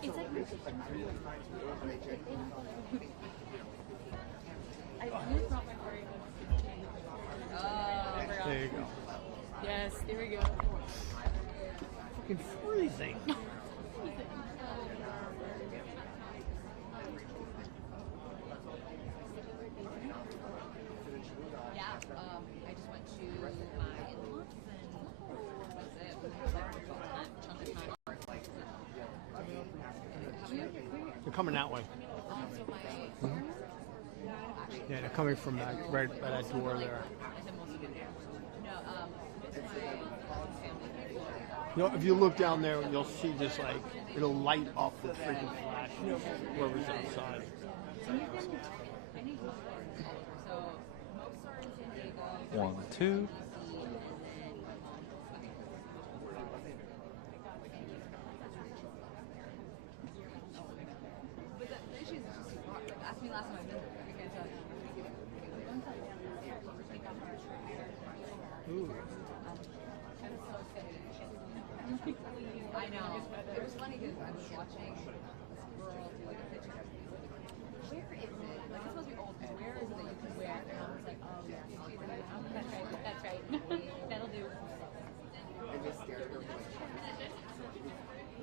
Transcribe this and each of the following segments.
It's like I used not my very There you go. Yes, there we go. Fucking freezing. Yeah, I just went to my in-laws and that's it. Chunk of time. They're coming that way. So my Yeah, they're coming from that right by that door there. You know, if you look down there, you'll see just like it'll light up the freaking flash whoever's outside. One, two. Ask me last time I've been there. Ooh. I know. It was funny because I was watching this girl do like a picture. Where is it? Like it's supposed to be old. Where is it that you can wear? And I was like, oh yeah, that's right. That's right. That'll do. And just stared at her for like 20 seconds.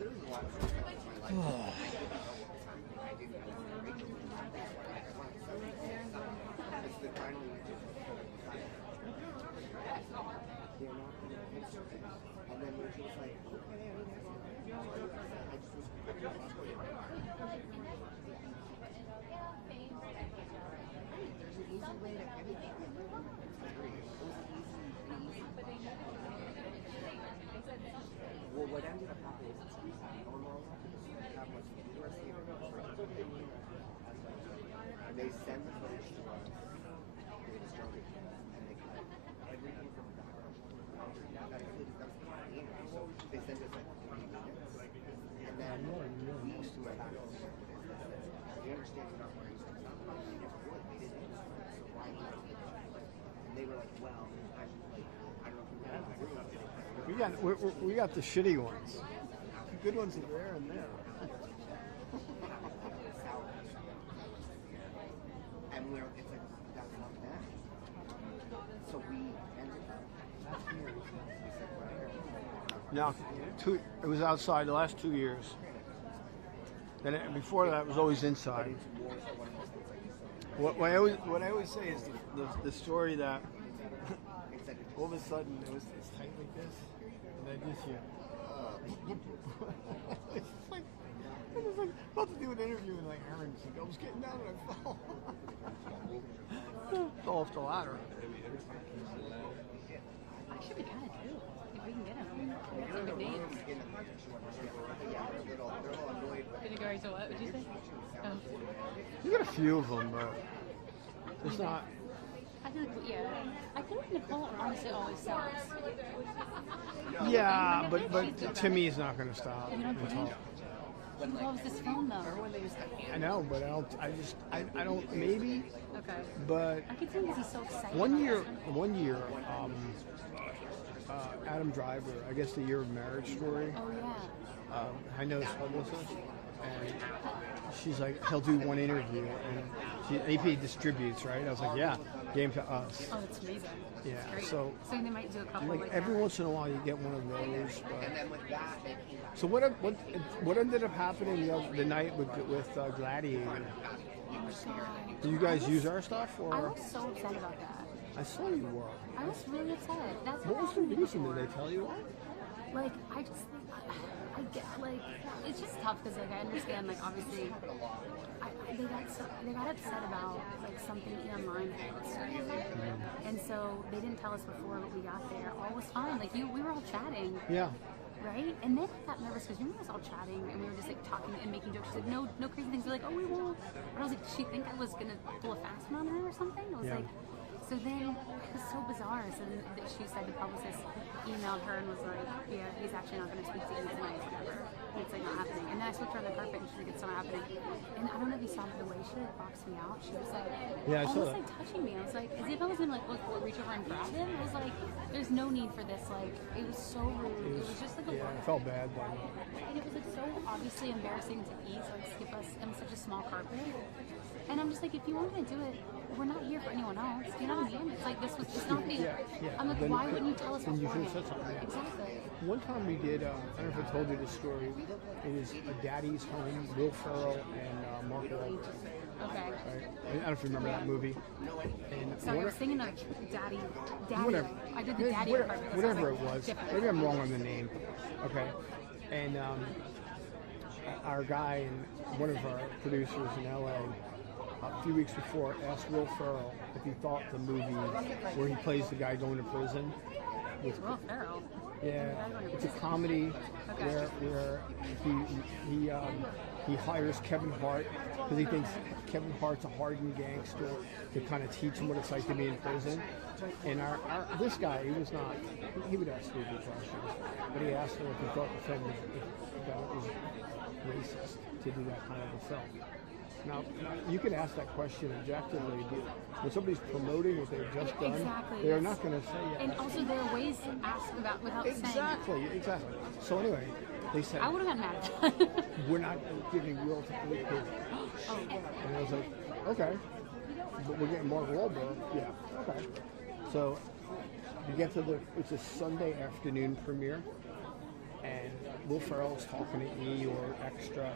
Literally the last time in my life. I didn't know Rachel was it's the finally they're not going to picture it. And then Rachel was like, okay, I just was there's an easy way to anything. Well, what ended up happening is it's normal. Have like university and they send the footage to us. And they cut everything from the background. So they send us like 3 minutes. And then we used to like, we understand you're not wearing something. They never would. They didn't. So why not? And they were like, well, I'm like, I don't know if we're going to We got the shitty ones. The good ones are there and there. and we're, it's like, that's not bad. So we ended up, last year, we said, well, Now, it was outside the last 2 years. Then before that, it was always inside. What I always say is the story that all of a sudden it was tight like this, and then this year. It was like about to do an interview and like Aaron was like, I was getting down and I fell. Fell off the ladder. Actually, we kind of do. If we can get him. We got some good names. Did it go right to what? Would you say? Oh. You got a few of them, but it's not. I feel like, yeah. I feel like Nicole honestly always sells. Yeah, but Timmy's not going to stop. You don't think? He loves this phone though. I know, but I don't, maybe. Okay. But I can see because he's so excited. one year, Adam Driver, I guess the year of marriage story. Oh yeah. I know his publicist, and she's like, he'll do one interview, and AP distributes, right? I was like, yeah, game to us. Oh, that's amazing. Yeah, that's so they might do a couple like every that. once in a while you get one of those. But, so what ended up happening the night with Gladiator? Oh my God. Do you guys use our stuff, I or? was so upset about that. I saw you were. I was really upset. That's What was the reason? Did they tell you what? like I just I get like it's just tough because like I understand like obviously they got upset about like something online and so they didn't tell us before but we got there. All was fine. Like we were all chatting. Yeah. Right? And then I got nervous because we were all chatting and we were just like talking and making jokes. She's like, no crazy things. We're like, oh, we won't. And I was like, did she think I was gonna pull a fast one on her or something? I was like, so then it was so bizarre. So then she said the publicist emailed her and was like, yeah, he's actually not gonna speak to you tonight, whatever. it's like not happening. And then I switched her on the carpet and she's like, it's not happening. And I don't know if you saw the way she like boxed me out. She was like, Yeah, I saw almost that. like touching me. I was like, as if I was gonna like reach over and grab him. I was like, there's no need for this. Like, it was so rude. It was just like a Yeah, lot. I felt bad then. And it was like so obviously embarrassing to eat, so like skip us on such a small carpet. And I'm just like, if you want me to do it, we're not here for anyone else. You know what I mean? It's like this was it's not the. Yeah. I'm like, Then- why wouldn't you tell us then you beforehand? should have said something, yeah. Exactly. One time we did, I don't know if I told you this story, it was a Daddy's Home, Will Ferrell and Marca. Okay. Right? I don't know if you remember that movie. And Sorry, I one was thinking of Daddy. whatever. I did the Daddy Whatever, part. because I whatever like, it was. different. Maybe I'm wrong on the name. Okay. And our guy and one of our producers in LA, a few weeks before, asked Will Ferrell if he thought the movie where he plays the guy going to prison was Will Ferrell. yeah, it's a comedy Okay. where he hires Kevin Hart because he thinks Kevin Hart's a hardened gangster to kind of teach him what it's like to be in prison. And this guy, he would ask stupid questions, but he asked him if he thought the film was racist to do that kind of a film. Now, you can ask that question objectively. When somebody's promoting what they've just done, Exactly, they're yes. not going to say yes. And also, there are ways to ask about without saying. Exactly. So anyway, they said, I would have gotten mad. we're not giving Will to play kid. Oh, And I was like, okay. But we're getting Mark Wahlberg. Yeah, okay. So you get to it's a Sunday afternoon premiere, and Will Ferrell's talking to E or Extra,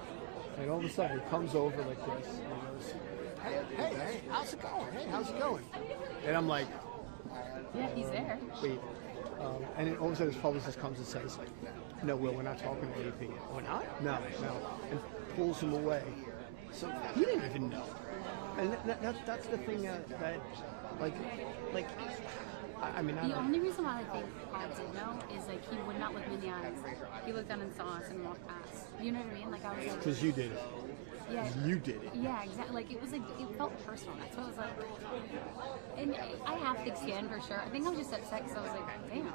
and all of a sudden he comes over like this, and he goes, hey, how's it going? Hey, how's it going? And I'm like, yeah, he's there. wait. And then all of a sudden his publicist comes and says, no, Will, we're not talking to AP. We're not? No. And pulls him away. So he didn't even know. And that's the thing that I mean, I The don't. only reason why I think Paul did know is like he would not look me in the eyes. He looked down and saw us and walked past. You know what I mean? Like I was like, Because you did it. yeah, You did it. yeah, exactly. Like it was like it felt personal. That's what it was like. And I have thick skin for sure. I think I was just upset because I was like, damn,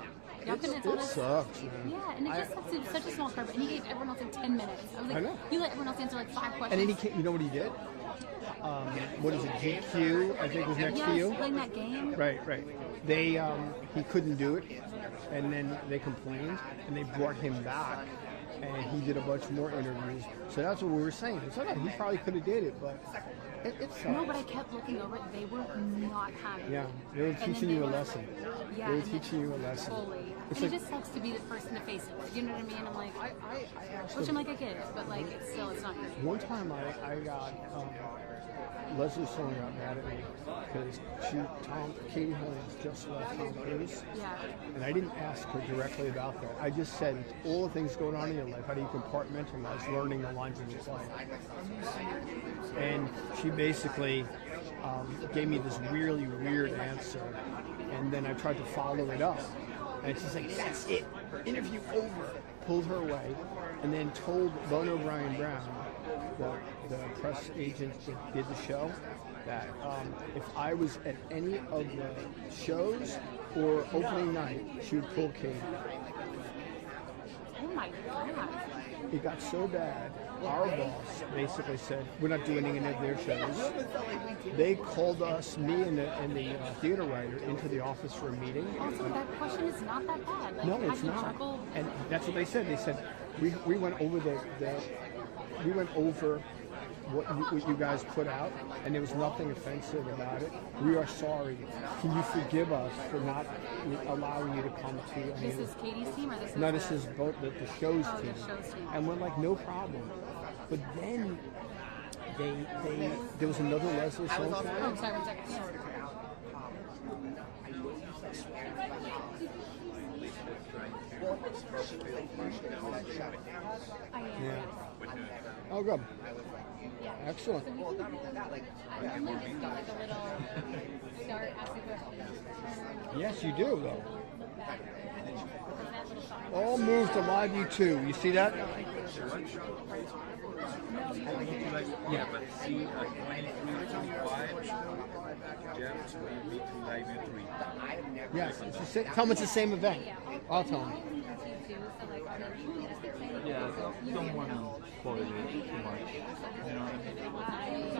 y'all couldn't have told It us. sucks, man. Yeah, and it just such a small carpet. And he gave everyone else like 10 minutes. I was I like, know. you let everyone else answer like 5 questions. And then he came, you know what he did? What is it, GQ, I think was next to you? Playing that game. Right. They, he couldn't do it, and then they complained, and they brought him back, and he did a bunch more interviews. So that's what we were saying. So yeah, he probably could have did it, but it sucks. No, but I kept looking over it. They were not having it. Yeah, they were And then teaching they you a were- lesson. Yeah, They were and teaching you a lesson. Fully. It's And like- it just sucks to be the person to face it. You know what I mean? I'm like, I asked which him- I'm like, I get it, but like, it's still, it's not great. One time I got, Leslie Sloan got mad at me because Katie Holmes just left Tom Cruise. Yeah. And I didn't ask her directly about that. I just said, all the things going on in your life, how do you compartmentalize learning the lines of your life? And she basically gave me this really weird answer. And then I tried to follow it up. And she's like, that's it. Interview over. Pulled her away. And then told Bon O'Brien Brown, the press agent that did the show, that if I was at any of the shows or opening night, she would pull Katie. Oh my god. It got so bad, our boss basically said, we're not doing any of their shows. They called us, me and the theater writer, into the office for a meeting. Also, that question is not that bad. Like, No, I it's can not. chuckle. And that's what they said. They said, we went over we went over what you guys put out, and there was nothing offensive about it. We are sorry. Can you forgive us for not allowing you to come to any This of is Katie's team, or this is No, the... this is both the show's Oh, the team. show's team. And we're like, no problem. But then there was another Leslie Sloan Oh, fan. sorry, 1 second. Yeah. I am. Yeah. Yes. Oh, good. Yeah. Excellent. So we can, I'm normally just do like a little start, ask a question. Yes, you do, though. Look back. Because that little song. All move to live U2. You see that? Yeah, but see, 23, 25, James will be to live U3. Yes. Tell them it's the same event. I'll tell them. So like, Yeah, Yeah, don't want to spoil it too much. You know what I mean?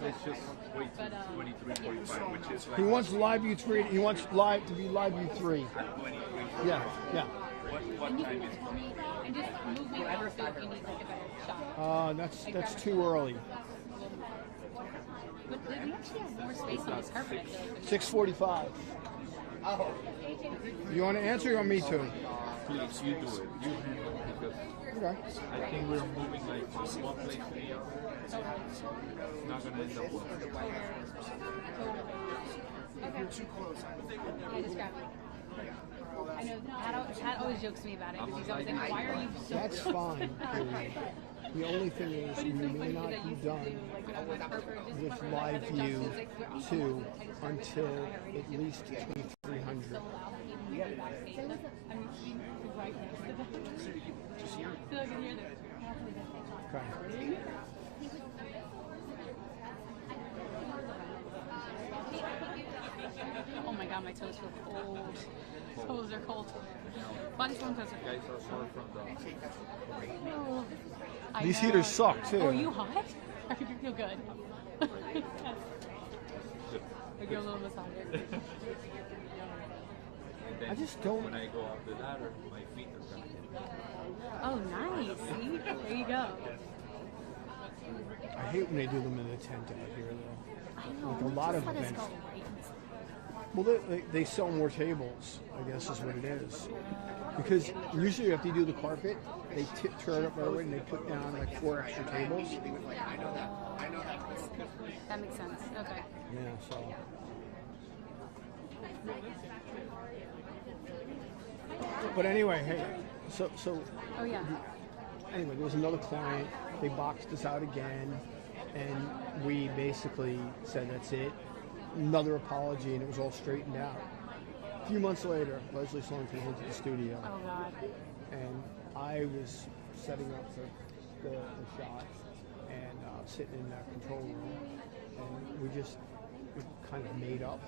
Let's just wait till 23:45, which is like He wants live U3. He wants live to be live U3. 23:45. Yeah, yeah. What time is it? And just move me over so if you need like a better shot. That's too early. But we actually have more space on this carpet, I feel like. 6:45. You want to answer or you want me to? Please, you do it. You handle it because Okay. I think we're moving like from one place to the other. It's not going to end up well. Yeah, just grab it. I know, Pat always jokes to me about it because he's always like, why are you so That's fine. The only thing is we may not be done with live view 2 until at least 2300. Okay. Oh my god, my toes feel cold. Toes are cold. Body toes are cold. Guys are sore from the... Oh, I These know. heaters suck too. Oh, are you hot? You feel good. Like you're a little massager. Then I just don't- When I go up the ladder, my feet are back. Oh, nice. See? There you go. I hate when they do them in the tent out here though. I know. Like a lot just of let us events. go right. Well, they sell more tables, I guess is what it is. Because usually after you do the carpet, they turn it up right away and they put down like 4 extra tables. That makes sense. Okay. Yeah, so. But anyway, hey, so Oh, yeah. anyway, there was another client. They boxed us out again, and we basically said that's it. Another apology, and it was all straightened out. A few months later, Leslie Sloan comes into the studio, Oh, God. and I was setting up the shot and sitting in that control room, and we kind of made up.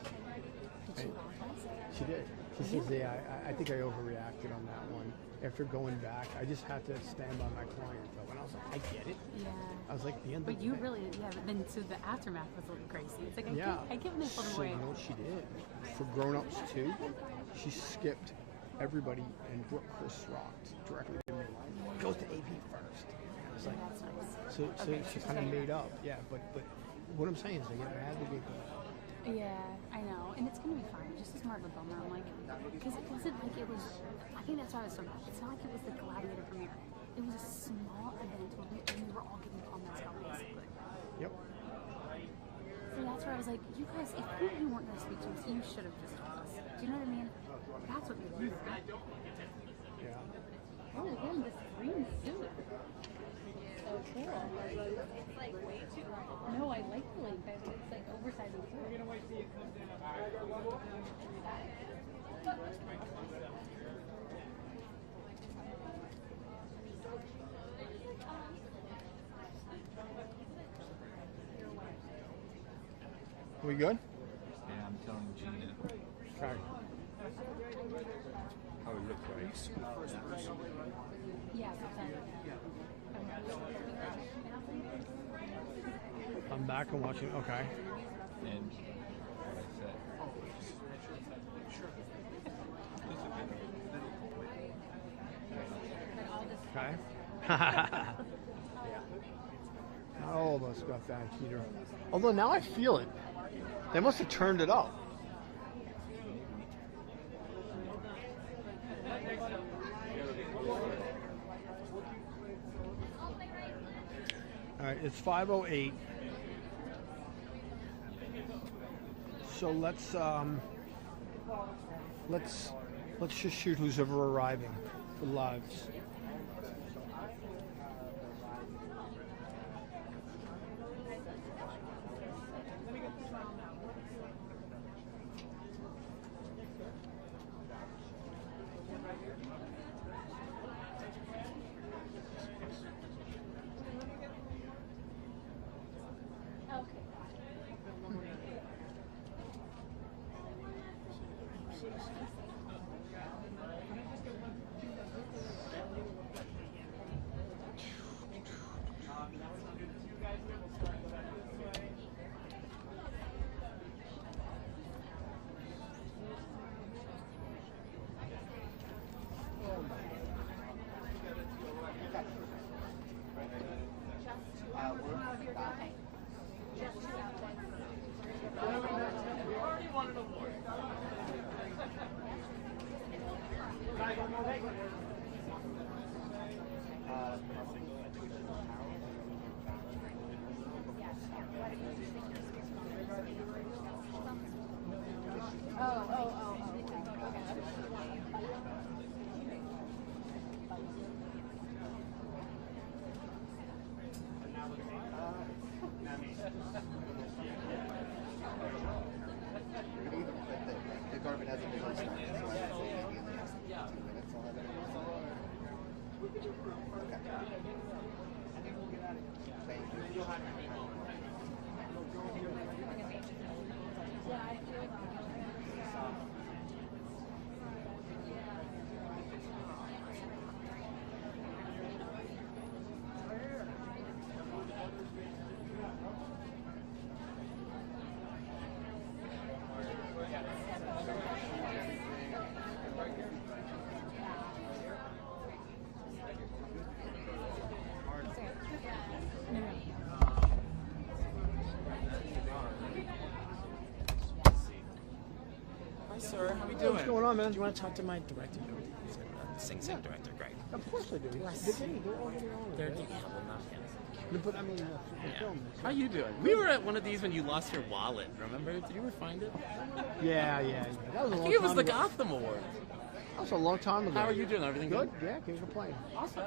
Did And you laugh us? she did. She says, yeah, I think I overreacted on that one. After going back, I just had to stand by my client, though. And I was like, I get it. Yeah. I was like, the end of But the you day. really, yeah, but then so the aftermath was a little crazy. It's like, I get when they pulled So away. you know what she did? For grown-ups too, she skipped everybody and Brooke Chris rocked directly to me. Goes to AP first. I was like, That's nice. so Okay, she so kind of fair. made up. Yeah, but what I'm saying is they get mad, they get good. Yeah, I know. And it's going to be fine. It's just more of a bummer. I'm like, because it wasn't like it was, I think that's why I was so mad. It's not like it was the Gladiator premiere. It was a small event where we were all getting on that stuff, basically. Yep. So that's where I was like, you guys, if you weren't going to speak to us, you should have just told us. Do you know what I mean? That's what made me mad. Yeah. Oh, again, this green suit. So cool. It's like way too long. No, I like the length. It's like oversized and cool. We good? Yeah, I'm telling Gina Okay. how it looks like. Yeah, I'm back and watching. Okay. And what I said. Okay. Not all of us got that heater. Although now I feel it. They must have turned it up. All right, it's 5:08. So let's just shoot who's ever arriving for lives. on, man? Do you want to talk to my director? Sing director, Greg. Of course I do. They're all getting on They're with it. yeah, well, not yet. But I mean, the film. How you doing? We were at one of these when you lost your wallet. Remember? Did you ever find it? Yeah. That was a long I think it was time the ago. Gotham Awards. That was a long time ago. How are you doing? Everything Good? Yeah, can't complain. Awesome.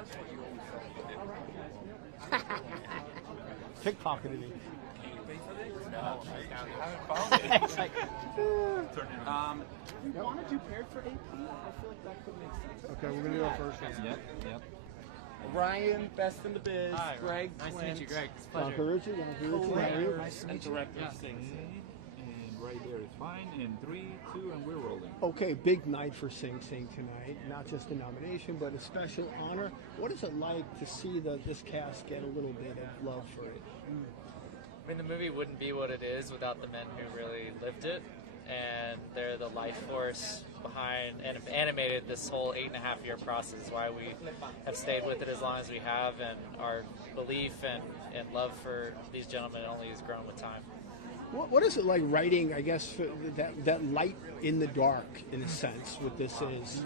Pickpocketed me. It's like, you want to do paired for AP? I feel like that could make sense. Okay, we're gonna do our first one. Yep. Ryan, best in the biz. Hi, Greg, nice to Clint. meet you, Greg. It's a Dr. pleasure. Richie, how are you? And director Sing. And right there is fine. And 3, 2, and we're rolling. Okay, big night for Sing Sing tonight. Not just a nomination, but a special honor. What is it like to see this cast get a little bit of love for it? I mean, the movie wouldn't be what it is without the men who really lived it, and they're the life force behind and have animated this whole 8.5-year process. Why we have stayed with it as long as we have, and our belief and love for these gentlemen only has grown with time. What is it like writing, I guess, for that light in the dark, in a sense, what this is?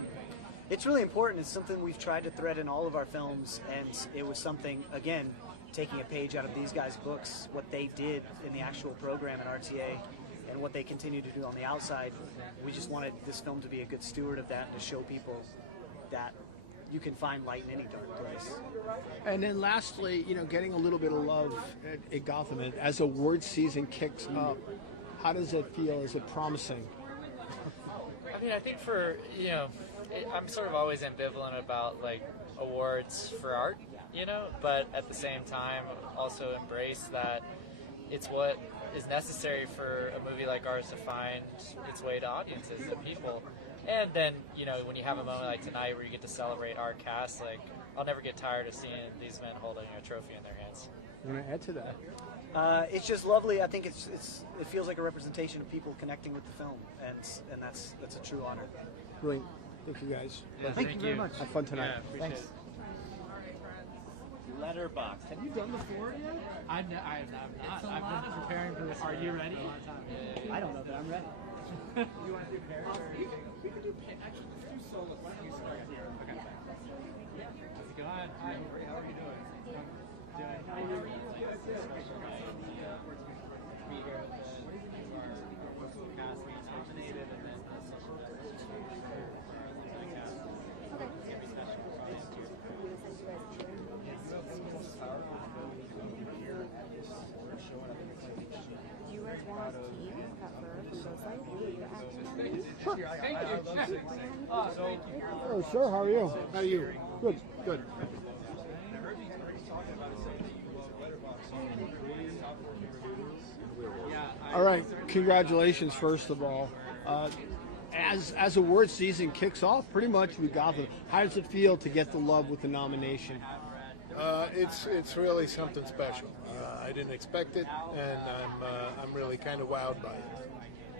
It's really important. It's something we've tried to thread in all of our films, and it was something, again, taking a page out of these guys' books, what they did in the actual program at RTA, and what they continue to do on the outside. We just wanted this film to be a good steward of that and to show people that you can find light in any dark place. And then lastly, getting a little bit of love at Gotham as award season kicks up. How does it feel? Is it promising? I mean, I think I'm sort of always ambivalent about like awards for art, but at the same time also embrace that it's what is necessary for a movie like ours to find its way to audiences and people. And then, when you have a moment like tonight where you get to celebrate our cast, like, I'll never get tired of seeing these men holding a trophy in their hands. You want to add to that? It's just lovely. I think it feels like a representation of people connecting with the film, and that's a true honor. Brilliant. Thank you, guys. Yeah, Thank you very much. Have fun tonight. Yeah, appreciate Thanks. it. Letterbox. Have you done the Ford yet? I have not. I've been preparing for this. Are you ready? I don't know that I'm ready. You want to do pairs? We could do pairs. Actually, let's do solo. Why don't you start here? Okay. How's it going? Hi. How are you doing? You guys want tea, pepper, from both sides? Sure. Thank you. Oh, sure. How are you? How are you? Good. Good. All right. Congratulations, first of all. As award season kicks off, pretty much we got them. How does it feel to get the love with the nomination? It's really something special. I didn't expect it, and I'm really kind of wowed by it.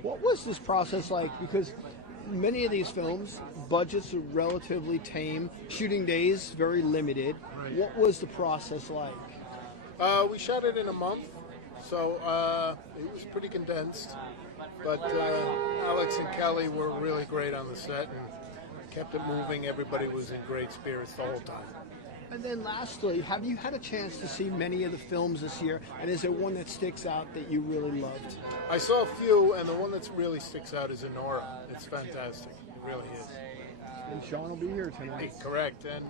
What was this process like? Because many of these films, budgets are relatively tame, shooting days very limited. Right. What was the process like? We shot it in a month, so it was pretty condensed. But Alex and Kelly were really great on the set and kept it moving. Everybody was in great spirits the whole time. And then lastly, have you had a chance to see many of the films this year? And is there one that sticks out that you really loved? I saw a few, and the one that really sticks out is Honora. It's fantastic. It really is. And Sean will be here tonight. Correct, and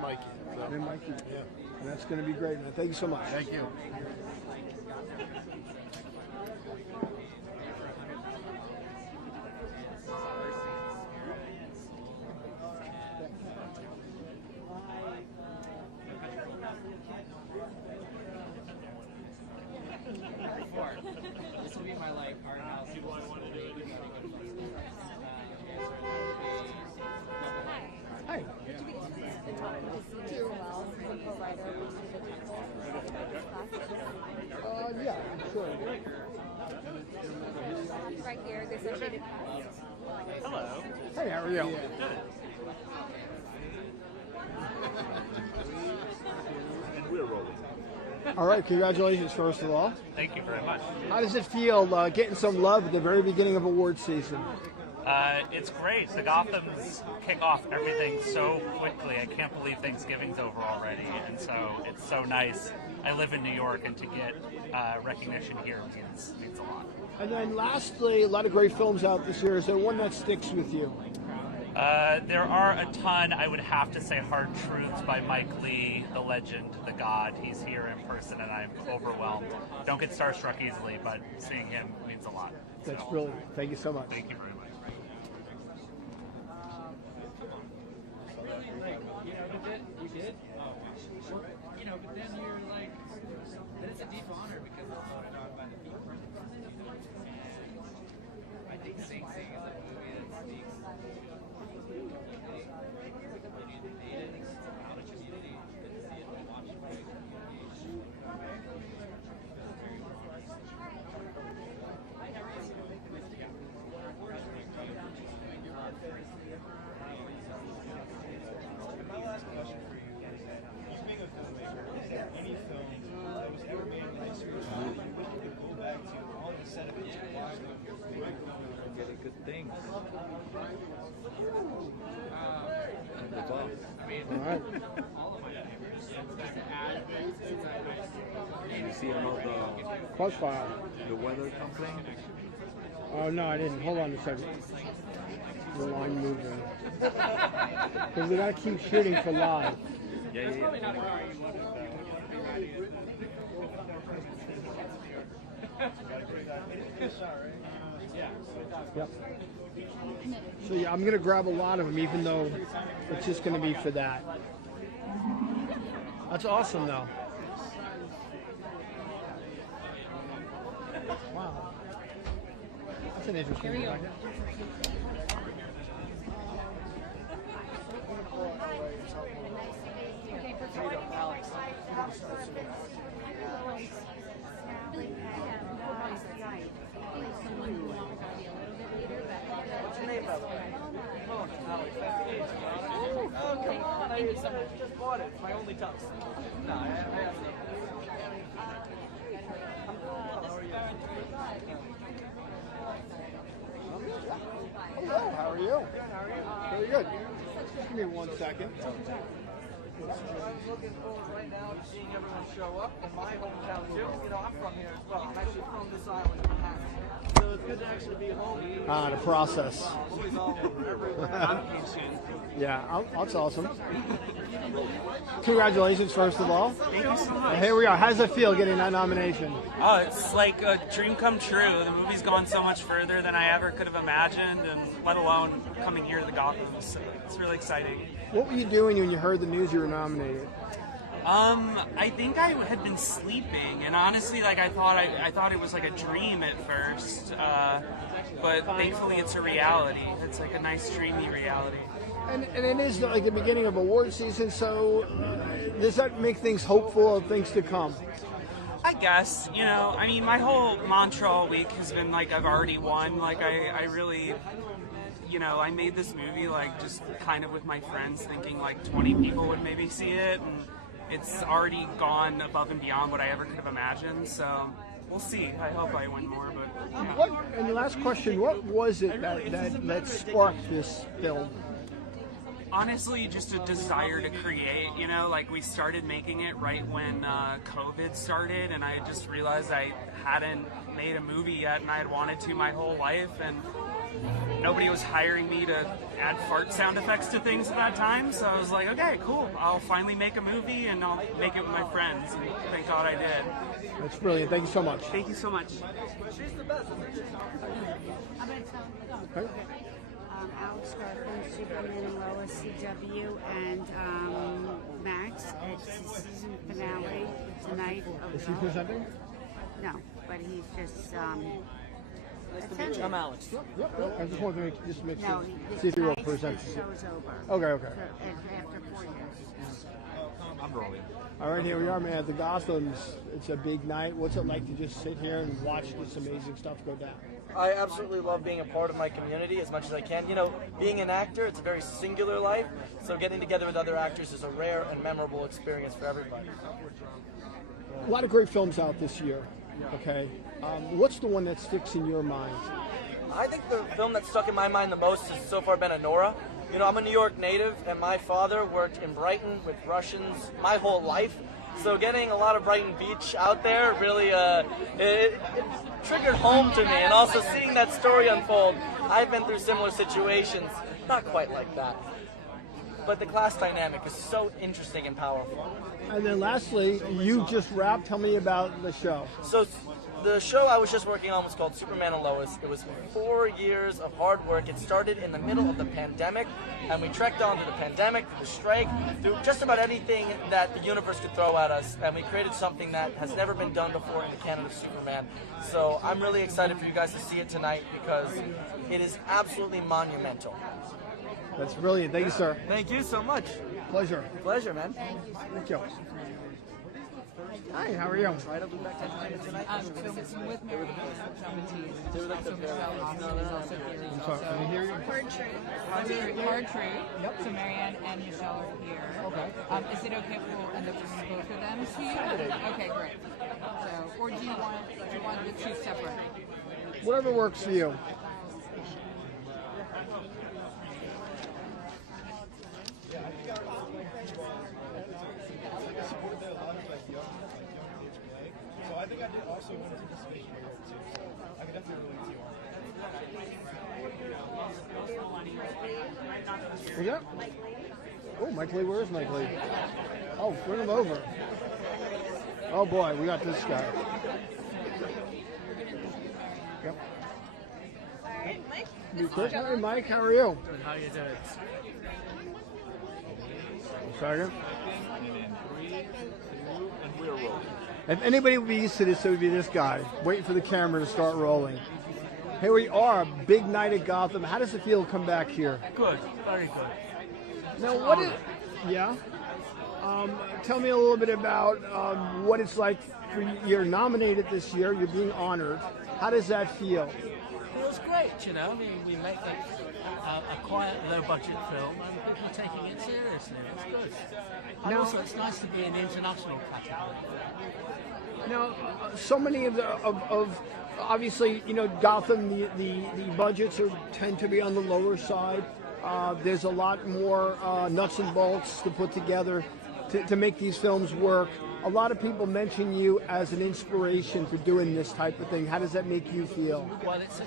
Mikey. So, And Mikey. yeah. And that's going to be great, man. Thank you so much. Thank you. This will be my art house. Do I want to do it? Hi. Would you be interested in talking to Steve as well, the co-writer of the Yeah, sure. right here, the Associated Press. Hello. Hey, how are you? And we're rolling. All right, congratulations, first of all. Thank you very much. How does it feel getting some love at the very beginning of award season? It's great. The Gothams kick off everything so quickly. I can't believe Thanksgiving's over already, and so it's so nice. I live in New York, and to get recognition here means a lot. And then lastly, a lot of great films out this year. Is there one that sticks with you? There are a ton. I would have to say Hard Truths by Mike Lee, the legend, the god. He's here in person, and I'm overwhelmed. Don't get starstruck easily, but seeing him means a lot. That's brilliant. Thank you so much. Thank you very much. You did? Oh, you know, but then you're like, then it's a deep honor because it's voted on by the people. And I think Sing Sing is a movie that speaks to the community that made it out of community, and to see it and watch it by the community. My last question for you is that you being a filmmaker, is there any film that was ever made in high school that you wish you could go back to on the set of it to watch I'm getting good things. That's all. I mean, All right. all of my favorites. Just to add since I high school. Did you see about Crossfire. the weather complaint? Oh, no, I didn't. Hold on a second. The line moving. Because we got to keep shooting for live. Yeah. Yep. So yeah, I'm going to grab a lot of them, even though it's just going to be for that. That's awesome, though. Wow. That's an interesting one. What's your name, by the way? Oh, come on. I just bought it. It's my only tux. No, I haven't. How are you? Hello, how are you? Good, how are you? Very good. Give me 1 second. I'm looking forward right now to seeing everyone show up in my hometown too. You know, I'm from here as well. I'm actually from this island, Manhattan. So it's good to actually be home. The process. Always all over, everywhere. Yeah, that's awesome. Congratulations, first of all. Thank you so much. Here we are. How does it feel getting that nomination? Oh, it's like a dream come true. The movie's gone so much further than I ever could have imagined, and let alone coming here to the Gotham. So it's really exciting. What were you doing when you heard the news you were nominated? I think I had been sleeping, and honestly, like I thought it was like a dream at first, but thankfully it's a reality. It's like a nice dreamy reality. And it is like the beginning of award season, so does that make things hopeful of things to come? I guess, you know, I mean, my whole mantra all week has been like I've already won. Like I really, you know, I made this movie like just kind of with my friends, thinking like 20 people would maybe see it, and it's already gone above and beyond what I ever could have imagined. So we'll see. I hope I win more, but yeah. And the last question: what was it that sparked this film? Honestly, just a desire to create, you know, like we started making it right when COVID started, and I just realized I hadn't made a movie yet, and I had wanted to my whole life, and nobody was hiring me to add fart sound effects to things at that time, so I was like, okay, cool, I'll finally make a movie, and I'll make it with my friends, and thank God I did. That's brilliant. Thank you so much. Thank you so much. She's the best. Okay. Alex Garfield, Superman and Lois, CW, and Max. It's the season finale tonight. Is he presenting? No, but he's just Nice to meet you. I'm Alex. Yep. I just wanted to make no, sure. this See if he will night present. the show's over. Okay. So, after 4 years. I'm rolling. All right, here we are, man. At the Gothams. It's a big night. What's it like to just sit here and watch this amazing stuff go down? I absolutely love being a part of my community as much as I can. You know, being an actor, it's a very singular life, so getting together with other actors is a rare and memorable experience for everybody. A lot of great films out this year. Okay, what's the one that sticks in your mind? I think the film that's stuck in my mind the most has so far been Anora. You know, I'm a New York native, and my father worked in Brighton with Russians my whole life. So getting a lot of Brighton Beach out there really it triggered home to me. And also seeing that story unfold, I've been through similar situations, not quite like that. But the class dynamic is so interesting and powerful. And then lastly, you just wrapped. Tell me about the show. So the show I was just working on was called Superman and Lois. It was 4 years of hard work. It started in the middle of the pandemic, and we trekked on through the pandemic, through the strike, through just about anything that the universe could throw at us, and we created something that has never been done before in the canon of Superman. So I'm really excited for you guys to see it tonight because it is absolutely monumental. That's brilliant. Thank you, sir. Thank you so much. Pleasure. Pleasure, man. Thank you. Hi, how are you? Try to look back tonight. Filming with Mary I'm sorry, can you hear you? Hard True. So Marianne and Michelle are here. Okay. Is it okay if we'll end up bringing both of them to you? Okay, great. So, or do you want the two separate? Whatever works for you. So I think I did also want to participate here too. So I could definitely relate to you on that. What's that? Oh, Mike Lee, where's Mike Lee? Oh, bring him over. Oh boy, we got this guy. Yep. Alright, Mike. Hey, Mike, how are you? Good, how you doing? Second. And then 3, 2, and we're rolling. If anybody would be used to this, it would be this guy, waiting for the camera to start rolling. Here we are, a big night at Gotham. How does it feel to come back here? Good, very good. Now, what is... Yeah? Tell me a little bit about what it's like for you're nominated this year, you're being honored. How does that feel? It was great, you know. I mean, we make a quiet, low-budget film, and people are taking it seriously. It's good. And also, it's nice to be in the international category. Now, so many of obviously, you know, Gotham, the budgets tend to be on the lower side. There's a lot more nuts and bolts to put together to make these films work. A lot of people mention you as an inspiration for doing this type of thing. How does that make you feel? Well, it's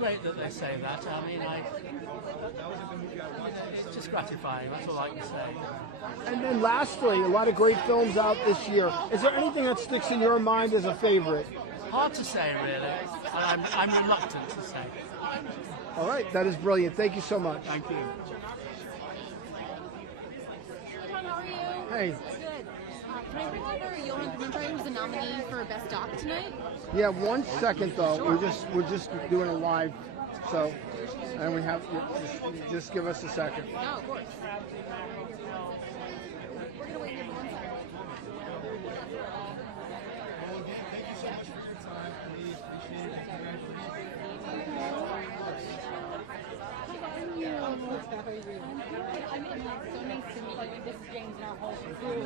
great that they say that. I mean, it's just gratifying. That's all I can say. And then lastly, a lot of great films out this year. Is there anything that sticks in your mind as a favorite? Hard to say, really. And I'm reluctant to say. All right, that is brilliant. Thank you so much. Thank you. How are you? Hey. Good. Can I bring over Johan Remember who's the nominee for Best Doc tonight? Yeah, 1 second though. Sure. We're just doing a live, so, and we have just give us a second. No, of course. We're gonna wait here for 1 second. I'm in like so nice to meet you. This is James and our whole crew.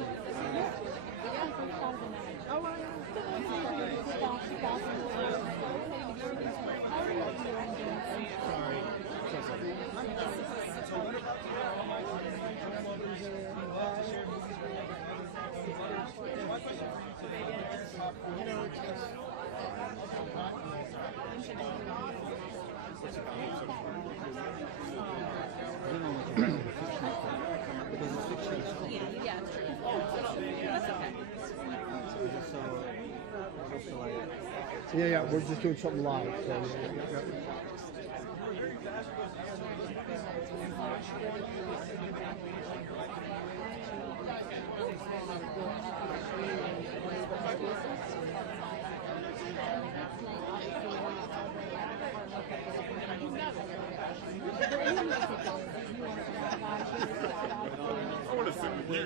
Yeah, it's true. That's okay. Yeah, we're just doing something live. So, yeah. I want to sit with you.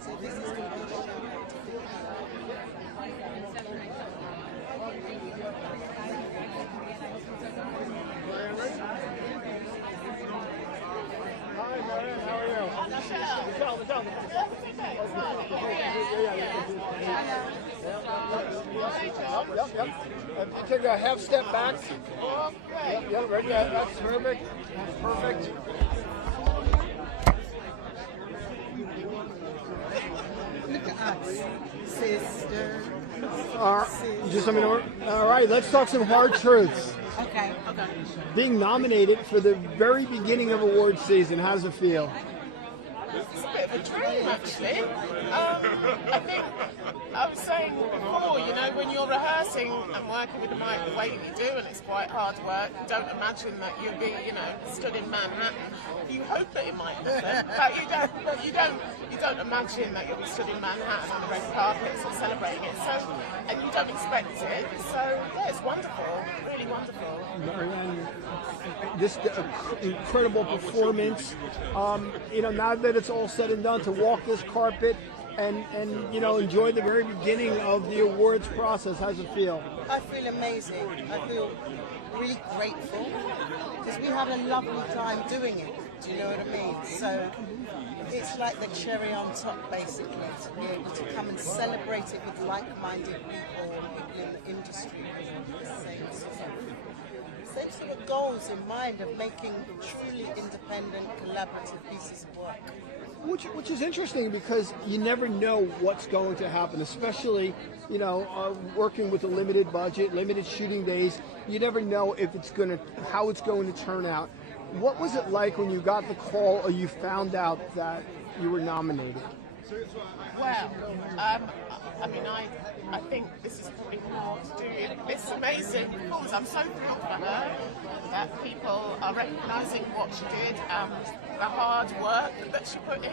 So this is Hi, Marianne. How are you? Michelle. Yep. Take a half step back. Yep, right there. That's perfect. That's perfect. Look at us, sister. Just let me know. All right, let's talk some hard truths. Okay. Being nominated for the very beginning of awards season, how does it feel? It's a bit of a dream, actually. I think I was saying before, you know, when you're rehearsing and working with the mic the way you do, and it's quite hard work, don't imagine that you'll be, you know, stood in Manhattan. You hope that it might happen, but you don't imagine that you'll be stood in Manhattan on the red carpet or celebrating it. So, and you don't expect it. So, yeah, it's wonderful, really wonderful. Marianne, this incredible performance. You know, now that it's all said and done, to walk this carpet and you know, enjoy the very beginning of the awards process, how's it feel? I feel amazing. I feel really grateful because we had a lovely time doing it. Do you know what I mean? So it's like the cherry on top, basically, to be able to come and celebrate it with like-minded people in the industry with the same sort of goals in mind of making truly independent, collaborative pieces of work. Which is interesting because you never know what's going to happen, especially, you know, working with a limited budget, limited shooting days. You never know if it's how it's going to turn out. What was it like when you got the call or you found out that you were nominated? Well, I mean, I think this is probably more to do with this amazing performance. I'm so thrilled for her that people are recognising what she did and the hard work that she put in.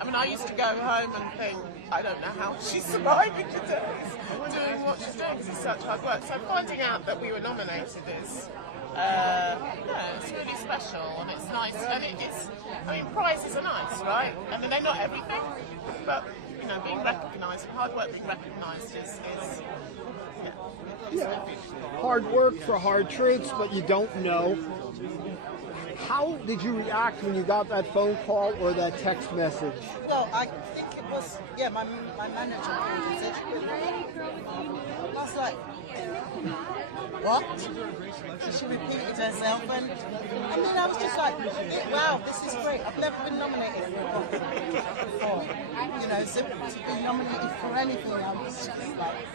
I mean, I used to go home and think, I don't know how she's surviving the days doing what she's doing because it's such hard work. So finding out that we were nominated is, yeah, it's really special and it's nice. And I mean, prizes are nice, right? I mean, they're not everything, but you know, being recognised, hard work being recognised is yeah. Hard work for hard truths, but you don't know. How did you react when you got that phone call or that text message? Well, I think it was, yeah, my manager called and said, I was like, what? She repeated herself, and then I was just like, wow, this is great. I've never been nominated for a Gotham before. You know, so to be nominated for anything, I was just like,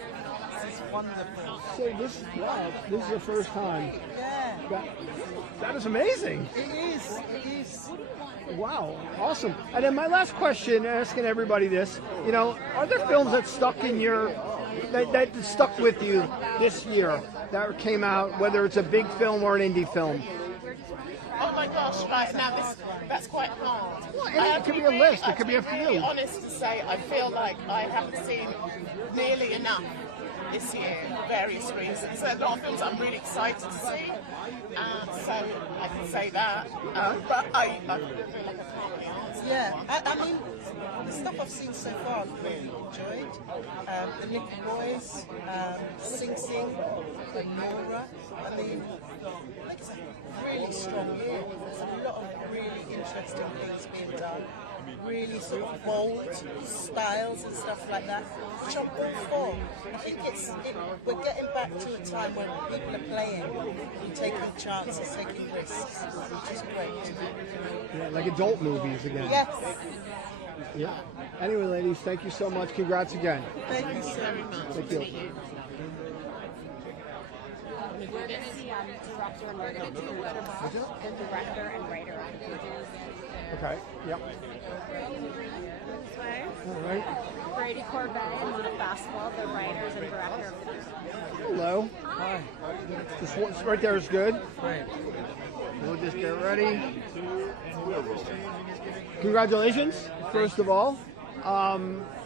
this is wonderful. So this is the first time. Yeah. That is amazing. It is. Wow, awesome. And then my last question, asking everybody this, you know, are there films that stuck that stuck with you this year that came out, whether it's a big film or an indie film? Oh my gosh, right now that's quite hard. Well, it could be a list, it could be a few. To be honest to say, I feel like I haven't seen nearly enough this year for various reasons. There are a lot of films I'm really excited to see, so I can say that. But I feel like I can't really answer. Yeah, I mean, the stuff I've seen so far I've really enjoyed. The Nickel Boys, Sing Sing, Nora. I mean, it's a really strong year. There's a lot of really interesting things being done. Really sort of bold styles and stuff like that, which I'm all for. I think we're getting back to a time when people are playing, taking chances, taking risks, which is great. Yeah, like adult movies again. Yes. Yeah. Anyway, ladies, thank you so much. Congrats again. Thank you so much. Thank you. We're going to see director and writer. The director and writer. Okay. Yep. This way. All right. Brady Corbett and Mona Fastball, the writers and director of the film. Hello. Hi. This one right there is good. Great. We'll just get ready. Congratulations, first of all.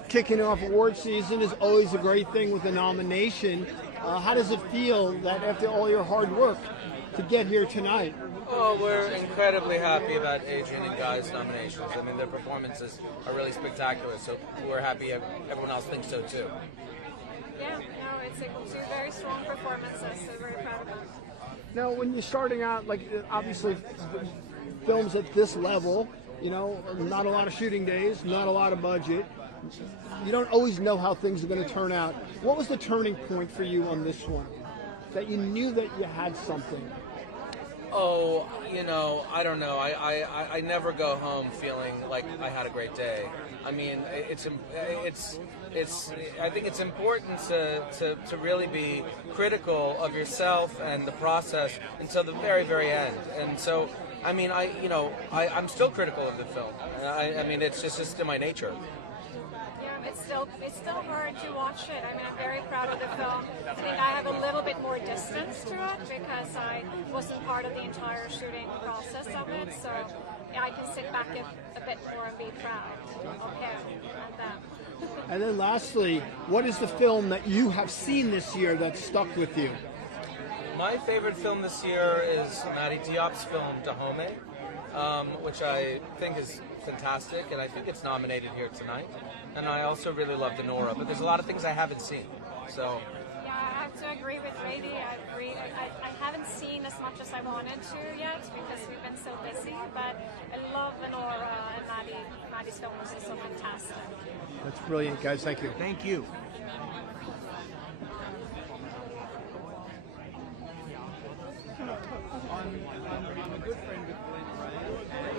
Kicking off award season is always a great thing with a nomination. How does it feel that after all your hard work to get here tonight? Oh, we're incredibly happy about Adrian and Guy's nominations. I mean, their performances are really spectacular, so we're happy everyone else thinks so too. Yeah, no, it's two very strong performances, so very proud of them. Now, when you're starting out, like obviously films at this level, you know, not a lot of shooting days, not a lot of budget. You don't always know how things are going to turn out. What was the turning point for you on this one? That you knew that you had something? Oh, you know, I don't know. I never go home feeling like I had a great day. I mean, I think it's important to really be critical of yourself and the process until the very, very end. And so, I mean, I'm still critical of the film. I mean, it's just in my nature. It's still hard to watch it. I mean, I'm very proud of the film. I think I have a little bit more distance to it because I wasn't part of the entire shooting process of it. So yeah, I can sit back a bit more and be proud of him and them. And then lastly, what is the film that you have seen this year that stuck with you? My favorite film this year is Maddie Diop's film Dahomey, which I think is fantastic, and I think it's nominated here tonight. And I also really love Nora, but there's a lot of things I haven't seen. So yeah, I have to agree with Brady. I haven't seen as much as I wanted to yet because we've been so busy, but I love Nora and Maddie's film was so fantastic. That's brilliant, guys. Thank you. Thank you. I'm a good friend with Glenn Ray,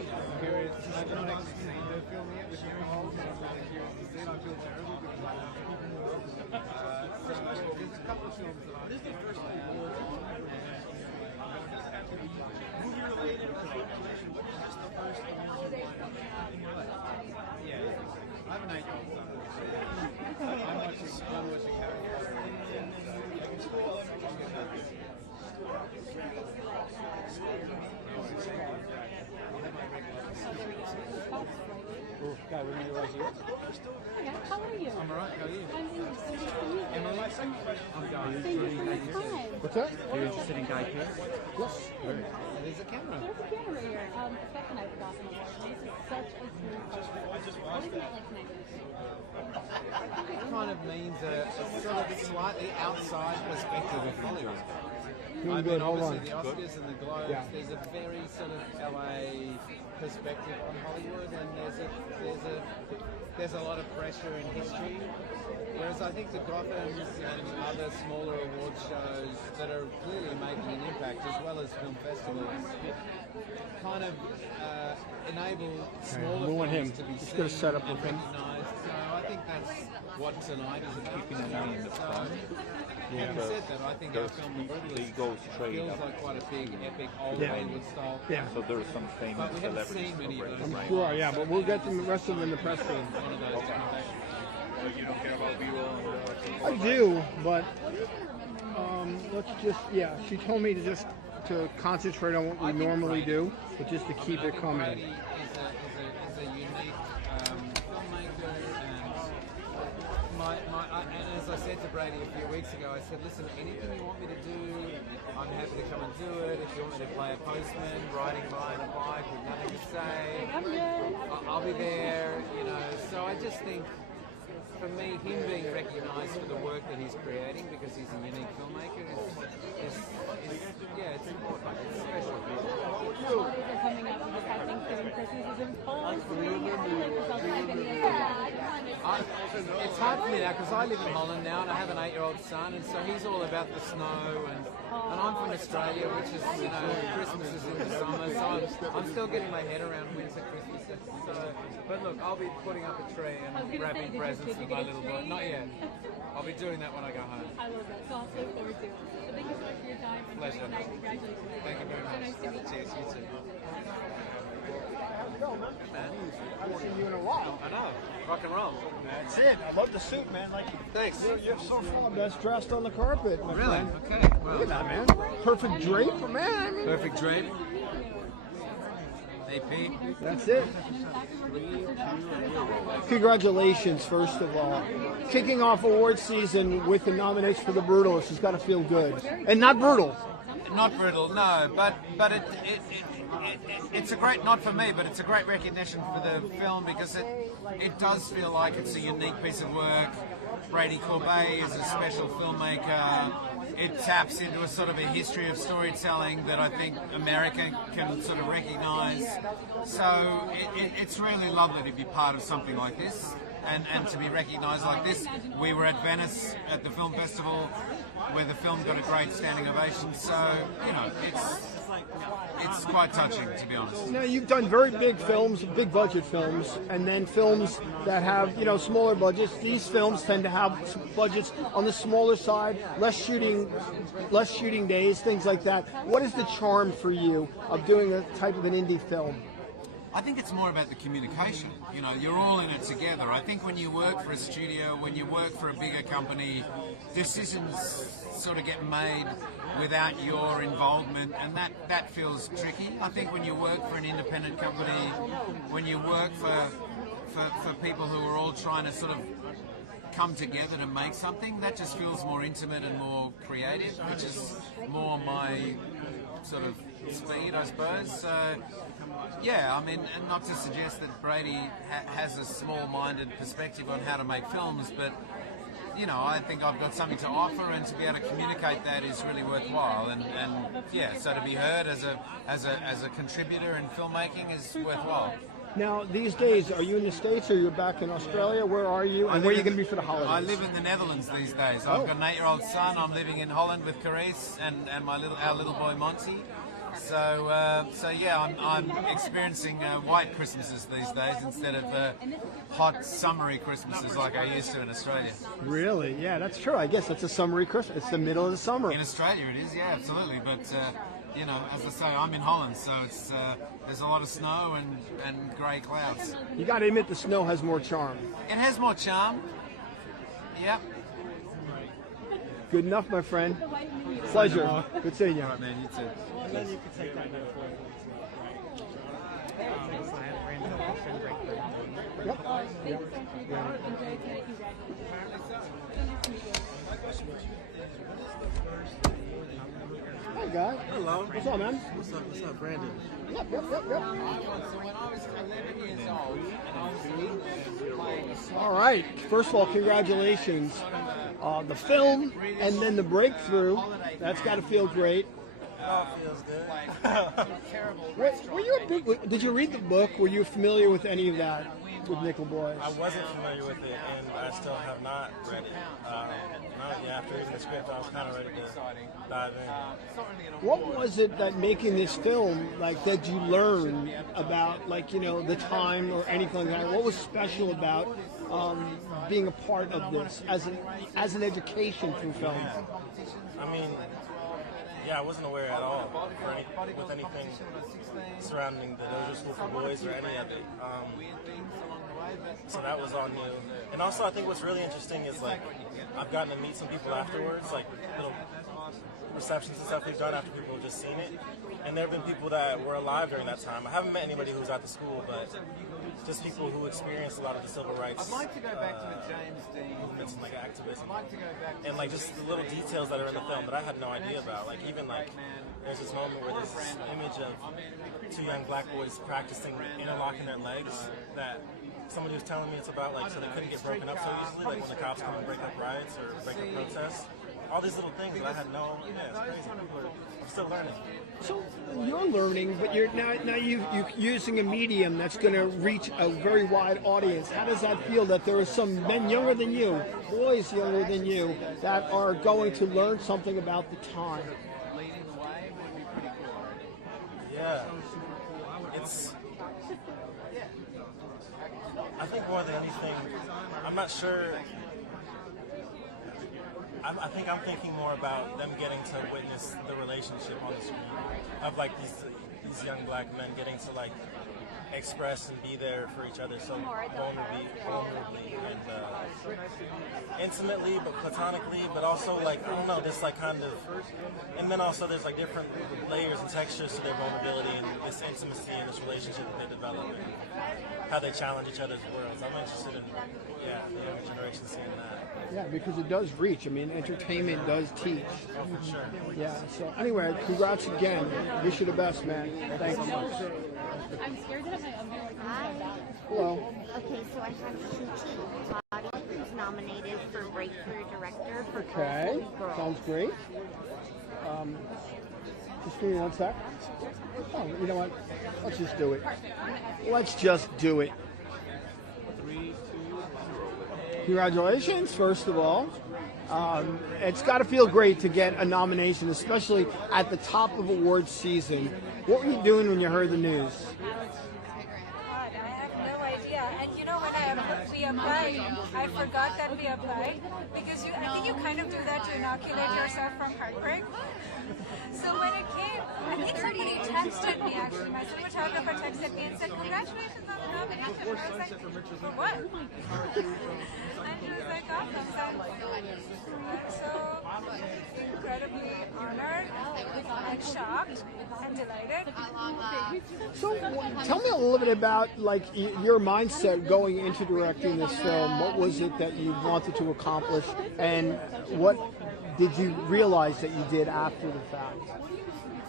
and here is, I've not actually seen her film yet, which I'm really curious to see, and I feel terrible because I love her. So there's a couple of films that I've seen first award on, and movie related or speculation, but it's just the first holidays coming out in your life. Yeah, I have an 8-year-old son, so I'm watching Harry Potter, and it's cool, I'll get back. Guy, we're going to right here. Hiya, how are you? I'm alright, how are you? I'm interested. Emily, I'm Guy. Thank you for your time. What's that? Are you interested in Guy Pearce? Yes. There's a camera. There's a camera here. Effect tonight for Gotham Awards. This is such a smooth process. What is it like tonight? I think it kind of means a sort of slightly outside perspective of Hollywood. I mean, obviously the Oscars and the Globes, there's a very sort of LA perspective on Hollywood, and there's a lot of pressure in history. Whereas I think the Gothams and other smaller award shows that are clearly making an impact, as well as film festivals, kind of enable smaller films to be seen and recognised. So I think that's what tonight is about. Keeping an eye on the time. Having said that, I think our film feels like quite a big, epic, old Hollywood style. Yeah. So there are some famous but we haven't celebrities. seen many of those. I'm sure, yeah, but we'll get the rest of them in the press room. One of those You don't care about vivo? I do, but let's just, she told me to concentrate on what we normally do, but just to keep it coming. Brady is a unique filmmaker, and as I said to Brady a few weeks ago, I said, listen, anything you want me to do, I'm happy to come and do it. If you want me to play a postman, riding by on a bike with nothing to say, I'll be there, you know. So I just think, for me, him being recognised for the work that he's creating, because he's a unique filmmaker, is it's important. It's special. Holidays are coming up. We just had Thanksgiving, Christmas is in full swing. How do you like yourself spending it? It's hard for me now because I live in Holland now and I have an 8-year-old son, and so he's all about the snow, and I'm from Australia, which is, you know, Christmas is in the summer, so I'm still getting my head around winter Christmases. So, but look, I'll be putting up a tree and wrapping presents with my little boy. Not yet. I'll be doing that when I go home. I love that. So I'll look forward to it. So thank you so much for your time. Pleasure. Congratulations. Thank you very much. So nice to meet you. Cheers, you too. Man, I haven't seen you in a while. I know. Rock and roll. That's it. I love the suit, man. Like, thanks. You're so far best dressed on the carpet. My really? friend. Okay. Well, look at that, man. Perfect drape, man. I mean, perfect drape. AP. That's it. Congratulations, first of all. Kicking off award season with the nominations for The Brutalist has got to feel good. And not brutal. Not brittle, no. But it's a great, not for me, but it's a great recognition for the film because it does feel like it's a unique piece of work. Brady Corbet is a special filmmaker. It taps into a sort of a history of storytelling that I think America can sort of recognise. So it's really lovely to be part of something like this and to be recognised like this. We were at Venice at the film festival where the film got a great standing ovation. So, you know, it's quite touching, to be honest. Now, you've done very big films, big budget films, and then films that have, you know, smaller budgets. These films tend to have budgets on the smaller side, less shooting days, things like that. What is the charm for you of doing a type of an indie film? I think it's more about the communication. You know, you're all in it together. I think when you work for a studio, when you work for a bigger company, decisions sort of get made without your involvement, and that feels tricky. I think when you work for an independent company, when you work for people who are all trying to sort of come together to make something, that just feels more intimate and more creative, which is more my sort of speed, I suppose. So, yeah, I mean, and not to suggest that Brady has a small-minded perspective on how to make films, but, you know, I think I've got something to offer, and to be able to communicate that is really worthwhile. And yeah, so to be heard as a contributor in filmmaking is worthwhile. Now, these days, are you in the States or you're back in Australia? Where are you? And where are you going to be for the holidays? I live in the Netherlands these days. I've got an 8-year-old son. I'm living in Holland with Carice and our little boy Monty. So yeah, I'm experiencing white Christmases these days instead of hot, summery Christmases like I used to in Australia. Really? Yeah, that's true. I guess that's a summery Christmas. It's the middle of the summer. In Australia it is, yeah, absolutely. But, you know, as I say, I'm in Holland, so it's there's a lot of snow and grey clouds. You got to admit the snow has more charm. It has more charm. Yep. Good enough, my friend. Pleasure. Good seeing you. All right, man, you too. And then you can take that note for Yep. Hey, guy. Hello. What's up, man? What's up, Brandon? Yep. So when I was 11 years old, All right. First of all, congratulations. The film and then the breakthrough. That's got to feel great. Oh, it feels good. Were you a big? Did you read the book? Were you familiar with any of that with Nickel Boys? I wasn't familiar with it, and I still have not read it. After reading the script, I was kind of ready to dive in. What was it that making this film, like, that you learned about, like, you know, the time or anything like that? What was special about being a part of this as an education through film? I mean, yeah, I wasn't aware at all with anything surrounding the Dojo School for Boys or any of it. So that was all new. And also, I think what's really interesting is, like, I've gotten to meet some people afterwards, like little receptions and stuff we've done after people have just seen it. And there have been people that were alive during that time. I haven't met anybody who was at the school, but just people who experienced a lot of the civil rights movements and, like, activism. And, like, just the little details that are in the film that I had no idea about. Like, even, like, there's this moment where there's this image of 2 young black boys practicing interlocking their legs that somebody was telling me it's about, like, so they couldn't get broken up so easily, like when the cops come and break up riots or break up protests. All these little things that I had no, it's crazy. I'm still learning. So you're learning, but you're now you're using a medium that's going to reach a very wide audience. How does that feel that there are some men younger than you, boys younger than you, that are going to learn something about the time? Yeah, I think more than anything, I'm not sure. I think I'm thinking more about them getting to witness the relationship on the screen of, like, these young black men getting to, like, express and be there for each other so vulnerably and intimately but platonically, but also like, I don't know, this like kind of, and then also there's like different layers and textures to their vulnerability and this intimacy and this relationship that they develop and how they challenge each other's worlds. I'm interested in, yeah, the younger generation seeing that. Yeah, because it does reach. I mean, entertainment does teach. Oh, for sure. Yeah, so anyway, congrats again. Wish you the best, man. Thanks so much. I'm scared to have my uncle Hello. Okay, so I have Shuchi Body, who's nominated for Breakthrough Director for Okay, Girls. sounds great. Just give me 1 sec. Oh, you know what? Let's just do it. Let's just do it. 3, 2, 1. Congratulations, first of all. It's got to feel great to get a nomination, especially at the top of awards season. What were you doing when you heard the news? I have no idea. And you know, when we applied, I forgot that we applied because I think you kind of do that to inoculate yourself from heartbreak. So when it came, I think somebody texted me actually. My cinematographer texted me and said, "Congratulations on the nomination." I was like, "For what?" And he was like, "Gotham." So I'm so incredibly honored and shocked and delighted. So, tell me a little bit about like your mindset going into directing this film. What was it that you wanted to accomplish, and what did you realize that you did after the fact?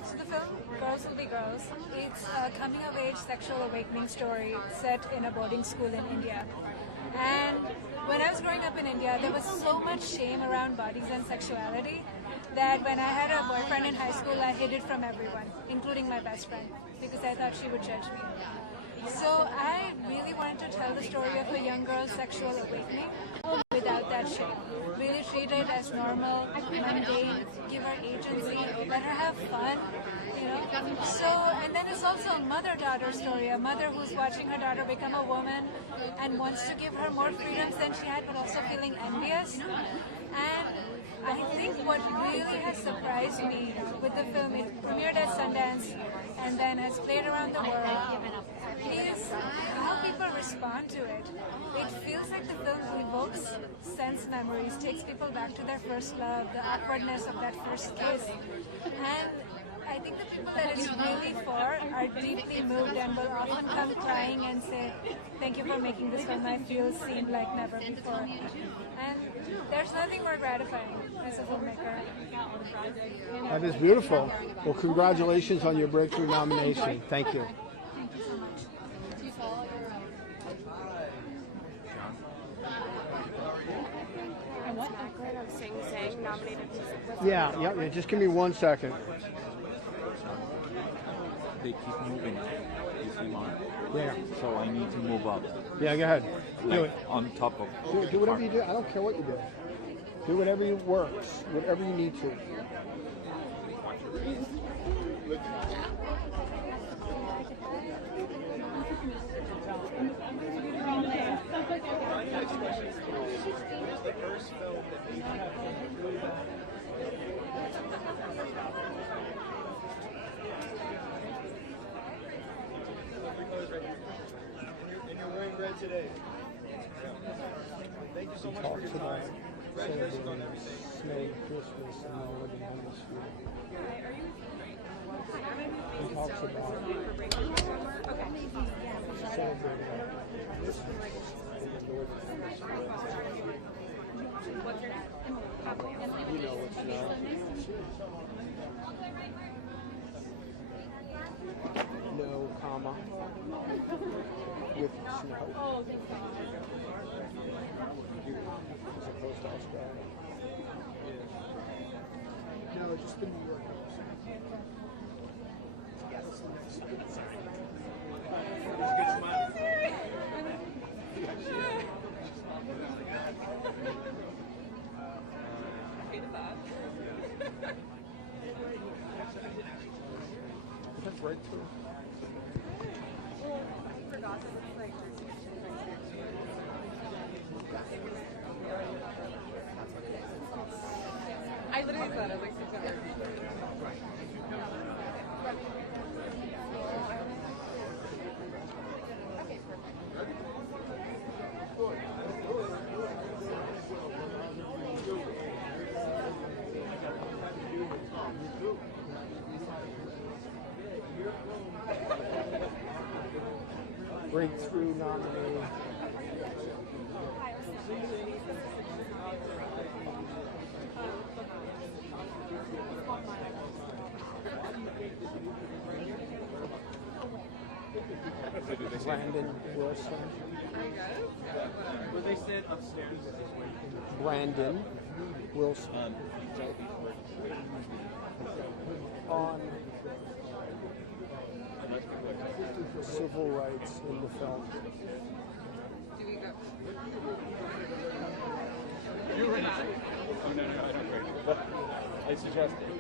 So the film Girls Will Be Girls, it's a coming-of-age sexual awakening story set in a boarding school in India. And when I was growing up in India, there was so much shame around bodies and sexuality that when I had a boyfriend in high school, I hid it from everyone, including my best friend, because I thought she would judge me. So I really wanted to tell the story of a young girl's sexual awakening without that shame. Really treat it as normal, mundane, give her agency, let her have fun, you know. So, and then it's also a mother-daughter story, a mother who's watching her daughter become a woman and wants to give her more freedoms than she had, but also feeling envious. And I think what really has surprised me with the film, it premiered at Sundance and then has played around the world, is how people respond to it. It feels like the film evokes sense memories, takes people back to their first love, the awkwardness of that first kiss. And I think the people that it's really for are deeply moved and will often come crying and say, "Thank you for making this film I feel seen like never before." And there's nothing more gratifying as a filmmaker. That is beautiful. Well, congratulations on your breakthrough nomination. Thank you. Thank you so much. And what? Sing Sing, nominated. Yeah. Just give me 1 second. They keep moving. You see mine? Yeah. So I need to move up. Yeah, go ahead. Like Do it. on top of. Do whatever you do. I don't care what you do. Do whatever works. Whatever you need to. And you're wearing red today. Thank you so much for your time. Congratulations on everything. Snow, Christmas, and then living on the street. He talks about celebrating Christmas in the Northern Hemisphere. What's your name? You know it's not. No, comma. With snow. As opposed to Australia. No, just the New York. That's right too. I literally thought I was like September. Okay, perfect. Breakthrough nominee. Brandon Wilson. Well, they said upstairs. Brandon Wilson. On civil rights in the film. You're ready. Oh, no, I don't agree. But I suggested.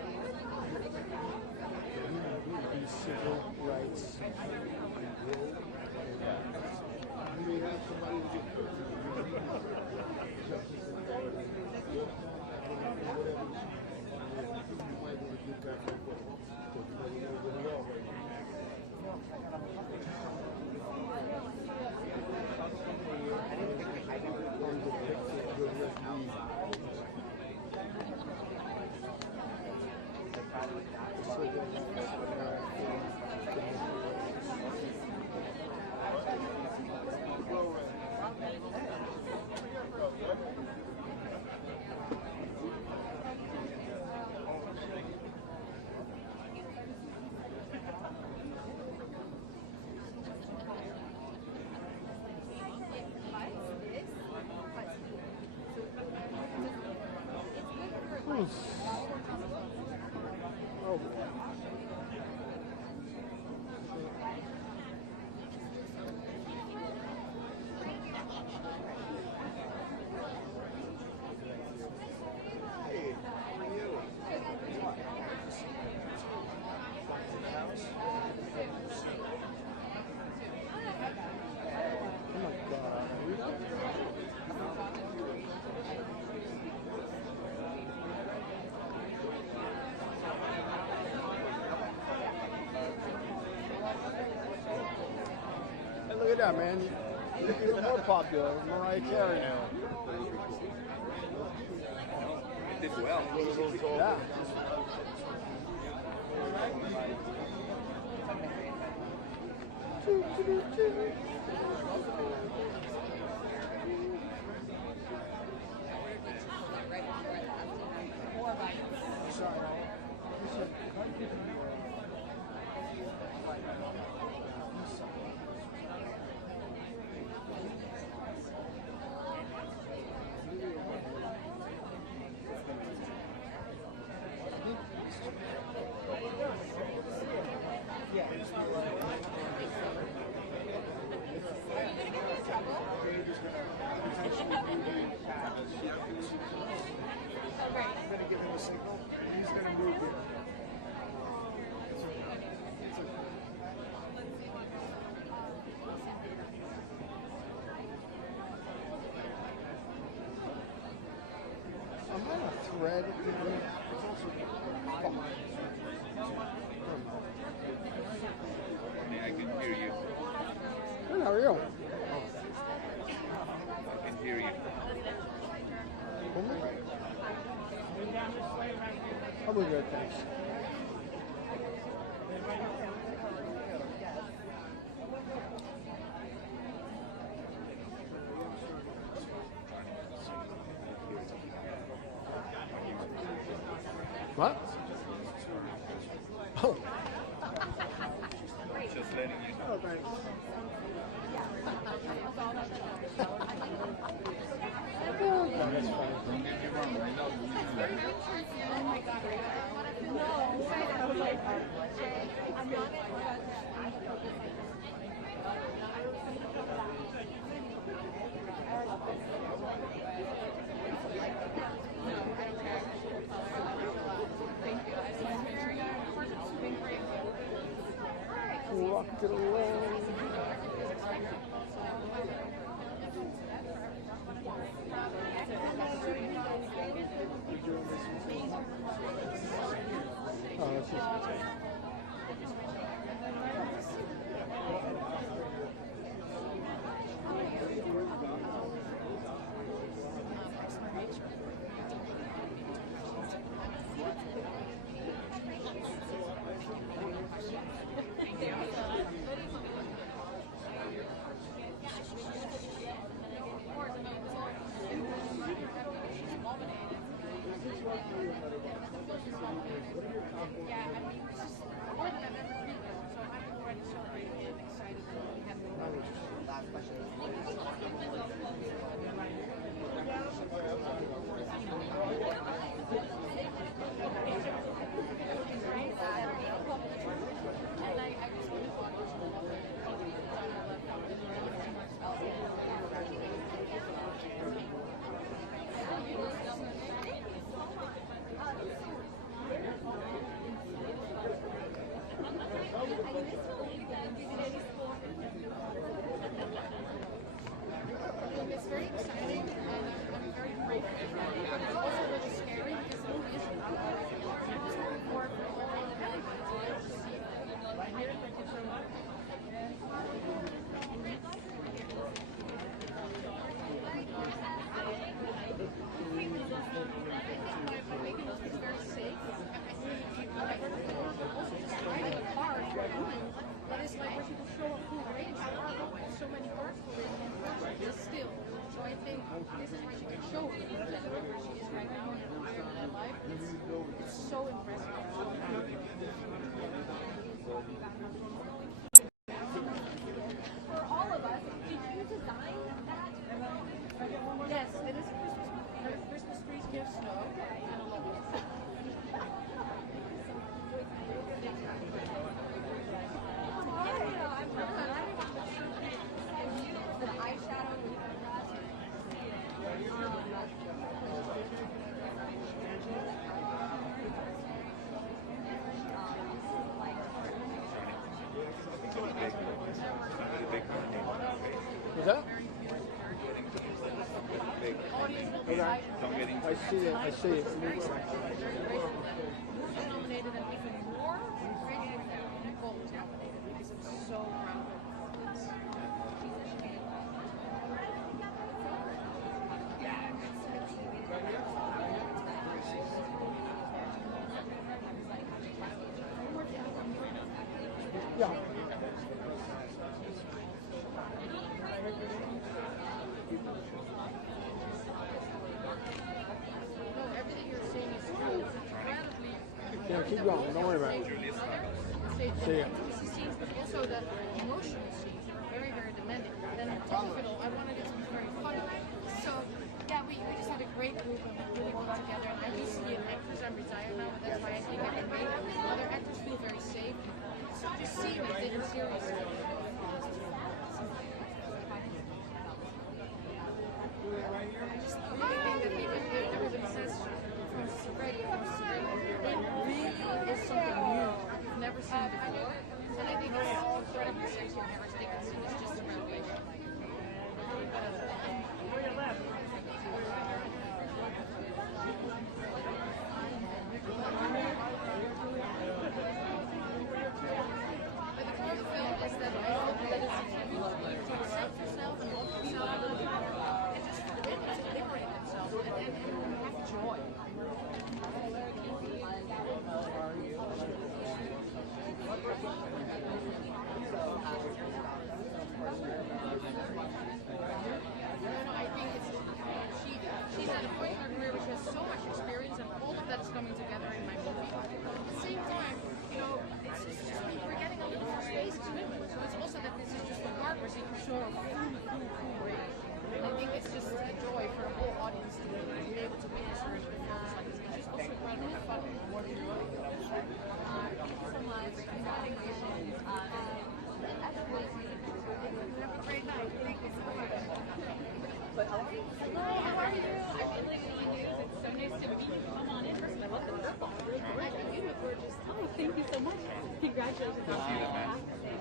Civil rights. Oh boy. Look at that, man. You're even more popular. Mariah Carey now. It did well. Yeah. I'm on a thread. I can hear you. Good, how are you? I can hear you. I'll be good, thanks. What? Oh. Just letting you know. Oh, thanks. Don't get me wrong, I know you do that. Rock it along. Oh, that's just Yeah, I mean, it's just more than I've ever been. So I'm already so grateful and excited that we have the Last question. It's very exciting and I'm very grateful for it, but it's also really scary because the movie isn't out yet. I'm just looking forward for all of everybody to be able to see it. Thank you so much. My baby must be very safe. I've heard of it also just riding a car that is like where people show a full range. There are so many cars for it still. So I think this is where she can show it where she is right now in her life. It's so impressive. For all of us, did you design that? Yes, it is Christmas trees give snow. And a lovely Is that? I see it. I see it. Nominated and even more grateful that Nicole was nominated because I'm so proud of her. Yeah. Yeah, keep going. Don't worry about it. See ya. Scenes, but also the emotional scenes are very, very demanding. Then top of it all, I wanted it to be very funny. So yeah, we just had a great group and we really worked together. And I do see an actress, I'm retired now, but that's why I think I can make other actors feel very safe. So just seeing it taken seriously. I just really think that everybody says from Suscríbete, it really is something new you've never seen before. And I think it's incredibly sexy and never taken seen. It's just a revelation. But the core of the film is that I hope that it's a tribute to accept yourself and love yourself and just forget to liberate themselves and have joy. I think she's at a point in her career where she has so much experience and all of that's coming together in my movie. At the same time, it's just we're getting a little more space to women. So it's also that this is just a part where she can show a full range. I think it's just a joy for the whole audience to be able to witness her in performance like this. It's just also incredibly fun. Thank you so much. Congratulations. Have a great night. Thank you so much. Hello, how are you? I'm feeling really new. It's so nice to meet you. Come on in. First, I love the purple. I think you look gorgeous. Oh, thank you so much. Congratulations.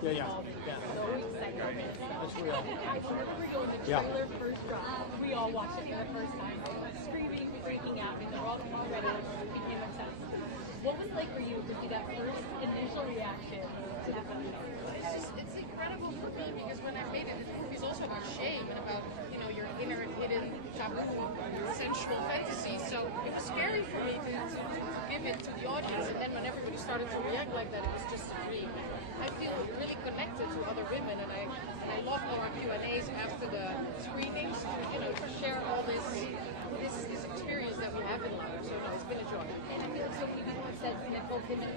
Yeah. So excited. That's real. I remember going to the trailer first drop. We all watched it for the first time. Screaming, freaking out, and already became obsessed. What was it like for you to see that first initial reaction to that film? It's an incredible movie because when I made it, it's also about shame and about your inner hidden taboo, sensual fantasy. So it was scary for me to give it to the audience, and then when everybody started to react like that, it was just a dream. I feel really connected to other women, and I love our Q&As after the screenings to share all this experience that we have in life. So no, it's been a joy. And I feel like so many people have said Nicole Kidman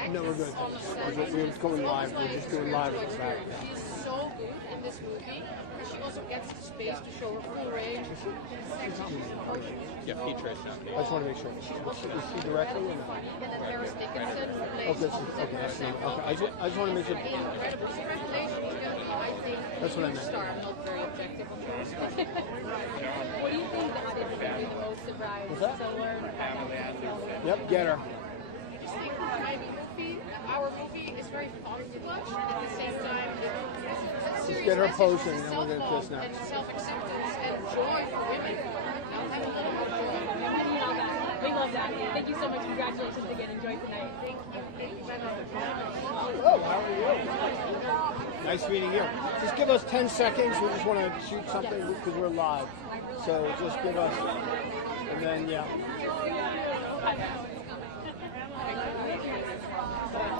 sex No, we're good. on the set. We're going live. We're just doing live at the back. She is so good in this movie. She also gets the space to show her full range. Yeah, feature is not. I just want to make sure. Is she directly? Or not? And then Paris Dickinson Oh, plays okay. That's not, okay. I just want to make sure. incredible. Congratulations, she's going to be, I think, That's what I meant. star. I'm not very objective on that. What do you think that is going to be the most surprise? What's that? So we're Yep, get her. our movie is very fun to watch, and at the same time, Let's get her posing, and we'll get this and next. self-acceptance and joy for women. Have a little more joy. We love that. We love that. Thank you so much. Congratulations again. Enjoy tonight. Thank you. Thank you very much. Oh, how are you? Nice meeting you. Just give us 10 seconds. We just want to shoot something because we're live. So just give us, and then, yeah.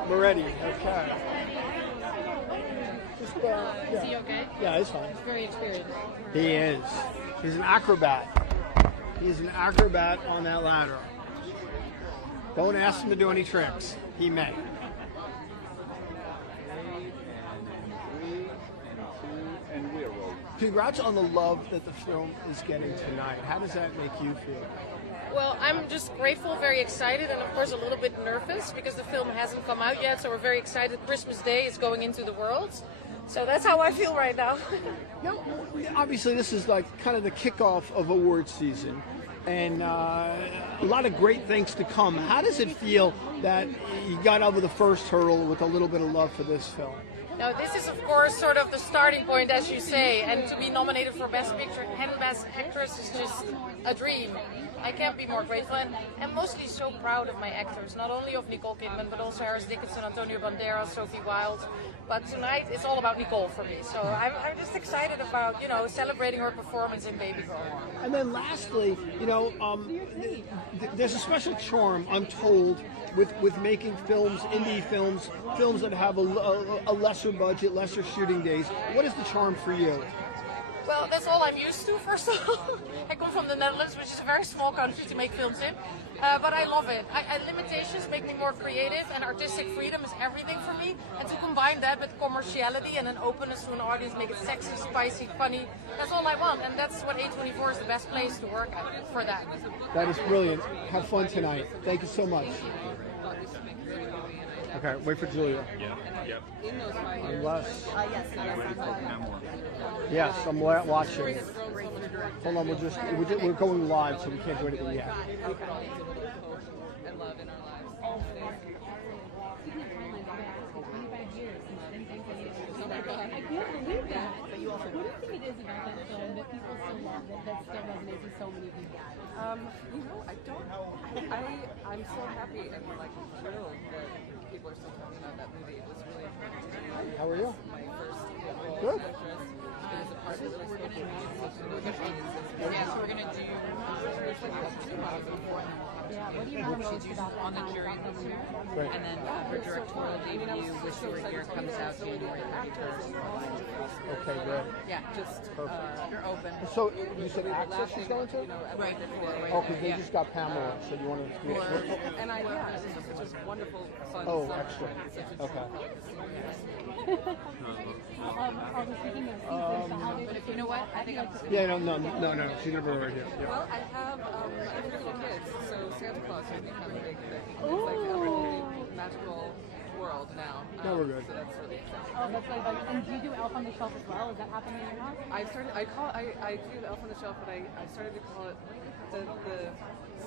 We're ready. Okay. Just, yeah. Is he okay? Yeah, it's fine. He's very experienced. He is. He's an acrobat. He's an acrobat on that ladder. Don't ask him to do any tricks. He may. And we're rolling. Congrats on the love that the film is getting tonight. How does that make you feel? Well, I'm just grateful, very excited, and of course a little bit nervous because the film hasn't come out yet, so we're very excited. Christmas Day is going into the world. So that's how I feel right now. No, obviously this is like kind of the kickoff of awards season, and a lot of great things to come. How does it feel that you got over the first hurdle with a little bit of love for this film? Now, this is, of course, sort of the starting point, as you say, and to be nominated for Best Picture and Best Actress is just a dream. I can't be more grateful, and I'm mostly so proud of my actors, not only of Nicole Kidman, but also Paris Dickinson, Antonio Banderas, Sophie Wilde. But tonight, it's all about Nicole for me, so I'm just excited about, you know, celebrating her performance in Baby Girl. And then lastly, you know, there's a special charm, I'm told, with making films, indie films, films that have a lesser budget, lesser shooting days. What is the charm for you? Well, that's all I'm used to, first of all. I come from the Netherlands, which is a very small country to make films in, but I love it. Limitations make me more creative, and artistic freedom is everything for me. And to combine that with commerciality and an openness to an audience, make it sexy, spicy, funny, that's all I want. And that's what A24 is the best place to work at for that. That is brilliant. Have fun tonight. Thank you so much. Okay, wait for Julia. Yep. Unless. Yes. Yes, I'm watching. Hold on, we're going live, so we can't do anything yet. And love in our lives. I can't believe that. What do you think it is about that film that people still love that still resonates with so many people? You know, I'm so happy and like thrilled that people are still talking about that movie. It was really important to me. How are you? My first role Good. as an actress. It was a part that really spoke to me. Yeah, so we're gonna do. Yeah, what do you love most about that on the jury this year? Great. And then her directorial debut, Wish You Were Here, comes out January 31st. Okay, good. Yeah, just you're open. So you said Access she's going to? Right. Oh, because they just got Pamela, so you want to do it. And it's just such a wonderful, fun Oh, summer. extra. Okay. But you know what? I think I'm. Yeah, no. She never heard it. Yeah. Well, I have three little kids, so Santa Claus has become a big thing. It's like a really magical world now. No, we're good. So that's really exciting. Oh, that's really fun. And do you do Elf on the Shelf as well? Is that happening in your house? I do the Elf on the Shelf, but I started to call it the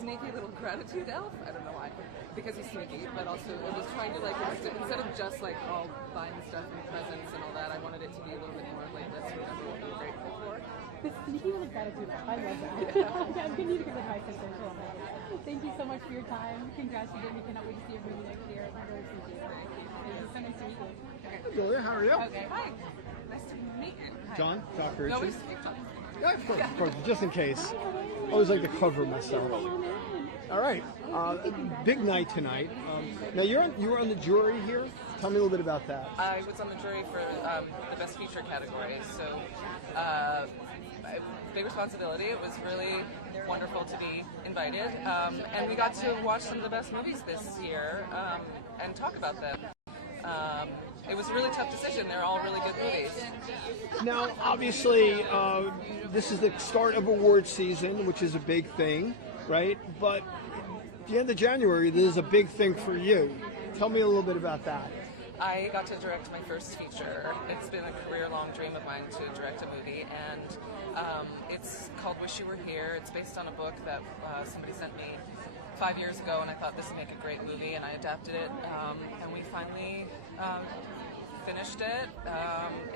sneaky little gratitude elf. I don't know why, because he's sneaky, but also it was trying to like instead of just like all buying stuff and presents and all that, I wanted it to be a little bit more like let's remember what we were grateful for. The sneaky little gratitude elf. I love that. Yeah. I'm gonna need to give advice to social on that. Thank you so much for your time. Congrats again. We cannot wait to see your movie next year. I'm very appreciative. Thank you. So nice to meet you. Julia, how are you? Okay. Hi. Nice to meet you. John, Dr. No, we Richard? speak John. Yeah, of course, just in case. I always like to cover myself. All right, big night tonight. Now you were on the jury here. Tell me a little bit about that. I was on the jury for the Best Feature category, so big responsibility. It was really wonderful to be invited, and we got to watch some of the best movies this year. and talk about them. It was a really tough decision. They're all really good movies. Now, obviously, this is the start of award season, which is a big thing, right? But at the end of January, there's a big thing for you. Tell me a little bit about that. I got to direct my first feature. It's been a career-long dream of mine to direct a movie, and it's called Wish You Were Here. It's based on a book that somebody sent me 5 years ago, and I thought this would make a great movie, and I adapted it, and we finally finished it.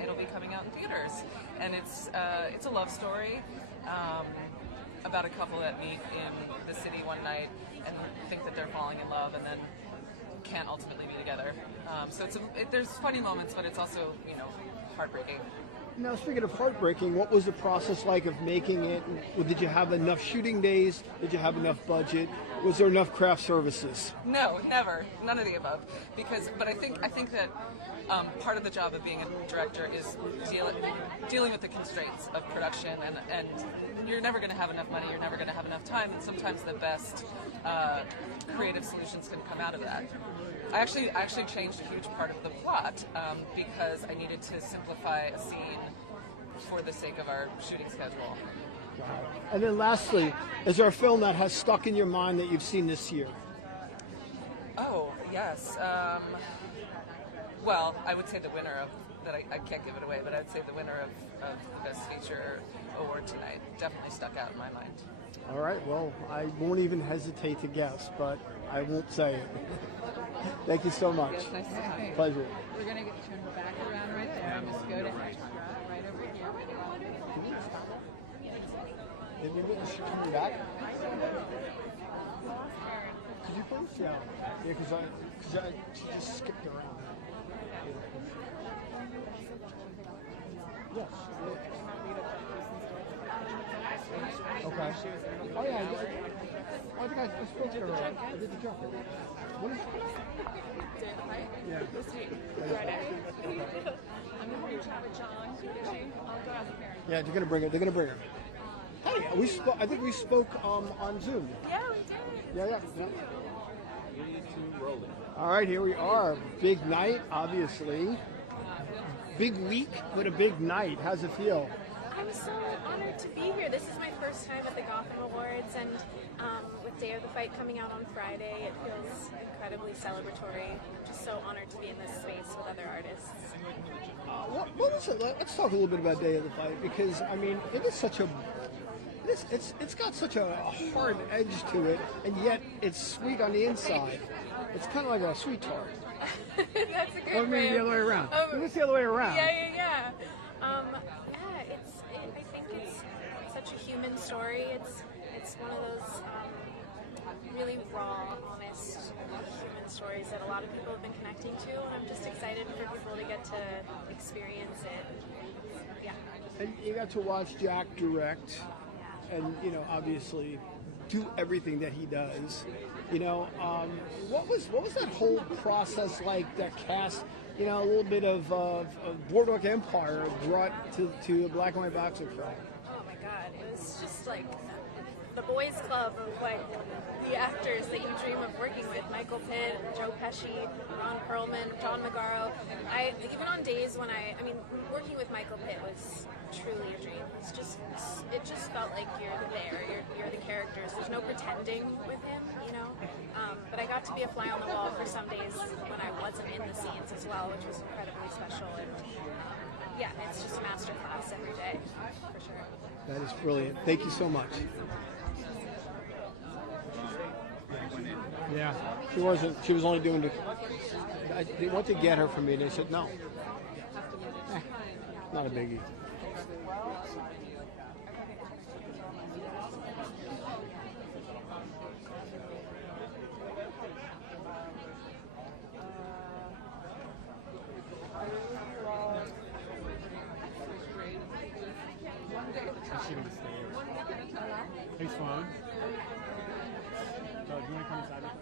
It'll be coming out in theaters, and it's a love story about a couple that meet in the city one night and think that they're falling in love, and then can't ultimately be together. So there's funny moments, but it's also, you know, heartbreaking. Now, speaking of heartbreaking, what was the process like of making it? Did you have enough shooting days? Did you have enough budget? Was there enough craft services? No, never. None of the above. But I think that part of the job of being a director is dealing with the constraints of production, and you're never going to have enough money. You're never going to have enough time, and sometimes the best creative solutions can come out of that. I actually changed a huge part of the plot because I needed to simplify a scene for the sake of our shooting schedule. And then lastly, is there a film that has stuck in your mind that you've seen this year? Oh, yes. Well, I would say the winner of, that I can't give it away, but I would say the winner of the Best Feature Award tonight definitely stuck out in my mind. All right, well, I won't even hesitate to guess, but I won't say it. Thank you so much. Yes, nice to have you. Pleasure. We're going to turn back around right there and just go to extra right over here. Did we get coming back? Could you please? Yeah. Yeah, because she just skipped around. Yes. Okay. Oh yeah. I think I spoke to her. I did the job. What is it? Yeah. This week, Friday. I'm going to chat with John. I'll go out there. Yeah, they're gonna bring her. They're gonna bring her. Hey, I think we spoke on Zoom. Yeah, we did. Yeah. All right, here we are. Big night, obviously. Big week, but a big night. How's it feel? I'm so honored to be here. This is my first time at the Gotham Awards, and with Day of the Fight coming out on Friday, it feels incredibly celebratory. I'm just so honored to be in this space with other artists. What was it? Let's talk a little bit about Day of the Fight, because I mean, it is such a it's got such a hard edge to it, and yet it's sweet on the inside. It's kind of like a sweet tart. That's a good Or maybe the other way around. It's the other way around. Yeah. I think it's such a human story. It's one of those really raw, honest human stories that a lot of people have been connecting to, and I'm just excited for people to get to experience it. Yeah. And you got to watch Jack direct, and you know, obviously, do everything that he does. You know, what was that whole process like? That cast, you know, a little bit of Boardwalk Empire brought to a black and white boxing film. Oh my God, it was just like the boys' club of like the actors that you dream of working with. Michael Pitt, Joe Pesci, Ron Perlman, John Magaro. Even on days when I mean, working with Michael Pitt was truly a dream. It just felt like you're there. You're the characters. There's no pretending with him, you know. But I got to be a fly on the wall for some days when I wasn't in the scenes as well, which was incredibly special. And yeah, it's just a masterclass every day, for sure. That is brilliant. Thank you so much. Yeah, she wasn't. She was only doing they went to get her from me, and they said no. Not a biggie. Hey, Sloan. Do you want to come inside with us?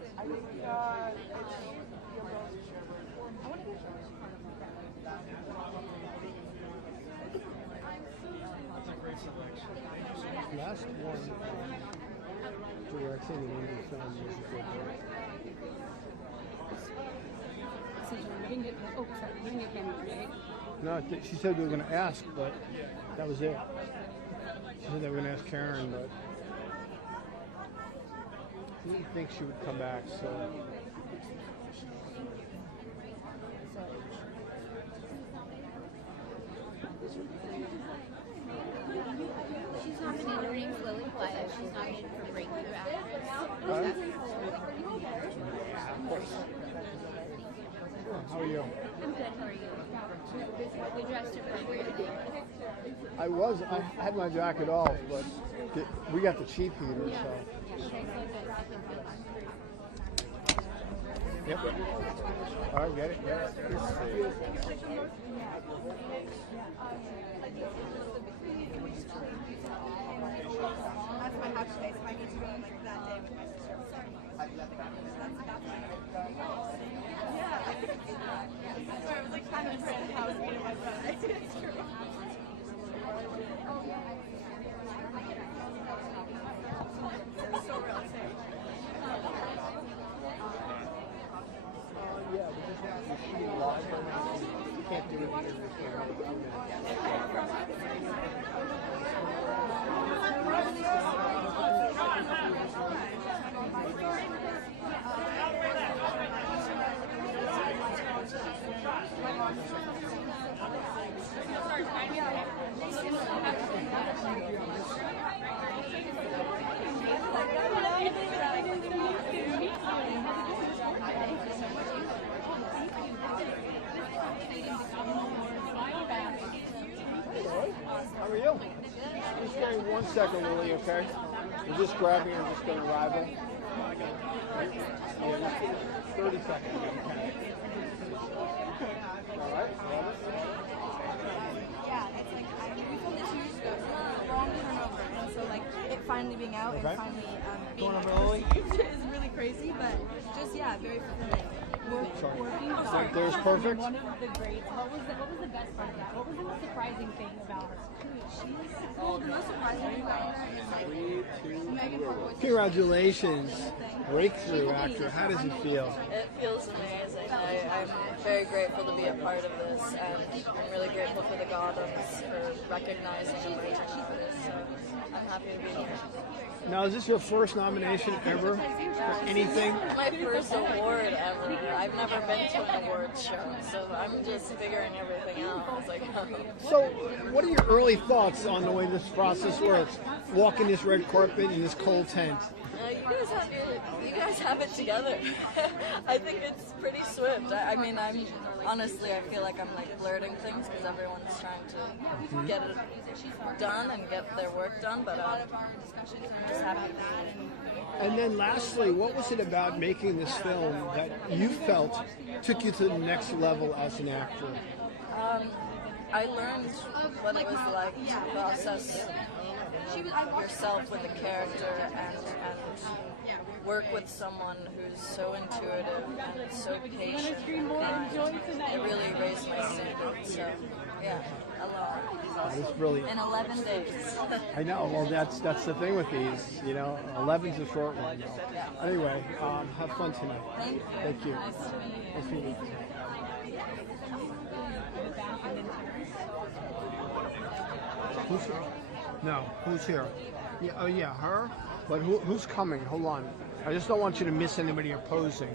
That's a great selection. Last one directing an indie film was before. decision. We didn't get, oh, sorry, we didn't get cameras, right? No, she said we were going to ask, but that was it. She said they were going to ask Karen, but I didn't think she would come back, so. She's nominated. Her name's Lily Playa. She's nominated for Breakthrough Actress. Of course. How are you? I'm good. How are you? You dressed appropriately. I had my jacket off, but we got the cheap heater, so. Yep. All right, get it. Yeah. That's my hot space. I need to go like that day with my sister. Yeah. That's why I was like kind of afraid of how I was meeting my brother. It's true. It's so real too. Yeah, we're shooting live right now. You can't do it How are you? Just stay 1 second, Lily, okay? We're just grabbing her, just going to arrival. Yeah, 30 seconds. All right, love it. Yeah, it's like we filmed it 2 years ago, so it's a long turnover, and so like it finally being out and finally being received is really crazy, but just very fulfilling. Working Right there's perfect. One of the greats. What was the best part of that? What was the most surprising thing about her? The most surprising thing about her is like Megan Fox. Congratulations, breakthrough actor. How does it feel? It feels amazing. I'm very grateful to be a part of this, and I'm really grateful for the Gothams for recognizing emerging artists. So I'm happy to be here. Now, is this your first nomination ever for anything? My first award ever. I've never been to an awards show, so I'm just figuring everything out as I go. So, what are your early thoughts on the way this process works? Walking this red carpet in this cold tent. You guys have it together. I think it's pretty swift. I mean, I feel like I'm like blurting things because everyone's trying to get it done and get their work done, but I'm just happy to be here. And then lastly, what was it about making this film that you felt took you to the next level as an actor? I learned what it was like to process yourself with a character and work with someone who's so intuitive and so patient and kind. It really raised my standards. So, yeah, a lot. That is brilliant. In 11 days. I know. Well, that's the thing with these. 11's a short one. Anyway, have fun tonight. Thank you. Nice to meet you. Who's here? No, who's here? Yeah, oh yeah, her? But who's coming? Hold on. I just don't want you to miss anybody opposing.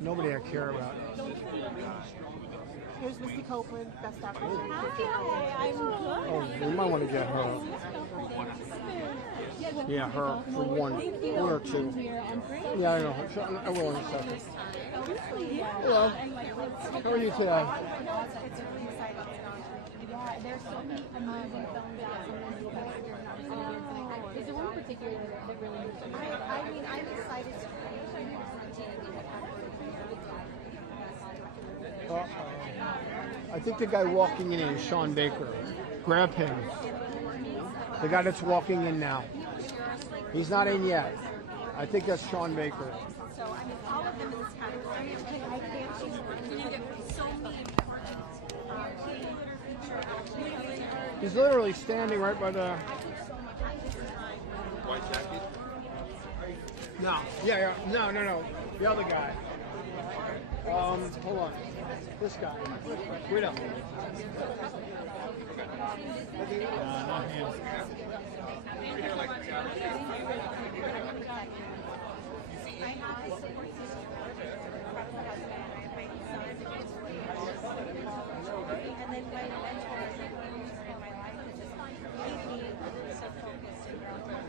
Nobody I care about. Here's Misty Copeland, best actress. Oh, we might want to get her. Yeah, her for one or two. Yeah, I know. I will in a second. Hello. How are you today? There's so many amazing films out there. Is there one in particular that really moves you? I mean, I'm excited to I think the guy walking in is Sean Baker. Grab him. The guy that's walking in now. He's not in yet. I think that's Sean Baker. So, I mean, all of them in this category, I can't choose one. You get so many He's literally standing right by the... White jacket? No. Yeah. No. The other guy. Hold on. This guy. Wait up. Not him. And then my mentors and teacher in my life has just keep me so focused and grounded.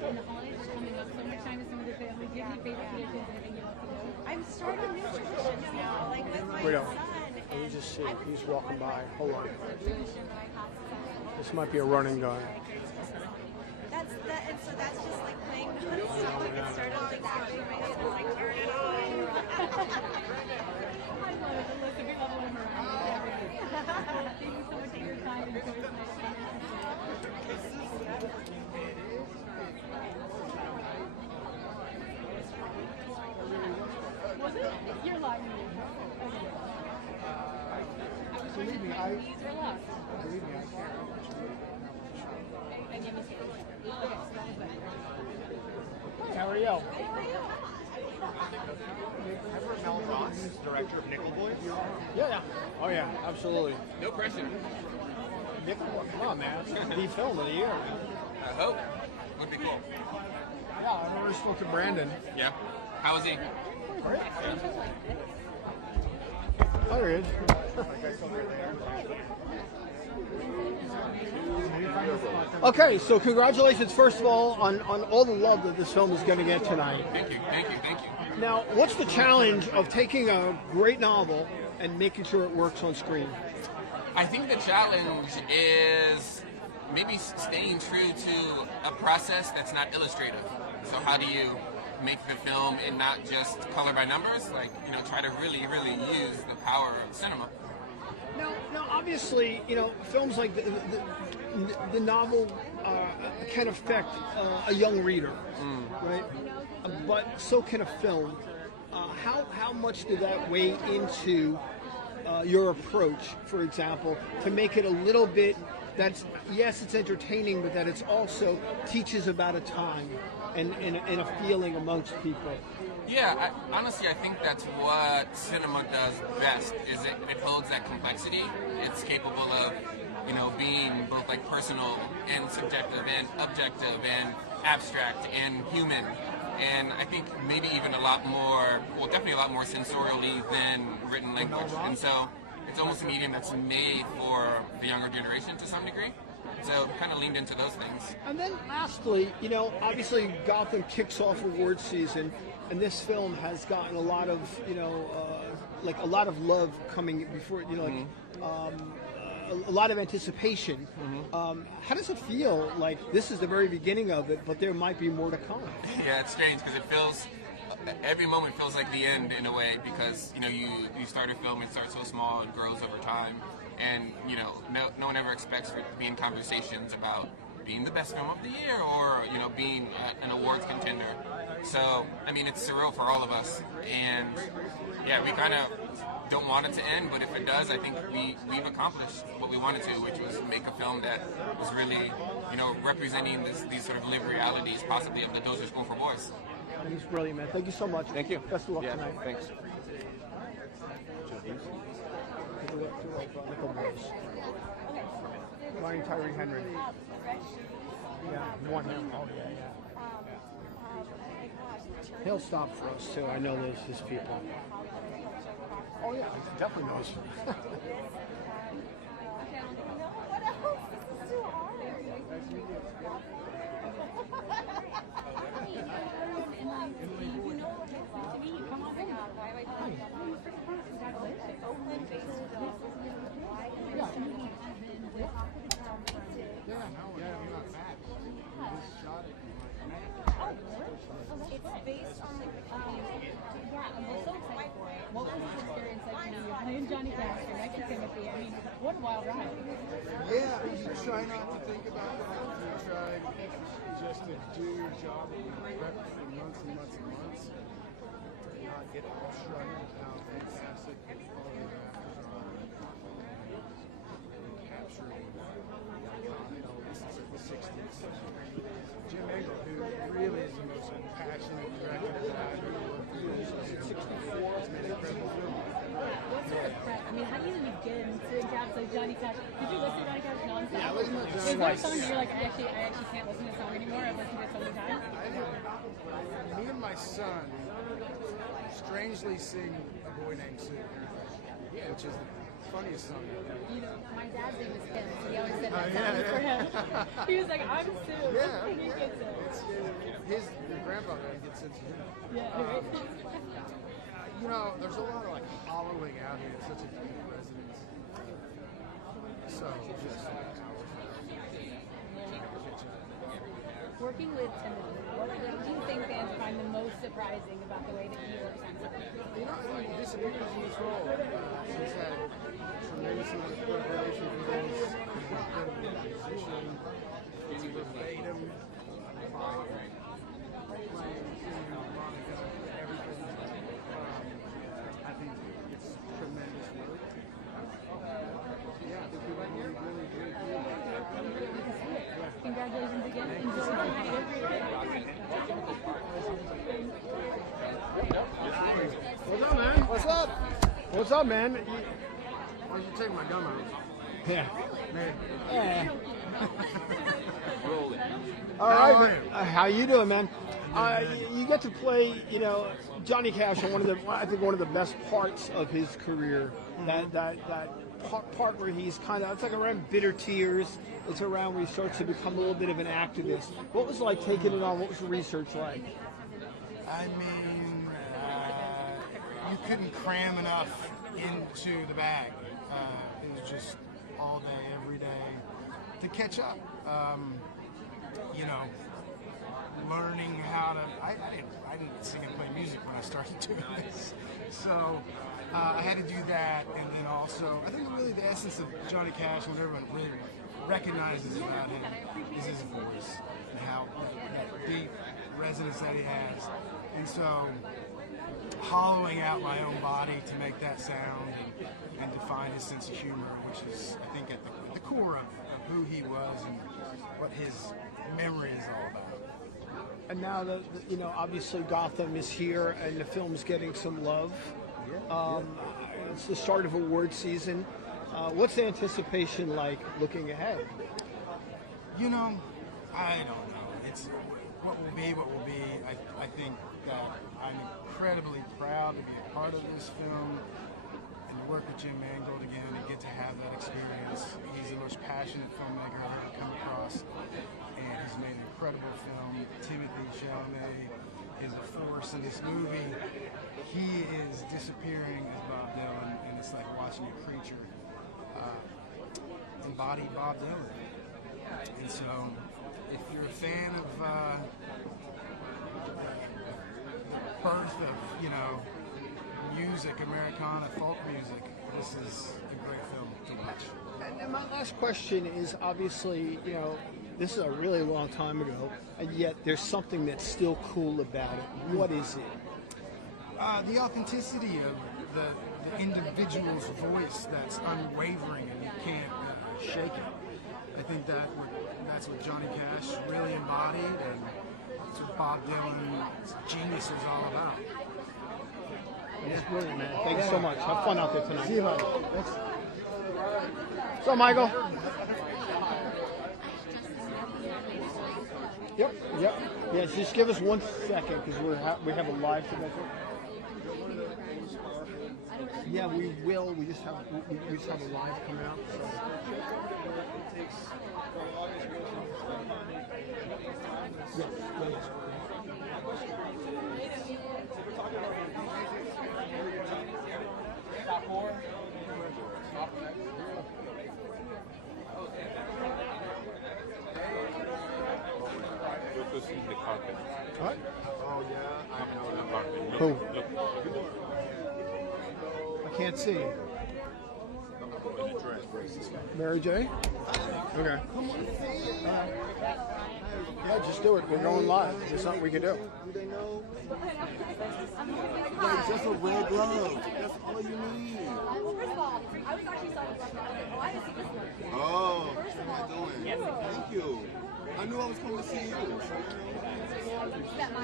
And the holidays are coming up. So much time is in with the family. Do you have any favorite traditions? Anything you love to do? I'm starting new traditions now, like with my Wait up. son. Let me just see. He's walking by. Hold on. This might be a running guy. That's that, and so that's just like playing nonstop. Like it started like scratching my head and like turn it on. I love it. Listen, we love them around. Thank you so much for your time. Enjoy tonight. Was it? You're lying to me. Believe me, I can't. How are you? Ever Mel Ross, director of Nickel Boys? Yeah. Oh yeah, absolutely. No pressure. Nickel, come on, man. The film of the year. I hope. Would be cool. Yeah, I've already spoke to Brandon. Yeah. How is he? Great. Oh, there he is. Okay, so congratulations, first of all, on all the love that this film is going to get tonight. Thank you. Now, what's the challenge of taking a great novel and making sure it works on screen? I think the challenge is maybe staying true to a process that's not illustrative. So how do you make the film and not just color by numbers? Like, try to really, really use the power of cinema. Now, obviously, films like the novel can affect a young reader, right? But so can a film. How much did that weigh into your approach, for example, to make it a little bit that's, yes, it's entertaining, but that it's also teaches about a time and a feeling amongst people? Yeah, honestly, I think that's what cinema does best, is it holds that complexity. It's capable of, being both like personal and subjective and objective and abstract and human. And I think maybe even definitely a lot more sensorially than written language. And so it's almost a medium that's made for the younger generation to some degree. So kind of leaned into those things. And then lastly, obviously Gotham kicks off award season, and this film has gotten a lot of, a lot of love coming before, a lot of anticipation. How does it feel like this is the very beginning of it, but there might be more to come? Yeah, it's strange because every moment feels like the end in a way, because you start a film, it starts so small, it grows over time, and no one ever expects for it to be in conversations about being the best film of the year or being an awards contender. So I mean, it's surreal for all of us, and yeah, we kind of don't want it to end, but if it does, I think we've accomplished what we wanted to, which was make a film that was really representing these sort of lived realities, possibly of the Dozier School for Boys. That was brilliant, man. Thank you so much. Thank you. Best of luck tonight. Thanks. Ryan Tyree Henry. Yeah, one him. Oh yeah. He'll stop for us too. I know there's his people. Oh yeah, he definitely knows. It's based on yeah, I'm so excited for it. What was this experience like? You're playing Johnny Cash, you're next to Timothy. I mean, what a wild ride. Yeah, you try not to think about it. You try just to do your job and prep for months and months and months. To not get struck with how fantastic the photographers are. And capturing this is the 60s. Jim Engel, who really is the most passionate director that I've ever worked with, has made incredible prep? I mean, how do you even begin to adapt to Johnny Cash? Did you listen to Johnny Cash nonstop? Yeah, I listen to Johnny Is there a Cash. song that you're like, I actually can't listen to this song anymore? I've listened to it so many times. Me and my son strangely sing A Boy Named Sue, which is the funniest song ever. You know, my dad's name is Kim, so he always said that song for him. He was like, I'm Sue. Yeah, And he gets it. His grandfather gets it too. Yeah, right. You know, there's a lot of like hollowing out here. It's such a deep resonance. So just working with Timothy, what do you think fans find the most surprising about the way that he works on something? You know, he disappears in this role. He's had tremendous amount of preparation for this. He's an incredible musician. He's verbatim. Playing, singing, Monica, everything. I think it's tremendous work. Yeah, I think people really, really, really feel it. Congratulations again. Enjoy What's up, man? What's up? What's up, man? Why don't you take my gum out? Yeah. Man. Yeah. All right, man. How you doing, man? You get to play, you know, Johnny Cash on I think one of the best parts of his career. That part where he's kind of, it's like around bitter tears. It's around where he starts to become a little bit of an activist. What was it like taking it on? What was the research like? I mean, you couldn't cram enough into the bag. It was just all day, every day to catch up. You know, learning how to. I didn't sing and play music when I started doing this, so I had to do that. And then also, I think really the essence of Johnny Cash, what everyone really recognizes about him, is his voice and how that deep resonance that he has. And so, hollowing out my own body to make that sound and to find his sense of humor, which is, I think, at the core of who he was and what his memory is all about. And now, you know, obviously Gotham is here and the film's getting some love. It's the start of award season. What's the anticipation like looking ahead? You know, I don't know. It's what will be, what will be. I think that I'm incredibly proud to be a part of this film and to work with Jim Mangold again and get to have that experience. He's the most passionate filmmaker I've ever come across, and he's made an incredible film. Timothy Chalamet is a force in this movie. He is disappearing as Bob Dylan, and it's like watching a creature embody Bob Dylan. And so, if you're a fan of the birth of, you know, music, Americana, folk music, this is a great film to watch. And my last question is, obviously, you know, this is a really long time ago, and yet there's something that's still cool about it. What is it? The authenticity of the individual's voice that's unwavering and you can't shake it. I think that's what Johnny Cash really embodied, and that's what Bob Dylan's genius is all about. It's brilliant, man. Thank you so much. Have fun out there tonight. See you, buddy. So, Michael. Yep. Yeah, just give us 1 second because we have a live segment. Yeah, we will. We just have a live come out. So. The carpet. What? Oh yeah, I know the carpet. Who? Look. I can't see. Mary J? Okay. Yeah, just do it. We're going live. There's something we can do. Do they know? It's just a red glove. That's all you need. Well, first of all, I was actually so I didn't see this one. Oh, what am I doing? Thank you. I knew I was coming to see you.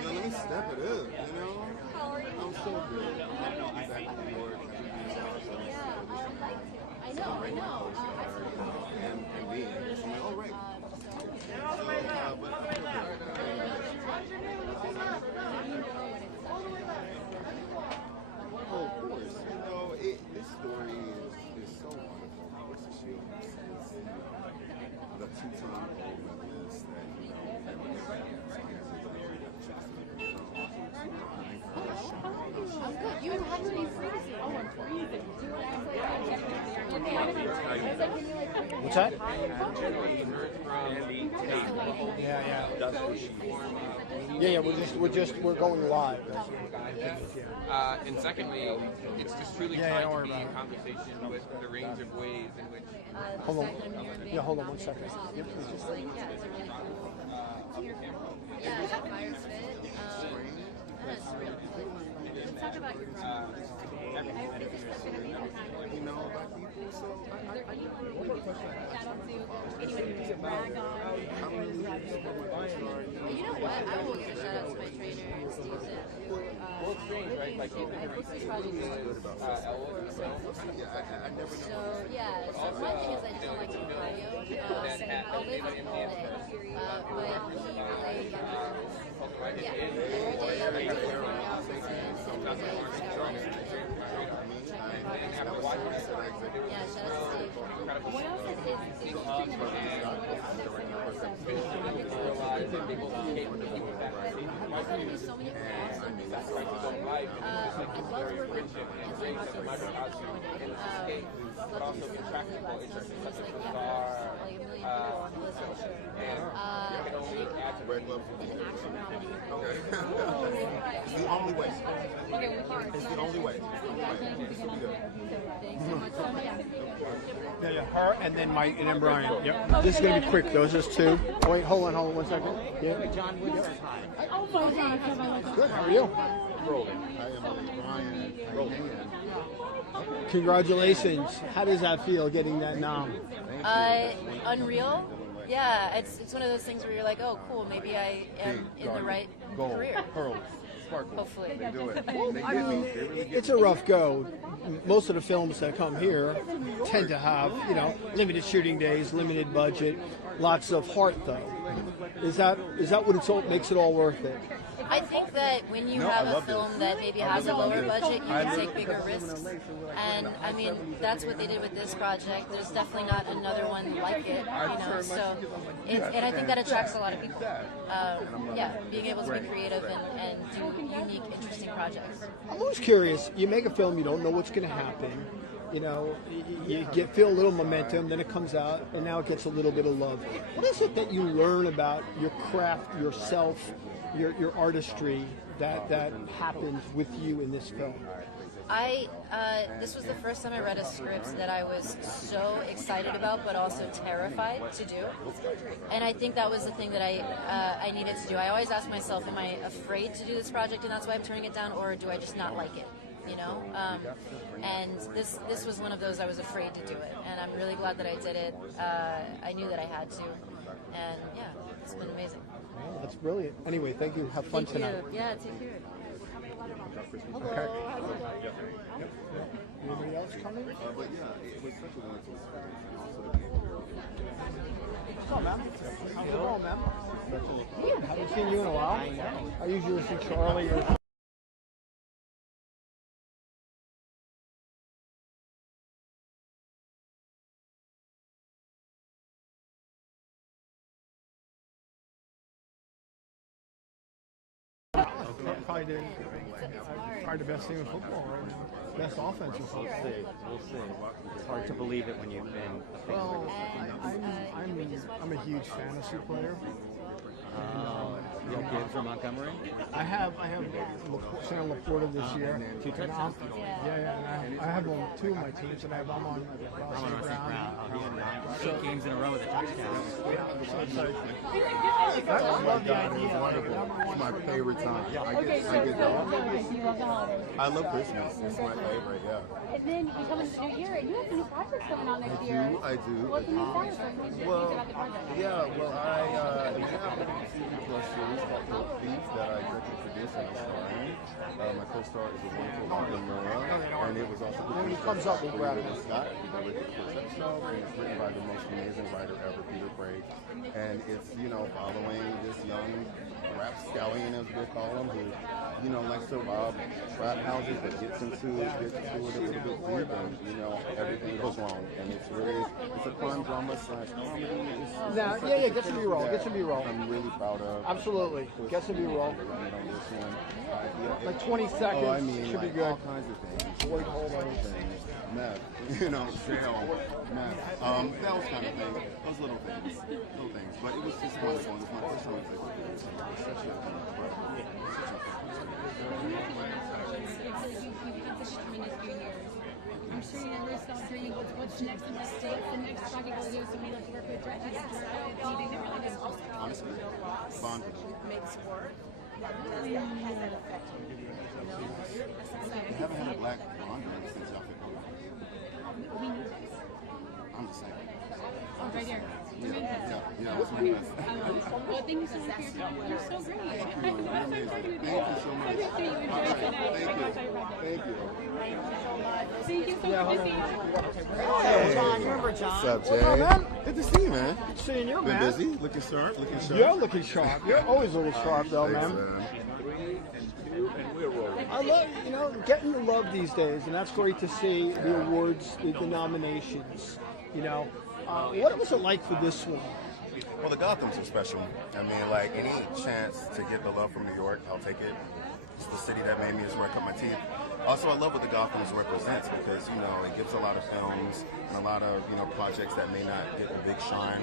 Let me step it up, you know? How are you? I'm so good. Back to New York. I know. And being, all right. Oh, of course. This story is so wonderful. What's the shield? The two-time gold medalist that, I'm good. You have to be freezing. Oh, I'm freezing. What's that? Yeah. We're going live. And secondly, it's just truly trying to be in conversation with the range of ways in which. Hold on. Yeah, hold on 1 second. Yep. It's just like, yeah, it's a really cool. Yeah, I got fire fit. And it's really cool. Let's talk about your you know about people, so you know what? I will give a shout out to my trainer, Steve. Well, it's strange, right? Like, even if it's so, yeah, so one thing is I just don't like to do cardio. I'll live with all day. But he, like, yeah, every day I'm doing workouts and yeah, shout out to Steve. What else is interesting about there's going to be so many awesome movies. I'd love to work with but also the practical interest in such a bizarre, It's the only way. It's the only way. Yeah, her and then Brian. Yep. This is gonna be quick. Those are two. Wait, hold on 1 second. Yeah. John Wood says hi. Oh my God. Good. How are you? I am Brian. Congratulations. How does that feel getting that nom? Unreal. Yeah, it's one of those things where you're like, oh, cool, maybe I am in the right career. Pearls, sparkles. Hopefully. They do it. It's a rough go. Most of the films that come here tend to have, limited shooting days, limited budget, lots of heart though. Is that what makes it all worth it? I think that when you have a film that maybe has a lower budget, you can take bigger risks. And I mean, that's what they did with this project. There's definitely not another one like it, so and I think that attracts a lot of people. Being able to be creative and do unique, interesting projects. I'm always curious. You make a film, you don't know what's going to happen. You feel a little momentum, then it comes out, and now it gets a little bit of love. What is it that you learn about your craft, yourself, your artistry that happens with you in this film? This was the first time I read a script that I was so excited about, but also terrified to do. And I think that was the thing that I needed to do. I always ask myself, am I afraid to do this project and that's why I'm turning it down, or do I just not like it? And this was one of those I was afraid to do it, and I'm really glad that I did it. I knew that I had to, and yeah, it's been amazing. Oh, that's brilliant. Anyway, thank you. Have fun tonight. Yeah, take care. Okay. Yep. Anybody else coming? But yeah, it was such a wonderful What's up, ma'am? How's it going, ma'am? Haven't seen you in a while. I usually see Charlie or... Probably the best team in football right now. Best offense in football. We'll see. It's hard to believe it when you've been. Well, I'm a huge fantasy player. You have kids from Montgomery? I have San Laporta this year. Two touchdowns? Yeah, and I have two of my teams, and I'm on Rossi Brown. 8 games in a row with a touchdown. I love the idea. It's wonderful. It's my favorite time. I love Christmas. It's my favorite, yeah. And then you come into the new year, and you have some new projects coming out next year. I do. What's the new project? Well, yeah, well, I have a TV plus series called Thieves that I directly produced and I'm starring. My co-star is a wonderful Laura, and it was also When he comes up, we'll grab it. Scott, who directed the first episode, and it's written by the most amazing writer ever, Peter Craig. And it's, you know, following this young rap scallion, as we'll call him, who, you know, likes to rob trap houses, but gets into it a little bit deep, and, you know, everything goes wrong. And it's really, it's a crime drama slash comedy. Now, yeah, get some B-roll. Get some B-roll. I'm really proud of. Absolutely. Get some B-roll. Like 20 seconds. Oh, I mean, should like, be good. all kinds of things. Boy, hold on things. Meth. You know, jail. Meth. Those kind of things. Those little things. Little things. But it was just wonderful. It was my first time to take it. Such a I'm sure you never stop dreaming. What's next? And what's the next project will do? So we like to work with directors. Anything that really does. Honestly, Bond makes work. Has that effect? I haven't had a black Bond since y'all picked up. I'm just saying. Oh, right here. Yeah, that's my best. Well, thank you so much for your time. You're so great. Thank you so much. I hope that you enjoyed tonight. Thank you. Thank you so much for seeing Hey, John, you remember John? What's up, Jay? What's up, man? Good to see you, man. Good seeing you, Been man. busy, looking sharp, looking sharp. You're looking sharp. You're always a little sharp, though, Thanks, man. 3 and 2, and we're rolling. I love, you know, getting the love these days, and that's great to see. The awards, the nominations. You know, what was it like for this one? Well, the Gothams are special. I mean, like, any chance to get the love from New York, I'll take it. It's the city that made me, it's where I cut my teeth. Also, I love what the Gothams represents because, you know, it gives a lot of films and a lot of, you know, projects that may not get a big shine,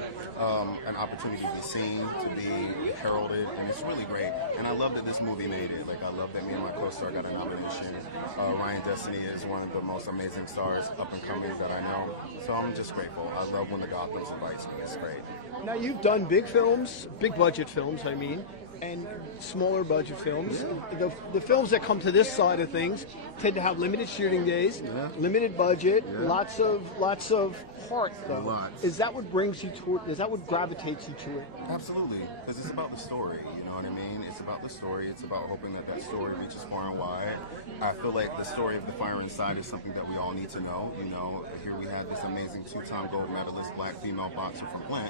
an opportunity to be seen, to be heralded, and it's really great. And I love that this movie made it. Like, I love that me and my co-star got a nomination. Ryan Destiny is one of the most amazing stars, up and coming, that I know. So I'm just grateful. I love when the Gothams invites me. It's great. Now, you've done big films, big budget films, I mean, and smaller budget films. Yeah. The films that come to this side of things tend to have limited shooting days, limited budget, lots of heart, though. Lots. Is that what brings you toward? Is that what gravitates you to it? Absolutely, because it's about the story. You know what I mean? It's about the story. It's about hoping that that story reaches far and wide. I feel like the story of the fire inside is something that we all need to know. You know, here we had this amazing 2-time gold medalist, black female boxer from Flint,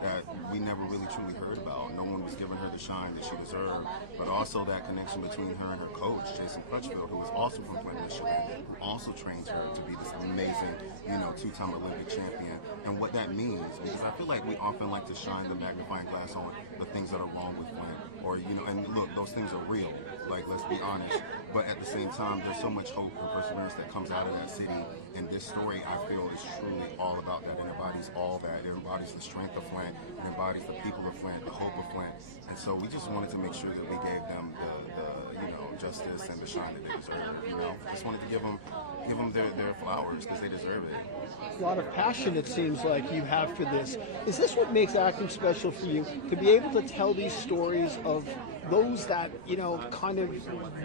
that we never really truly heard about. No one was giving her the shine that she deserved, but also that connection between her and her coach, Jason Crutchfield, who was also from Flint, Michigan, who also trained her to be this amazing, you know, 2-time Olympic champion, and what that means. Because I feel like we often like to shine the magnifying glass on the things that are wrong with Flint, or, you know, and look, those things are real. Like, let's be honest. But at the same time, there's so much hope and perseverance that comes out of that city. And this story, I feel, is truly all about that. It embodies all that. It embodies the strength of Flint. It embodies the people of Flint, the hope of Flint. And so we just wanted to make sure that we gave them the you know, justice and the shine that they deserve. You know, just wanted to give them their flowers because they deserve it. A lot of passion, it seems like you have for this. Is this what makes acting special for you? To be able to tell these stories of those that, you know, kind of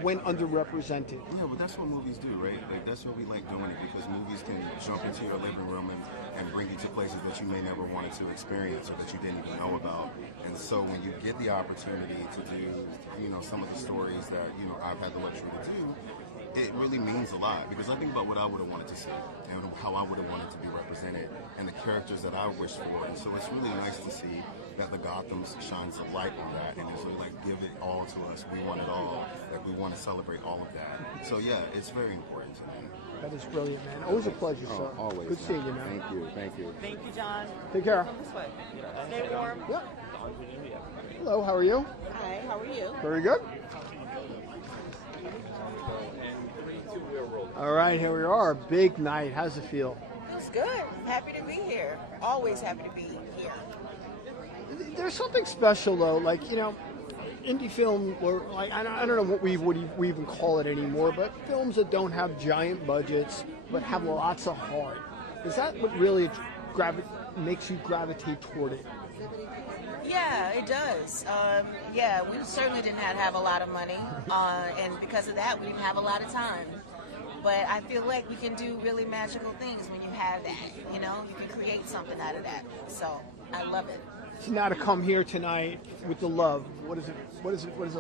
went underrepresented. Yeah, but that's what movies do, right? Like, that's what we like doing it, because movies can jump into your living room and bring you to places that you may never wanted to experience or that you didn't even know about. And so when you get the opportunity to do, you know, some of the stories that, you know, I've had the luxury to do, it really means a lot, because I think about what I would have wanted to see and how I would have wanted to be represented and the characters that I wish for. And so it's really nice to see that the Gothams shines a light on that, and it's really like, give it all to us. We want it all. Like, we want to celebrate all of that. So yeah, it's very important to me. That is brilliant, man. Always a pleasure, sir. Always. Good seeing you, man. Thank you. Thank you. Thank you, John. Take care. Come this way. Stay warm. Yep. Hello, how are you? Hi, how are you? Very good. All right, here we are. Big night. How's it feel? It's good. Happy to be here. Always happy to be here. There's something special, though. Like, you know, indie film, or like, I don't know what we even call it anymore, but films that don't have giant budgets but have lots of heart. Is that what really makes you gravitate toward it? Yeah, it does. Yeah, we certainly didn't have a lot of money, and because of that, we didn't have a lot of time. But I feel like we can do really magical things when you have that. You know, you can create something out of that. So I love it. So now to come here tonight with the love, what is it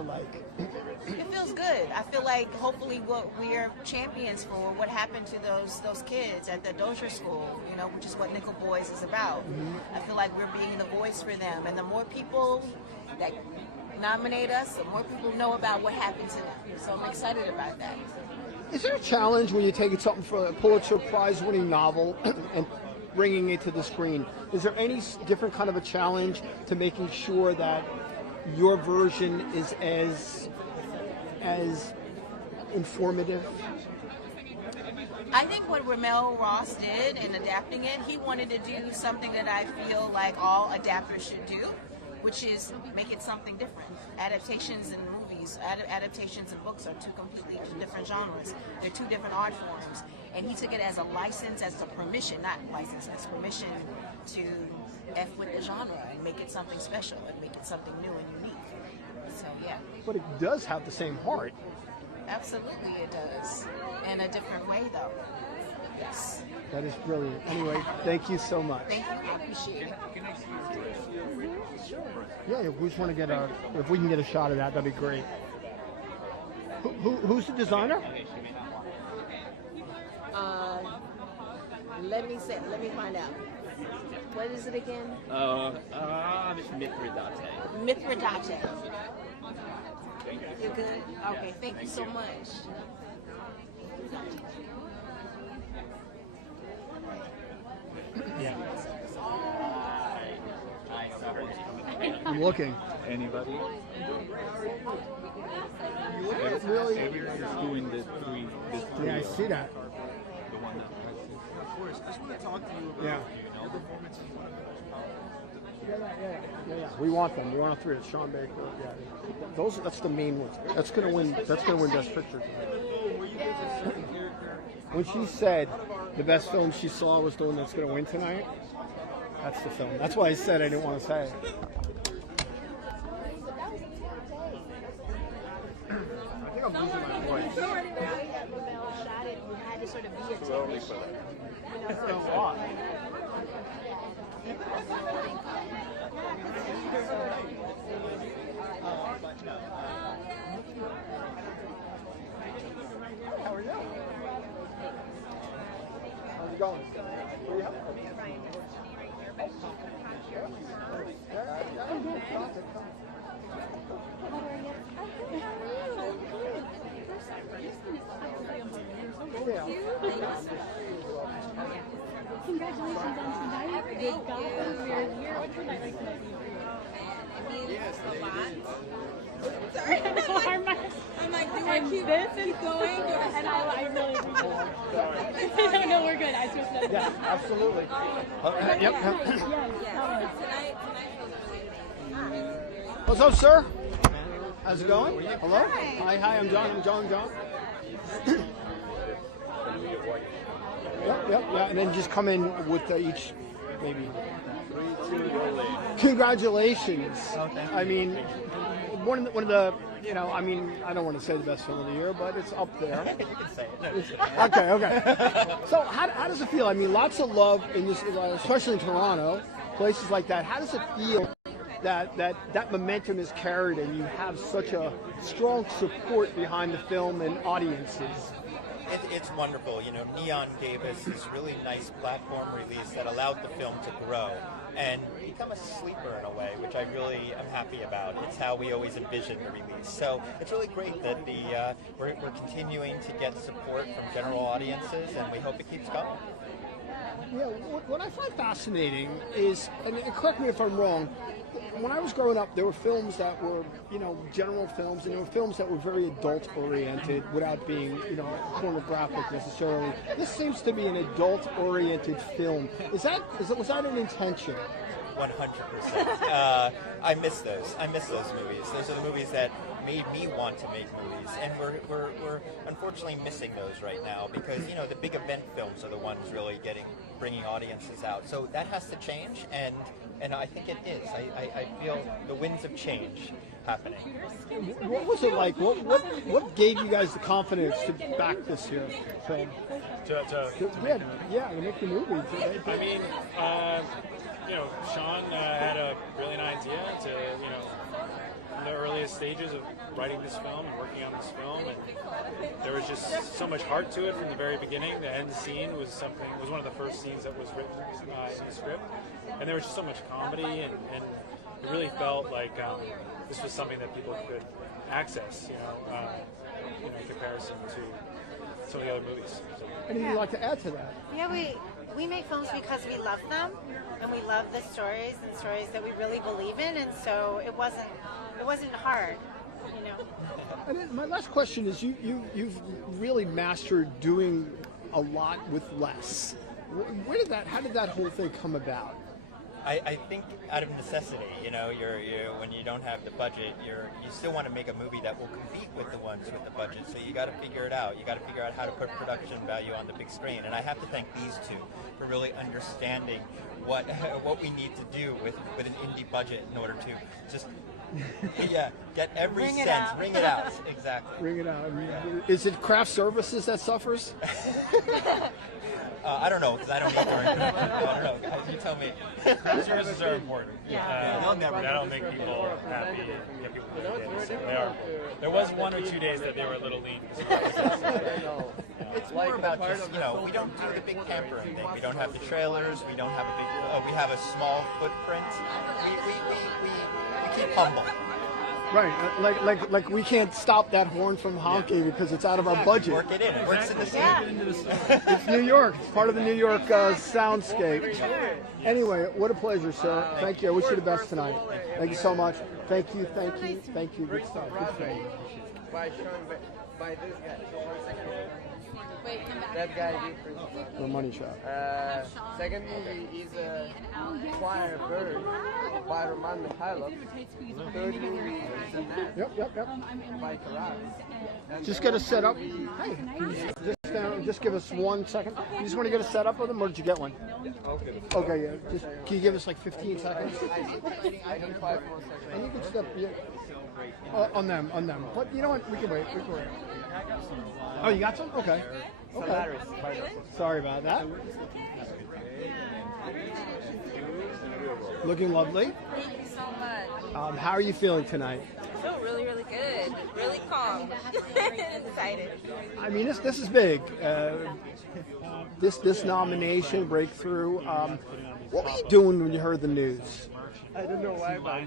like? It feels good. I feel like hopefully what we're champions for, what happened to those kids at the Dozier School, you know, which is what Nickel Boys is about. I feel like we're being the voice for them, and the more people that nominate us, the more people know about what happened to them. So I'm excited about that. Is there a challenge when you're taking something for a Pulitzer Prize-winning novel and bringing it to the screen? Is there any different kind of a challenge to making sure that your version is as informative? I think what Ramel Ross did in adapting it, he wanted to do something that I feel like all adapters should do, which is make it something different. Adaptations in movies, adaptations in books are two completely different genres. They're two different art forms. And he took it as a license, as a permission, not license, as permission to F with the genre and make it something special and make it something new and unique. So, yeah. But it does have the same heart. Absolutely it does. In a different way, though. Yes. That is brilliant. Anyway, thank you so much. Thank you. I appreciate it. Yeah, if we just want to get if we can get a shot of that, that'd be great. Who's the designer? Let me find out. What is it again? It's Mithridate. Mithridate. You're good? Okay, thank you so much. Yeah. I'm looking. Anybody? Really? Everyone's doing the three. Yeah, I see that. The one that Of course, I just want to talk to you about your performance. Yeah. We want them. We want all three. It's Sean Baker. Yeah. That's the main ones. That's gonna win Best Picture. When she said the best film she saw was the one that's gonna win tonight, that's the film. That's why I said I didn't want to say it. I think I'm losing my voice. too early for that. How are you? How's it going? Where are you at? Congratulations on tonight. We're here. What's the night like tonight? Yes, a lot. Sorry. I'm like, do I keep going? And I really appreciate it. No, we're good. I just know. Yeah, absolutely. Yep. Tonight feels really good. What's up, sir? How's it going? Hello? Hi, I'm John. Yep. And then just come in with each, maybe. Congratulations. I mean, one of the, I mean, I don't want to say the best film of the year, but it's up there. You can say it. Okay. So how does it feel? I mean, lots of love in this, especially in Toronto, places like that. How does it feel that momentum is carried and you have such a strong support behind the film and audiences? It's wonderful. Neon gave us this really nice platform release that allowed the film to grow and become a sleeper in a way, which I really am happy about. It's how we always envisioned the release. So it's really great that we're continuing to get support from general audiences, and we hope it keeps going. Yeah, what I find fascinating is, and correct me if I'm wrong, when I was growing up, there were films that were, general films, and there were films that were very adult-oriented without being, pornographic necessarily. This seems to be an adult-oriented film. Was that an intention? 100%. I miss those. I miss those movies. Those are the movies that made me want to make movies, and we're unfortunately missing those right now because the big event films are the ones really getting bringing audiences out. So that has to change, and I think it is. I feel the winds of change happening. What was it like? What gave you guys the confidence to back this here film? To make the movie. I mean, Sean had a brilliant idea to, in the earliest stages of writing this film and working on this film, and there was just so much heart to it from the very beginning. The end scene was one of the first scenes that was written in the script, and there was just so much comedy, and it really felt like this was something that people could access, in comparison to some of the other movies. So. Anything you'd like to add to that? Yeah, we make films because we love them, and we love the stories and stories that we really believe in, and so it wasn't hard, And then my last question is, you've really mastered doing a lot with less. How did that whole thing come about? I think out of necessity, when you don't have the budget, you still want to make a movie that will compete with the ones with the budget. So you got to figure it out. You got to figure out how to put production value on the big screen. And I have to thank these two for really understanding what we need to do with an indie budget in order to just get every cent, ring it out. Exactly. Ring it out. Is it craft services that suffers? I don't know, because I don't eat during production. I don't know, guys. You tell me. Craft services are important. That'll make people happy. Get people to they are. There was 1 or 2 days that they were a little lean. It's more about just, we don't do the big pampering thing. We don't have the trailers. We don't have a big. We have a small footprint. We keep humble. Right, like we can't stop that horn from honking because it's out of our budget. Work it in. It works in the scene. It's New York. It's part of the New York soundscape. Anyway, what a pleasure, sir. Thank you. I wish you the best tonight. Thank you so much. Thank you. Good stuff. Good stuff. By this guy. Wait, come back. That guy different. The money shot. Second movie is Choir Bird by Roman Mikhailov. Third movie is Yep. by Karat. Just get a set up. Hey, just give us 1 second. You just want to get a set up with them, or did you get one? Okay, yeah. Just can you give us like 15 seconds? I need 5 more seconds. And you can step on them. But you know what? We can wait. Oh, you got some? Okay. Sorry about that. Looking lovely. Thank you so much. How are you feeling tonight? I feel really, really good. Really calm. Excited. I mean, this is big. This nomination, breakthrough. What were you doing when you heard the news? I don't know why, but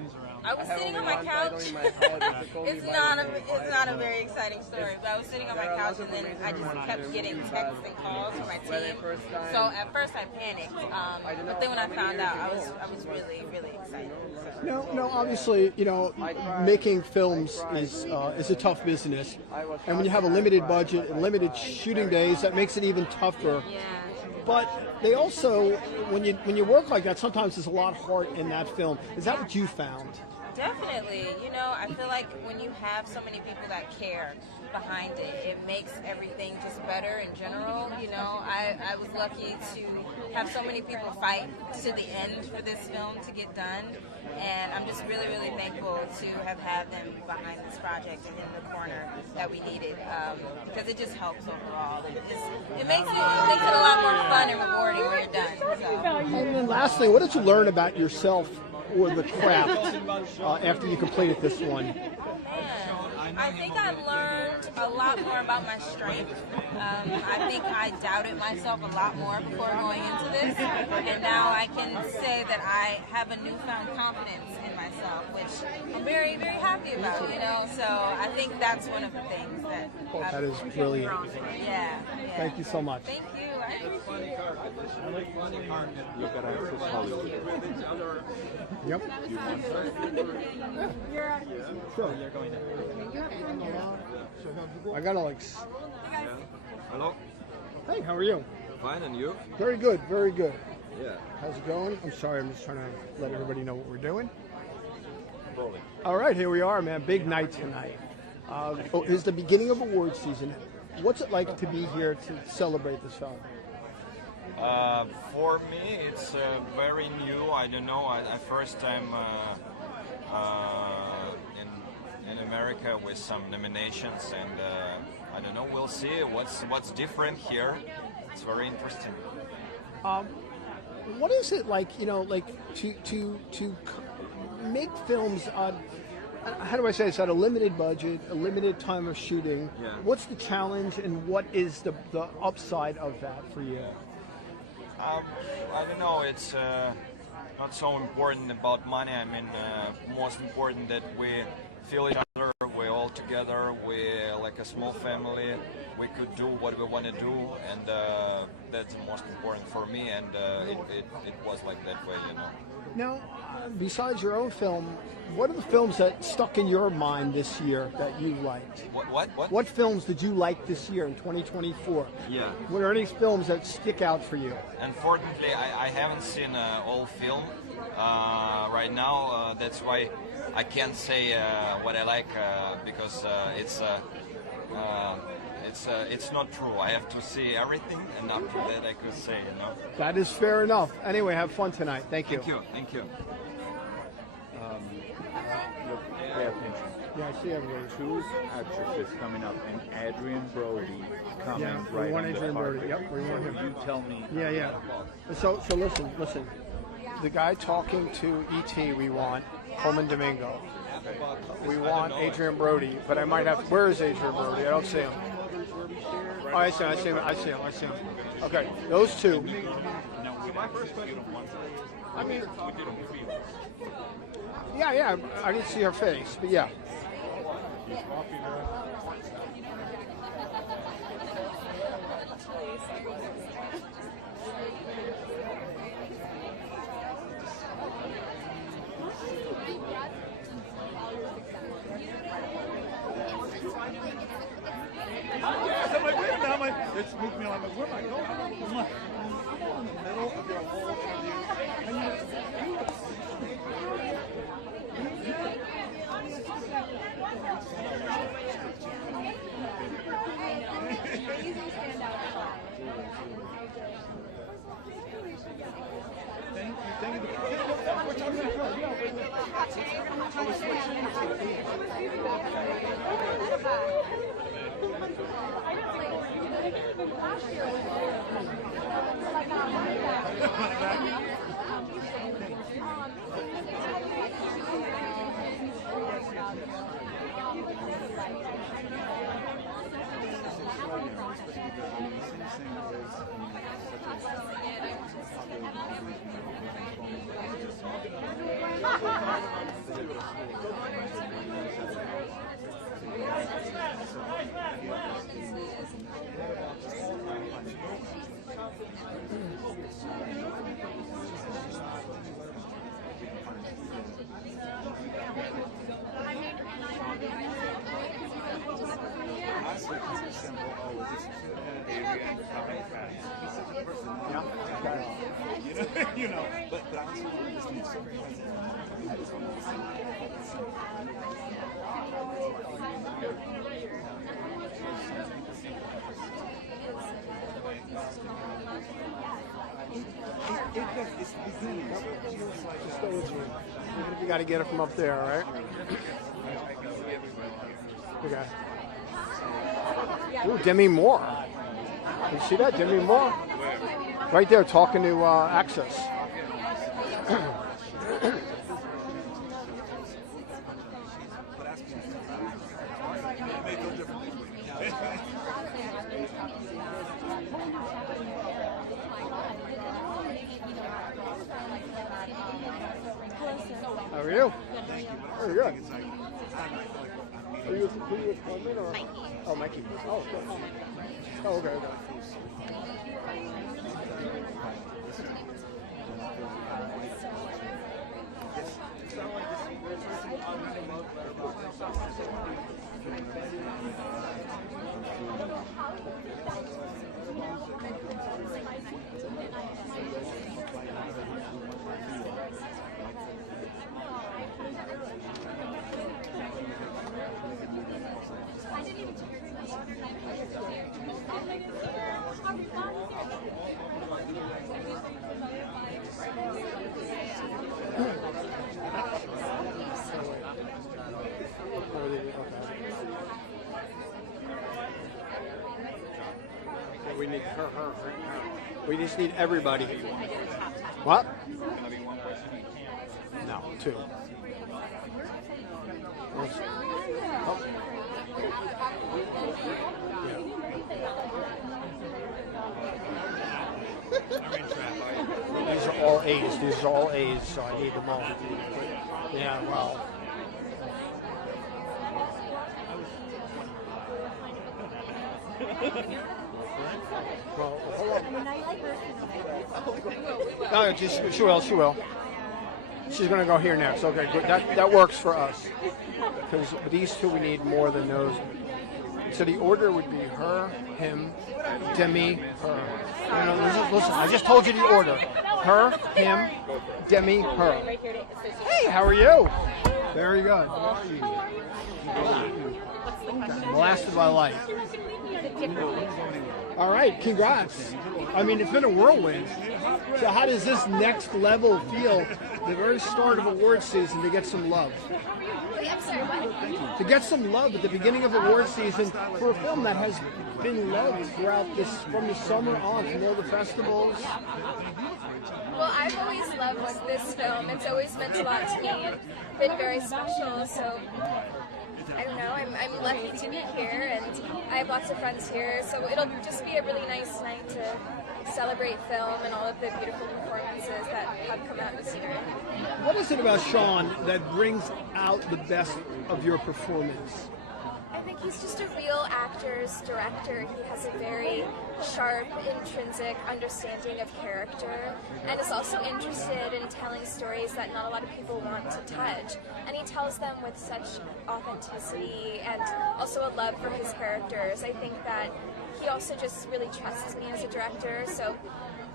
I was sitting on my couch. It's not a very exciting story, but I was sitting on my couch and then I just kept getting texts and calls from my team. So at first I panicked, but then when I found out, I was really, really excited. So. No. Obviously, making films is a tough business, and when you have a limited budget and limited shooting days, that makes it even tougher. Yeah. But they also, when you work like that, sometimes there's a lot of heart in that film. Is that what you found? Definitely. I feel like when you have so many people that care behind it, it makes everything just better in general. I was lucky to have so many people fight to the end for this film to get done, and I'm just really, really thankful to have had them behind this project and in the corner that we needed, because it just helps overall. It makes it a lot more fun and rewarding when you're done. So. And then lastly, what did you learn about yourself or the craft after you completed this one? I think I learned a lot more about my strengths. I think I doubted myself a lot more before going into this, and now I can say that I have a newfound confidence in myself, which I'm very, very happy about, So I think that's one of the things that is brilliant. Yeah. Thank you so much. Thank you. I appreciate it. Look at Access Hollywood. Yep. Sure. I gotta Hello. Hey, how are you? Fine, and you? Very good. Yeah. How's it going? I'm sorry, I'm just trying to let everybody know what we're doing. Rolling. All right, here we are, man. Big night tonight. It's the beginning of awards season. What's it like to be here to celebrate this film? For me, it's very new. I don't know. I first time in America with some nominations, and I don't know. We'll see what's different here. It's very interesting. What is it like? You know, like to make films on. How do I say this? At a limited budget, a limited time of shooting. Yeah. What's the challenge, and what is the upside of that for you? I don't know. It's not so important about money. I mean, most important that we feel each other. We're all together. We're like a small family. We could do what we want to do, and that's the most important for me. And it was like that way, you know. Now, besides your own film, what are the films that stuck in your mind this year that you liked? What films did you like this year in 2024? Yeah. What are any films that stick out for you? Unfortunately, I haven't seen all film right now. That's why I can't say what I like because it's not true. I have to see everything, and after that I could say, you know. That is fair enough. Anyway, have fun tonight. Thank you. Thank you. Thank you. Pay attention. Yeah, I see everybody. Two actresses coming up, and Adrian Brody coming we right want on the Adrian carpet. Brody. Yep, we want him. You tell me. Yeah. So listen. The guy talking to E.T. we want Coleman Domingo. We want Adrian Brody, but I might have. Where is Adrian Brody? I don't see him. Oh, I see him. Okay, those two. I mean, yeah. I didn't see her face, but yeah. I'm like, wait a minute. I'm like, they just moved me on. I'm like, where am I going? I'm like, in the middle of your whole interview. Thank you. Which I'm going to go. I was switching. You know, but I also just need so many it's beginning. Just go with you. You got to get it from up there, all right? Okay. Ooh, Demi Moore. You see that? Demi Moore? Right there talking to Access. How are you? Very good. Are you with Coleman or? Mikey. Oh, Mikey. Oh, good. Oh, okay. we need her. We just need everybody. What? No, 2. Oh. These are all A's. These are all A's, so I need them all. Yeah, well. Well, hold on. No, she will. She's going to go here next. Okay, good. That works for us. Because these 2 we need more than those. So the order would be her, him, Demi, her. Listen, I just told you the order. Her, him, Demi, her. Hey, how are you? Very good. How are you? Blasted my life. All right, congrats. I mean, it's been a whirlwind. So how does this next level feel, the very start of award season, to get some love? I'm sorry, what? To get some love at the beginning of award season for a film that has been loved throughout this, from the summer on, from all the festivals. Well, I've always loved this film. It's always meant a lot to me and been very special, so I don't know, I'm lucky to be here, and I have lots of friends here, so it'll just be a really nice night to celebrate film and all of the beautiful performances that have come out this year. What is it about Sean that brings out the best of your performance? I think he's just a real actor's director. He has a very sharp, intrinsic understanding of character, and is also interested in telling stories that not a lot of people want to touch. And he tells them with such authenticity and also a love for his characters. I think that he also just really trusts me as a director, so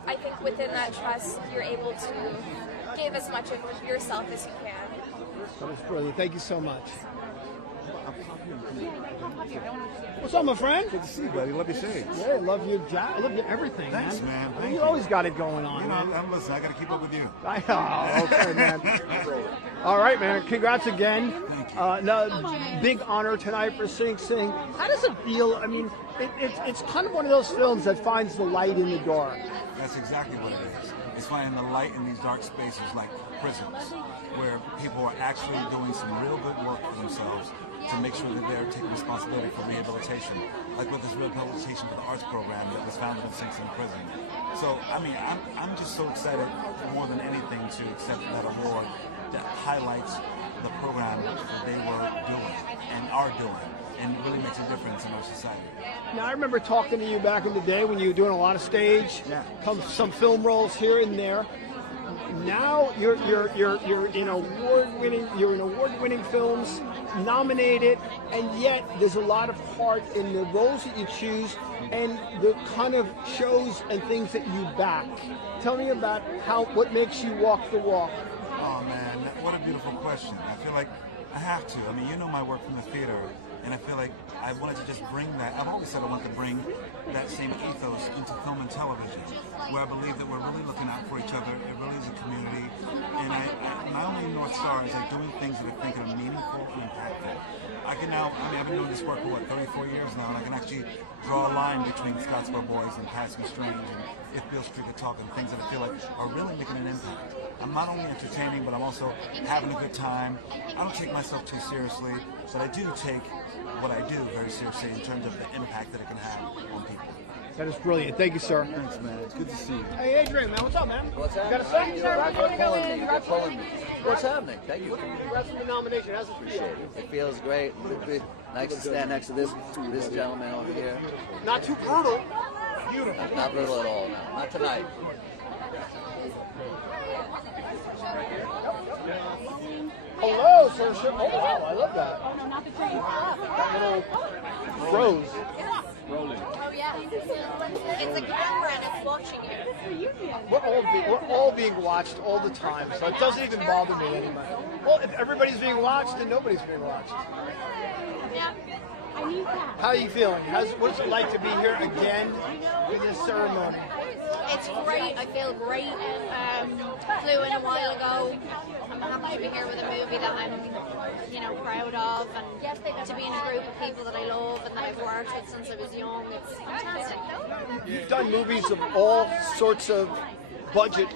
I think within that trust you're able to give as much of yourself as you can. That was brilliant. Thank you so much. What's up, my friend? Good to see you, buddy. Love your shades. Yeah, I love your job. I love your everything, Thanks, man. man. You always got it going on, You know, man. listen, I got to keep up with you. I know. Okay, man. All right, man. Congrats again. No, big honor tonight for Sing Sing. How does it feel? I mean, it's kind of one of those films that finds the light in the dark. That's exactly what it is. It's finding the light in these dark spaces like prisons, where people are actually doing some real good work for themselves to make sure that they're taking responsibility for rehabilitation, like with this rehabilitation for the arts program that was founded in Sing Sing Prison. So, I mean, I'm just so excited more than anything to accept that award that highlights the program that they were doing and are doing, and really makes a difference in our society. Now, I remember talking to you back in the day when you were doing a lot of stage, some film roles here and there. Now you're in award-winning films, nominated, and yet there's a lot of heart in the roles that you choose and the kind of shows and things that you back. Tell me about what makes you walk the walk. Oh man, what a beautiful question. I feel like I have to. I mean, you know my work from the theater, and I feel like I wanted to just bring that. I've always said I want to bring that same ethos into film and television, where I believe that we're really looking out for each other. It really is a community, and my only North Star is like doing things that I think are meaningful and impactful. I can now, I mean, I've been doing this work for 34 years now, and I can actually draw a line between Scottsboro Boys and Passing Strange and If Beale Street Could Talk, and things that I feel like are really making an impact. I'm not only entertaining, but I'm also having a good time. I don't take myself too seriously, but I do take what I do very seriously in terms of the impact that it can have on people. That is brilliant. Thank you, sir. Thanks, man. It's good to see you. Hey, Adrian, man. What's up, man? What's happening? Got a second? What's happening? Thank you. Congrats on the nomination. How's it feel? It feels great. It'd be nice to stand next to this gentleman over here. Not too brutal. Beautiful. Not brutal at all. No. Not tonight. Hello, sir. Oh, wow. I love that. Oh, no, not the train. That little rose. Oh yeah, it's a camera and it's watching you. We're all being watched all the time, so it doesn't even bother me anymore. Well, if everybody's being watched, then nobody's being watched. Yeah. I need that. How are you feeling? What's it like to be here again in this ceremony? It's great. I feel great. Flew in a while ago. I'm happy to be here with a movie that I'm, proud of, and to be in a group of people that I love and that I've worked with since I was young. It's fantastic. You've done movies of all sorts of budget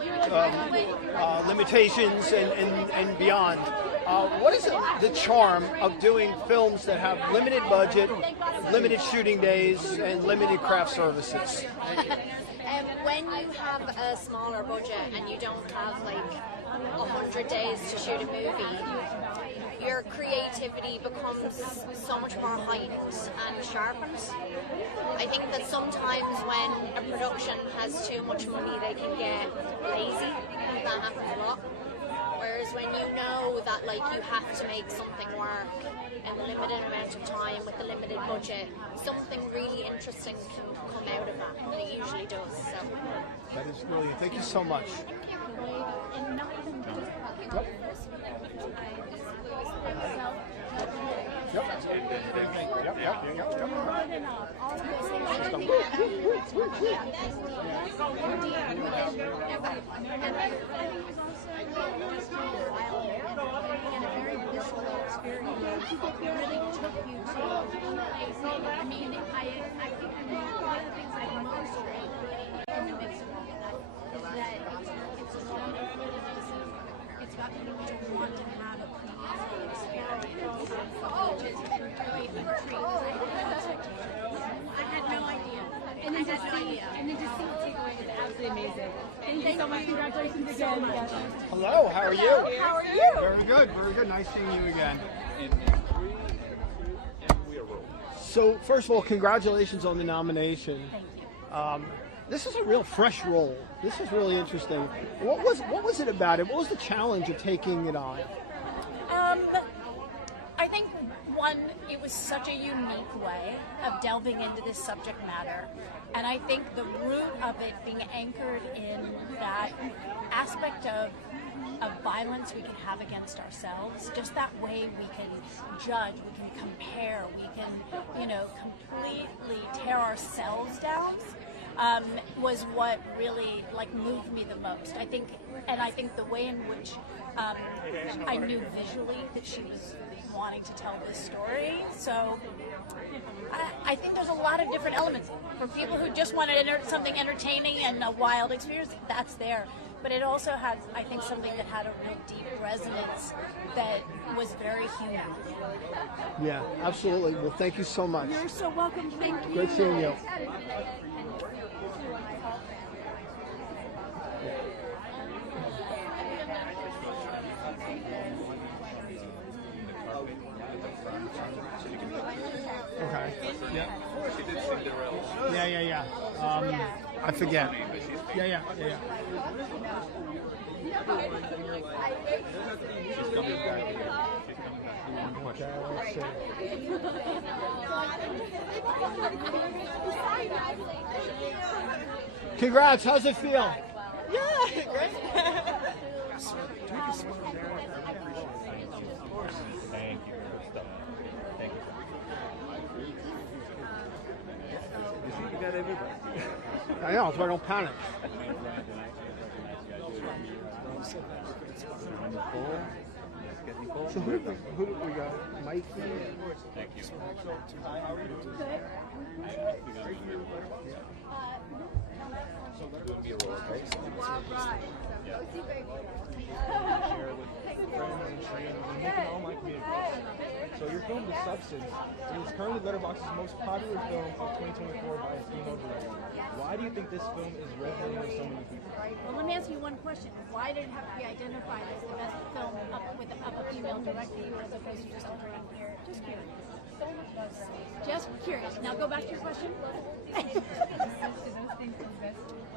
limitations and beyond. What is the charm of doing films that have limited budget, limited shooting days, and limited craft services? When you have a smaller budget and you don't have like 100 days to shoot a movie, your creativity becomes so much more heightened and sharpened. I think that sometimes when a production has too much money, they can get lazy. That happens a lot. Whereas when you know that like you have to make something work in a limited amount of time with a limited budget, something really interesting can come out of that, and it usually does. So that is brilliant. Thank you so much. And not even just about characters, but like it's got people to want to have a previous experience, which is really intriguing. I had no idea. And then to see the takeaway is absolutely amazing. Thank you so much. Congratulations again. Hello, how are you? How are you? Very good, very good. Nice seeing you again. And we are rolling. So, first of all, congratulations on the nomination. Thank you. This is a real fresh role. This is really interesting. What was it about it? What was the challenge of taking it on? I think, one, it was such a unique way of delving into this subject matter. And I think the root of it being anchored in that aspect of violence we can have against ourselves, just that way we can judge, we can compare, we can, completely tear ourselves down. Was what really moved me the most. I think the way in which I knew visually that she was wanting to tell this story. So I think there's a lot of different elements for people who just want something entertaining and a wild experience. That's there, but it also has, I think, something that had a real deep resonance that was very human. Yeah, absolutely. Well, thank you so much. You're so welcome. Thank you. Great seeing you. Okay. Yeah. Yeah. I forget. Yeah. She's coming back. Okay, let's see. Congrats. How's it feel? Yeah, great. Thank you. Thank you. You see, you got everybody. I know, so I don't panic. So who did we got? Mikey? Thank you. Be a roll, okay? Yeah. Share with friends and stream and making all my communities. So your film, The Substance, is currently Letterboxd's most popular film of 2024 by a female director. Why do you think this film is resonating with so many people? Well, let me ask you one question. Why did it have to be identified as the best film of a female director as opposed to just a drama here? Just curious. Just curious. Now go back to your question.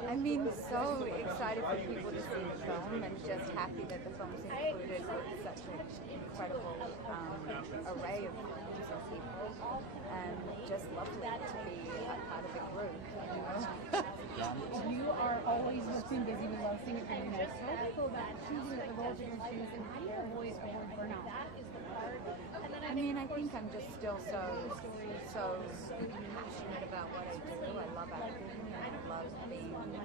I'm so excited for people to see the film and just happy that the film's included with such an incredible array of films and people, and just lovely to be a part of the group. You are always been busy. We love seeing it for you. How do you feel about choosing the roles you're going to choose, and how do you avoid burnout? I think I'm just still so passionate about what I do. I love acting. love being with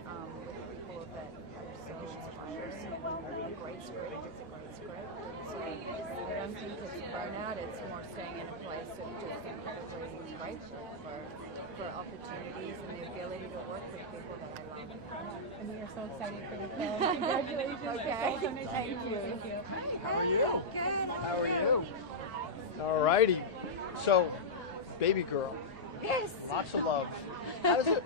people that are so inspired and a great script. It's a great script. So I don't think it's burnout. It's more staying in a place of just incredibly grateful for opportunities and the ability to work with people that I love. And we are so excited for the film. Congratulations. Okay. So nice Thank meeting you. Thank you. How are you? Good. How are you? All righty. So, baby girl. Yes. Lots of love. How does it,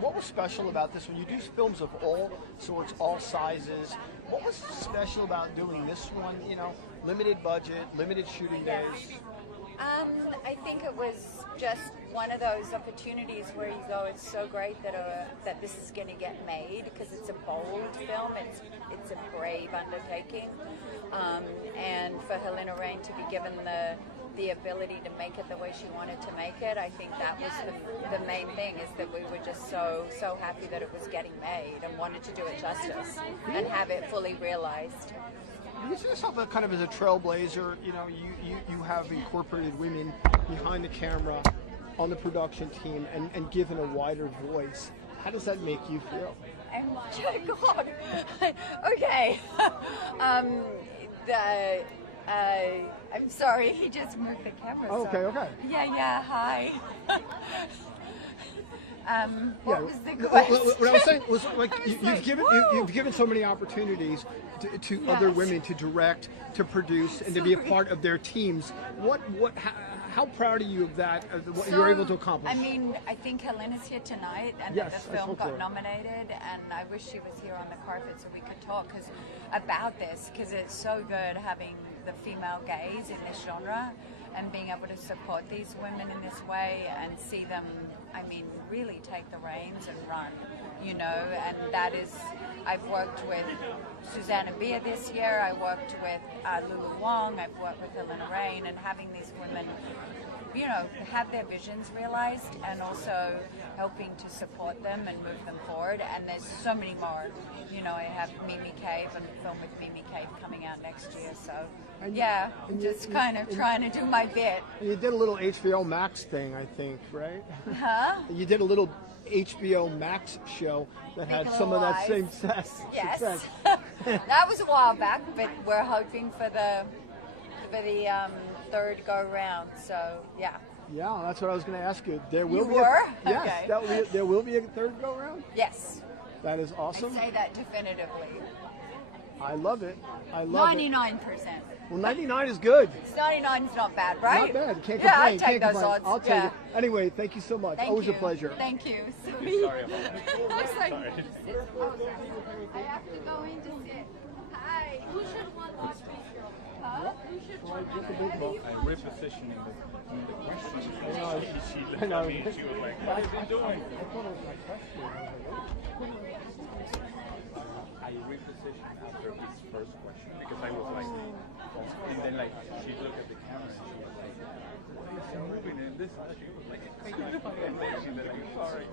what was special about this? When you do films of all sorts, all sizes, what was special about doing this one? You know, limited budget, limited shooting days. I think it was just one of those opportunities where you go, it's so great that this is going to get made, because it's a bold film, it's a brave undertaking, and for Helena Rain to be given the ability to make it the way she wanted to make it, I think that was the main thing, is that we were just so happy that it was getting made and wanted to do it justice and have it fully realized. You see yourself kind of as a trailblazer. You know, you have incorporated women behind the camera on the production team and given a wider voice. How does that make you feel? God. Okay. I'm sorry, he just moved the camera. Oh, okay, okay. Yeah, hi. What was the What question? I was saying was, like, you've given so many opportunities to other women to direct, to produce, and to be a part of their teams. How proud are you of that? Of what you were able to accomplish? I mean, I think Helena's here tonight, and Yes, the film I spoke to got her. nominated, and I wish she was here on the carpet so we could talk about this, because it's so good having the female gaze in this genre and being able to support these women in this way and see them, I mean, really take the reins and run, you know, and that is, I've worked with Susanna Bier this year, I worked with Lulu Wong, I've worked with Helena Rain, and having these women, you know, have their visions realized and also helping to support them and move them forward. And there's so many more. You know, I have Mimi Cave and film with Mimi Cave coming out next year. So, yeah, just kind of trying to do my bit. And you did a little HBO Max thing, I think, right? Huh? You did a little HBO Max show that had some of that same success. Yes. That was a while back, but we're hoping for the third go round. So, yeah. Yeah, that's what I was going to ask you. There will be. Yes, okay. There will be a third go round. Yes. That is awesome. I say that definitively. I love it. I love 99%. it. Well, 99 is good. 99 is not bad, right? Not bad. Can't complain. Yeah, I'd take Can't those complain. odds. I'll take it. Anyway, thank you so much. Thank Always you. a pleasure. Thank you. Sorry about that. Looks like Sorry. I have to go in to sit. Hi. Who should watch me? Huh? Who should watch me? I'm repositioning the question. She I looked know. at me and she was like, what is he doing? I thought it was my question. I repositioned after his first question because I was like, and then like she looked at the camera and she was like, why is he moving in this? She was like, and then she was like, sorry.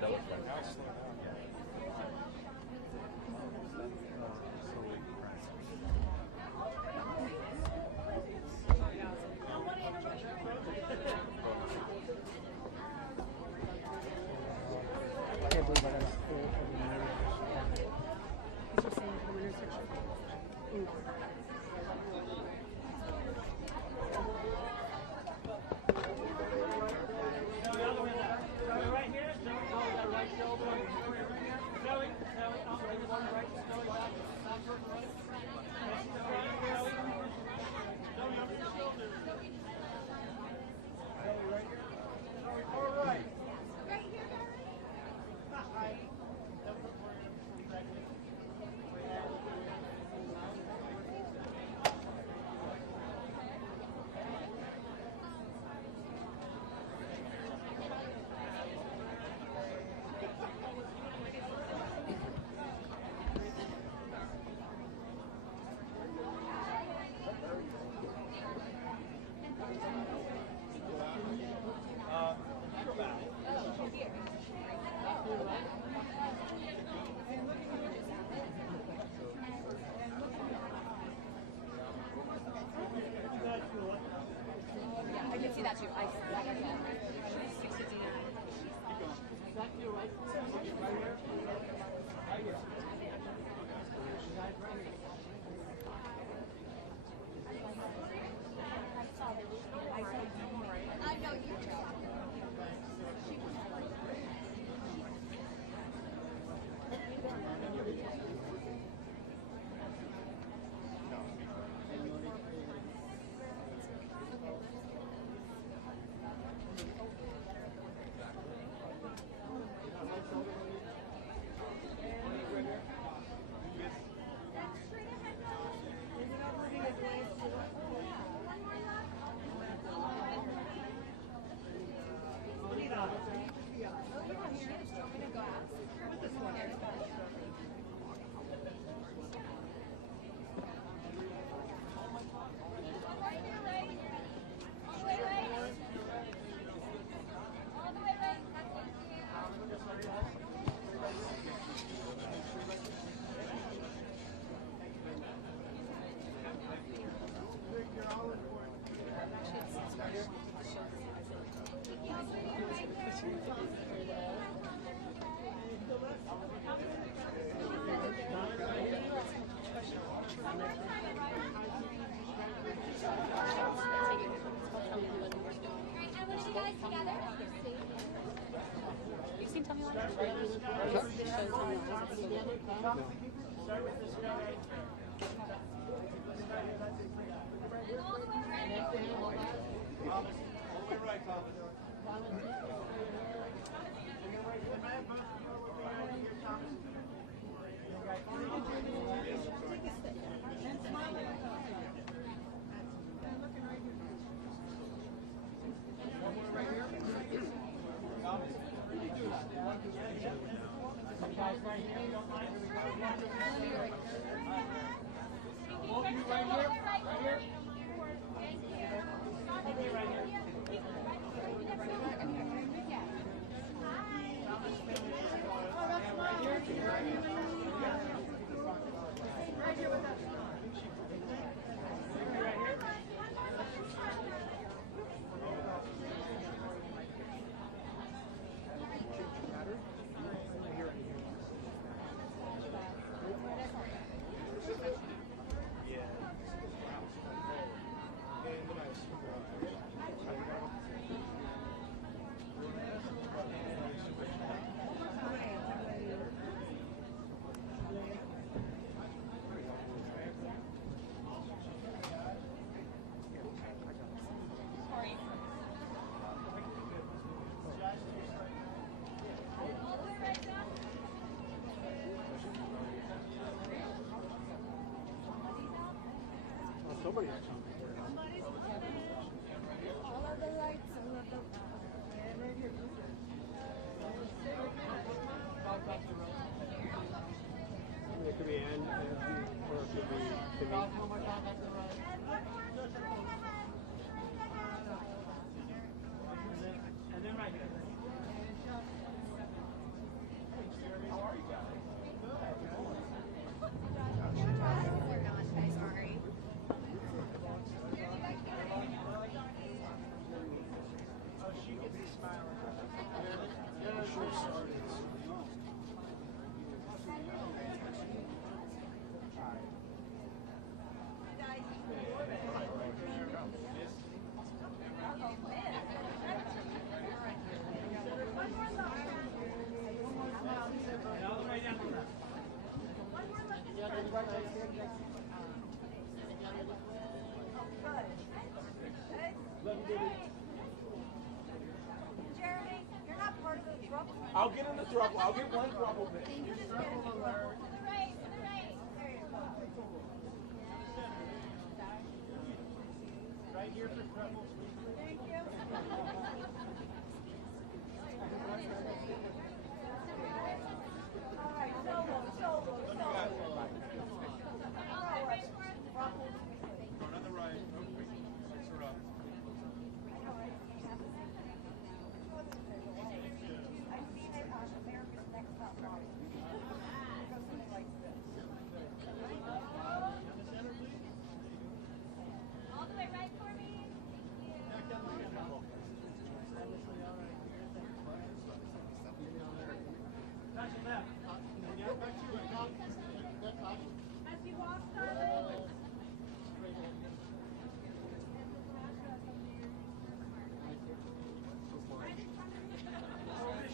That was like, I can't believe I got I can see that too. I got that. Somebody actually. All of the lights, all of the... It could be Anne, or it could be Timmy. And then right here. How are you guys? Jeremy, you're not part of the trouble. I'll get in the trouble. I'll get one trouble. You just get in the trouble. Right here for trouble. Thank you. All right, solo. Going on the right. Fix her up. I've seen it on America's Next Top Model. It goes something like this. All the way right for me. Touch left. As you walk, darling.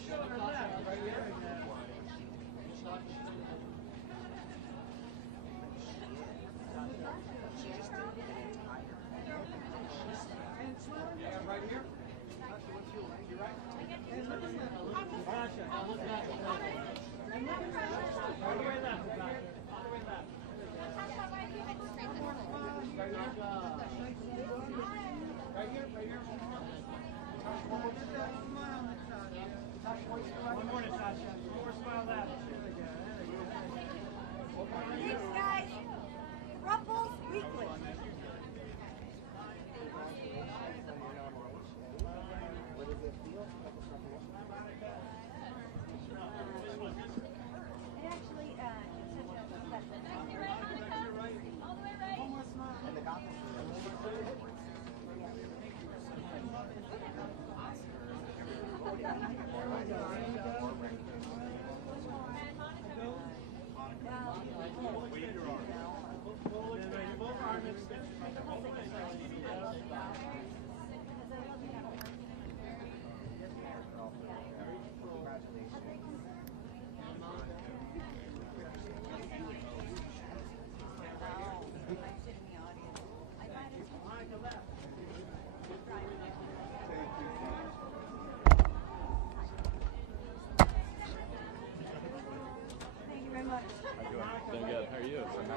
Shoulder left. Right here. Right here. What's your right? You're right. Sasha, look back. All the way left. All the way left. Right here. One more, Natasha. One more smile left. Thanks, guys. Ruffles Weekly. What does it feel? It actually, it's such a special. All the way right. One more smile. And the Gotham Congratulations.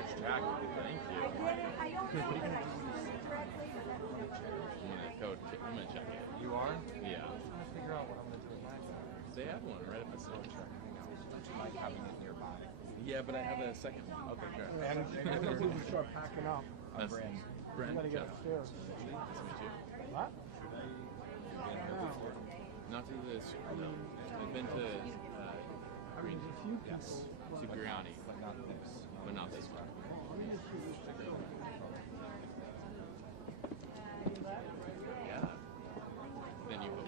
distracted. Thank you. I don't know that I used it directly, but that's I'm gonna check it. You are? Yeah. I'm trying to figure out what I'm gonna do with my phone. They have one right at my cell check. Like having it nearby. Yeah, but I have a second one. Okay, good. And when we start packing up, That's we Brent. gotta get upstairs. Nice to meet you. What? Not to this. No. I've been to Green. Yes. To Briani, but not this. But not this one. Yeah. Then you hope.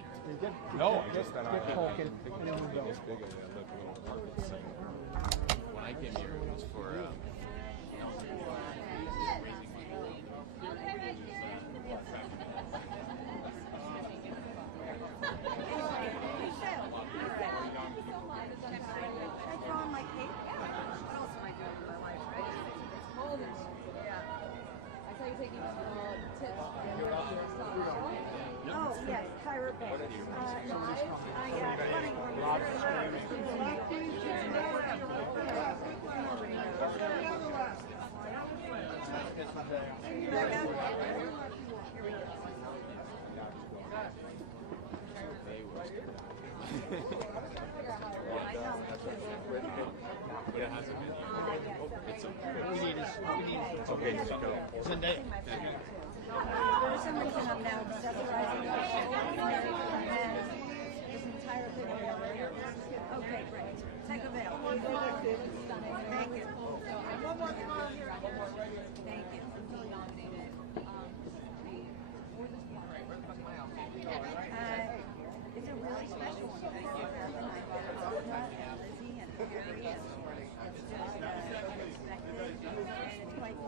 No, I just that I poking, and then we go. This big, I lived a little apartment thing. When I came here, it was for Oh, yes, Tyra Banks. Okay, Zendaya. For some reason, I'm now accessorizing this entire thing. Okay, great. Take a veil. Thank you. One more time. Thank you. It's a really special one. Thank you. And Lizzie and Harry, and it's just unexpected, and it's quite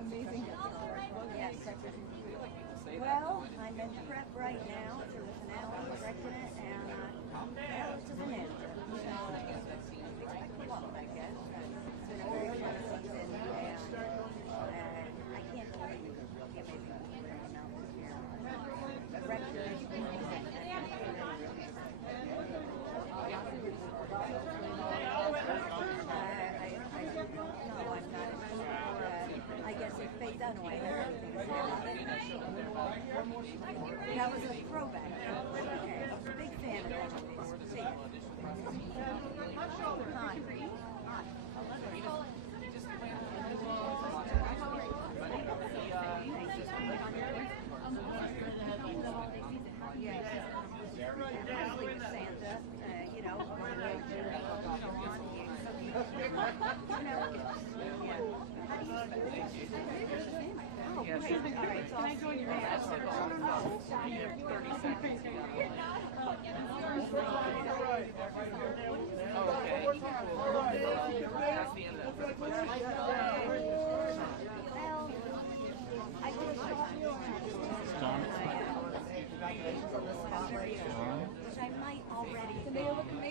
amazing. Yes. Well, I'm in prep right now for the finale, directing it, and it's just an end. Expect a lot, I guess. It's been a very fun season, and I can't believe the amazing people that came out this year. Directors, music, I guess it fades out away. That was a throwback. Okay. Big fan of that movie. Hi. Yes. Especially with Santa, you know, one of those so on. How do you Yes. Can I join your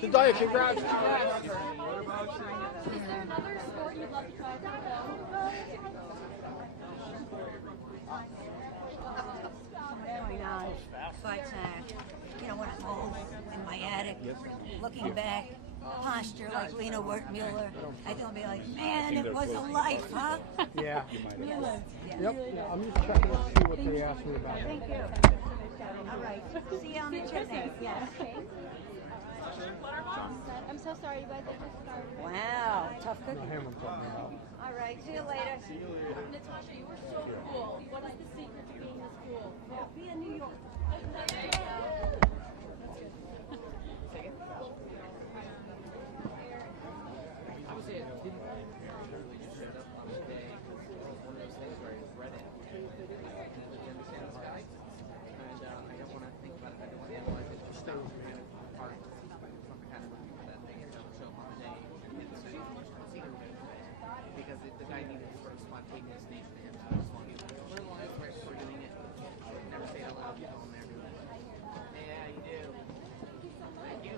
Zendaya, congrats. Is there another sport you'd love to try? Going on, but you know, when I'm old in my attic, looking back, posture like Lena Wertmuller, I can be like, man, it was a life, huh? Yeah. Yeah. Yep. I'm just checking to see what they asked me about. Thank you. All right. See you on the chimney. Yes. I'm so sorry, you guys. I just started. Wow, tough cookie. Hammer talking about. All right. See you later. Natasha, you were so cool. What is the secret to being this cool? Be in New York. I would say it didn't really just showed up on the day. It was one of those things where I just read it and I completely understand this guy. And I don't want to think about it. I don't want to analyze it. Just kind of part of something kind of looking for that thing and it show up on the day and it's because the guy needed sort of spontaneous nation and so as long as we're doing it, never say it out loud, you go in there doing it. Yeah, you do. Thank you.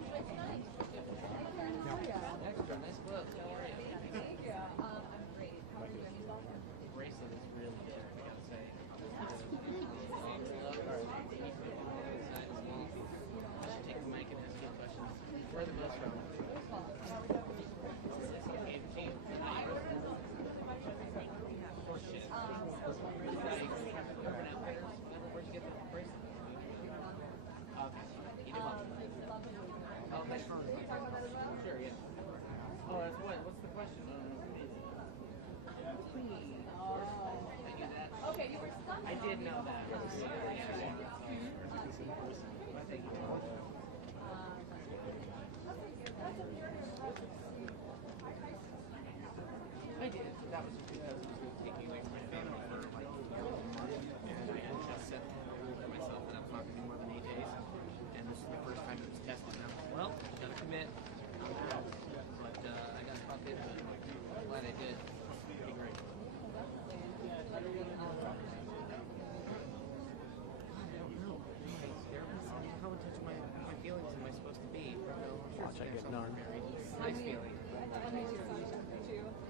very nice feeling.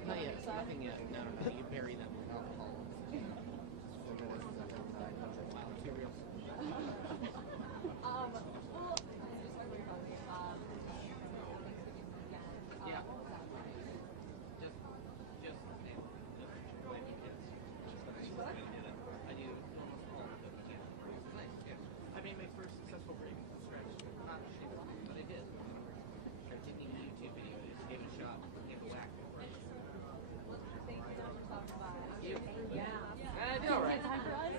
Not yet, nothing yet. No. You bury them with alcohol. Wow, too real. Yeah. I do. I made my first successful break from scratch. Not but I did. I didn't even YouTube video. I just gave it a shot. Gave it a whack. You? I do, right?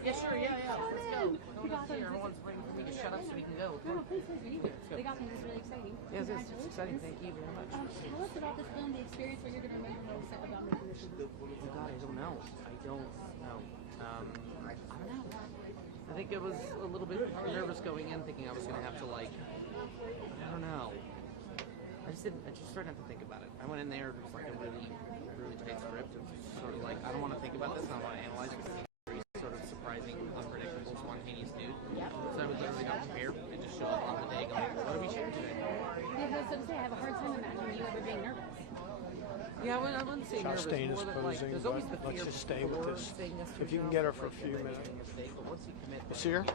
Yeah, sure, yeah. Let's go. No one's here. Everyone's waiting for me to shut up so we can go. No, please, the Gotham is really exciting. Yes, it's exciting. Thank you very much. Tell us about this film, the experience, what you're going to remember most about making this movie. Oh God, I don't know. I don't know. I think I was a little bit nervous going in, thinking I was going to have to I don't know. I just started not to think about it. I went in there, it was like a really tight script. It was sort of like, I don't want to think about this, I don't want to analyze it. Very sort of surprising, unpredictable, spontaneous dude. Yep. So I was literally got prepared and just show up on the day going, what are we sharing today? Yeah, I was going to say, I have a hard time imagining you ever being nervous. Yeah, I wouldn't say nervous. Shastain is More than posing, there's always the but let's fear just stay with this. If you can get her for a few minutes. See her?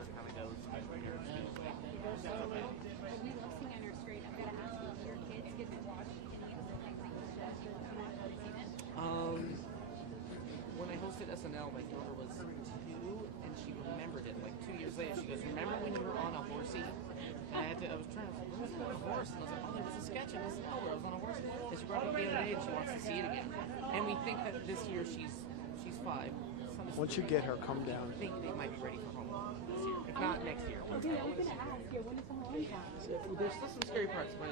When I hosted SNL, my daughter was 2, and she remembered it. Like 2 years later, she goes, "Remember when you were on a horsey?" And I was trying to, what was a horse? And I was like, "Oh, there was a sketch in SNL where I was on a horse." And she brought it up the other day, and she wants to see it again. And we think that this year she's 5. Once you get her, come down. I think they might be ready for home this year, if not next year. Okay, I was going to ask you, when is the Halloween time? There's still some scary parts, but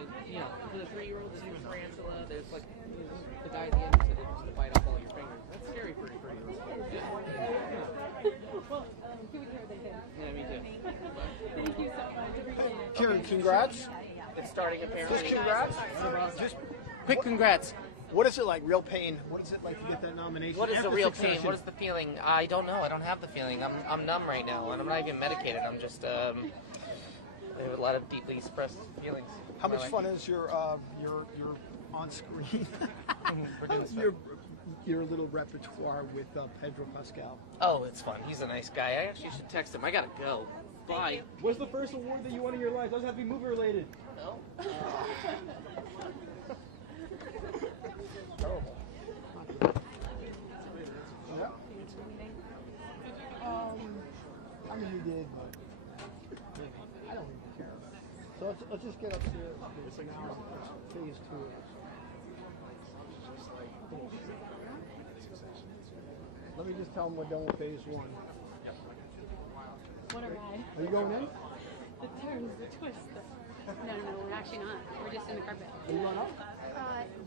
for the 3-year-old, there's a tarantula. There's the guy at the end who said it to bite off all your fingers. That's scary for you. Yeah. Well, can we hear they did? Yeah, me too. Thank you so much. Appreciate it. Kieran, congrats. It's starting apparently. Just congrats. Just quick congrats. What is it like? Real pain. What is it like to get that nomination? What is the real pain? What is the feeling? I don't know. I don't have the feeling. I'm numb right now, and I'm not even medicated. I'm just I have a lot of deeply expressed feelings. How much fun is your on screen? your little repertoire with Pedro Pascal? Oh, it's fun. He's a nice guy. I actually should text him. I gotta go. Bye. What's the first award that you won in your life? Doesn't have to be movie related. No. Terrible. Yeah. I mean, you did, but I don't really care. So let's just get upstairs. Because now it's phase 2. Let me just tell them we're done with phase 1. What a ride. Are you going in? The turns, the twists. No, we're actually not. We're just in the carpet. Are you going up?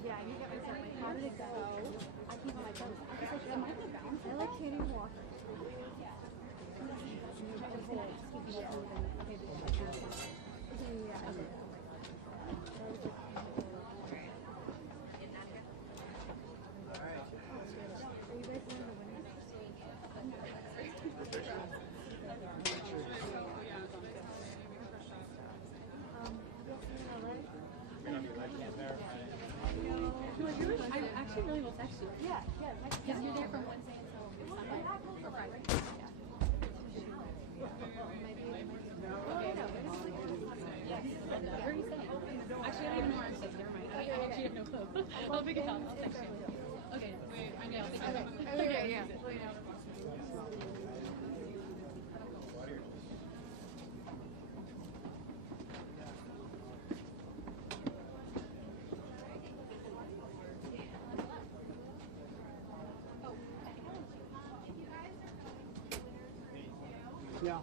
Yeah, you get myself. How did it go? I keep on my toes. I guess I might have bounced. I like Katie Walker. I actually really will text you. Yeah. Because you're there from Wednesday until Sunday or Friday. Actually, I don't even know where I'm sitting. Never mind. I actually have no clue. I'll figure it out. I'll text you. Okay. I know. Okay. Yeah. Yeah.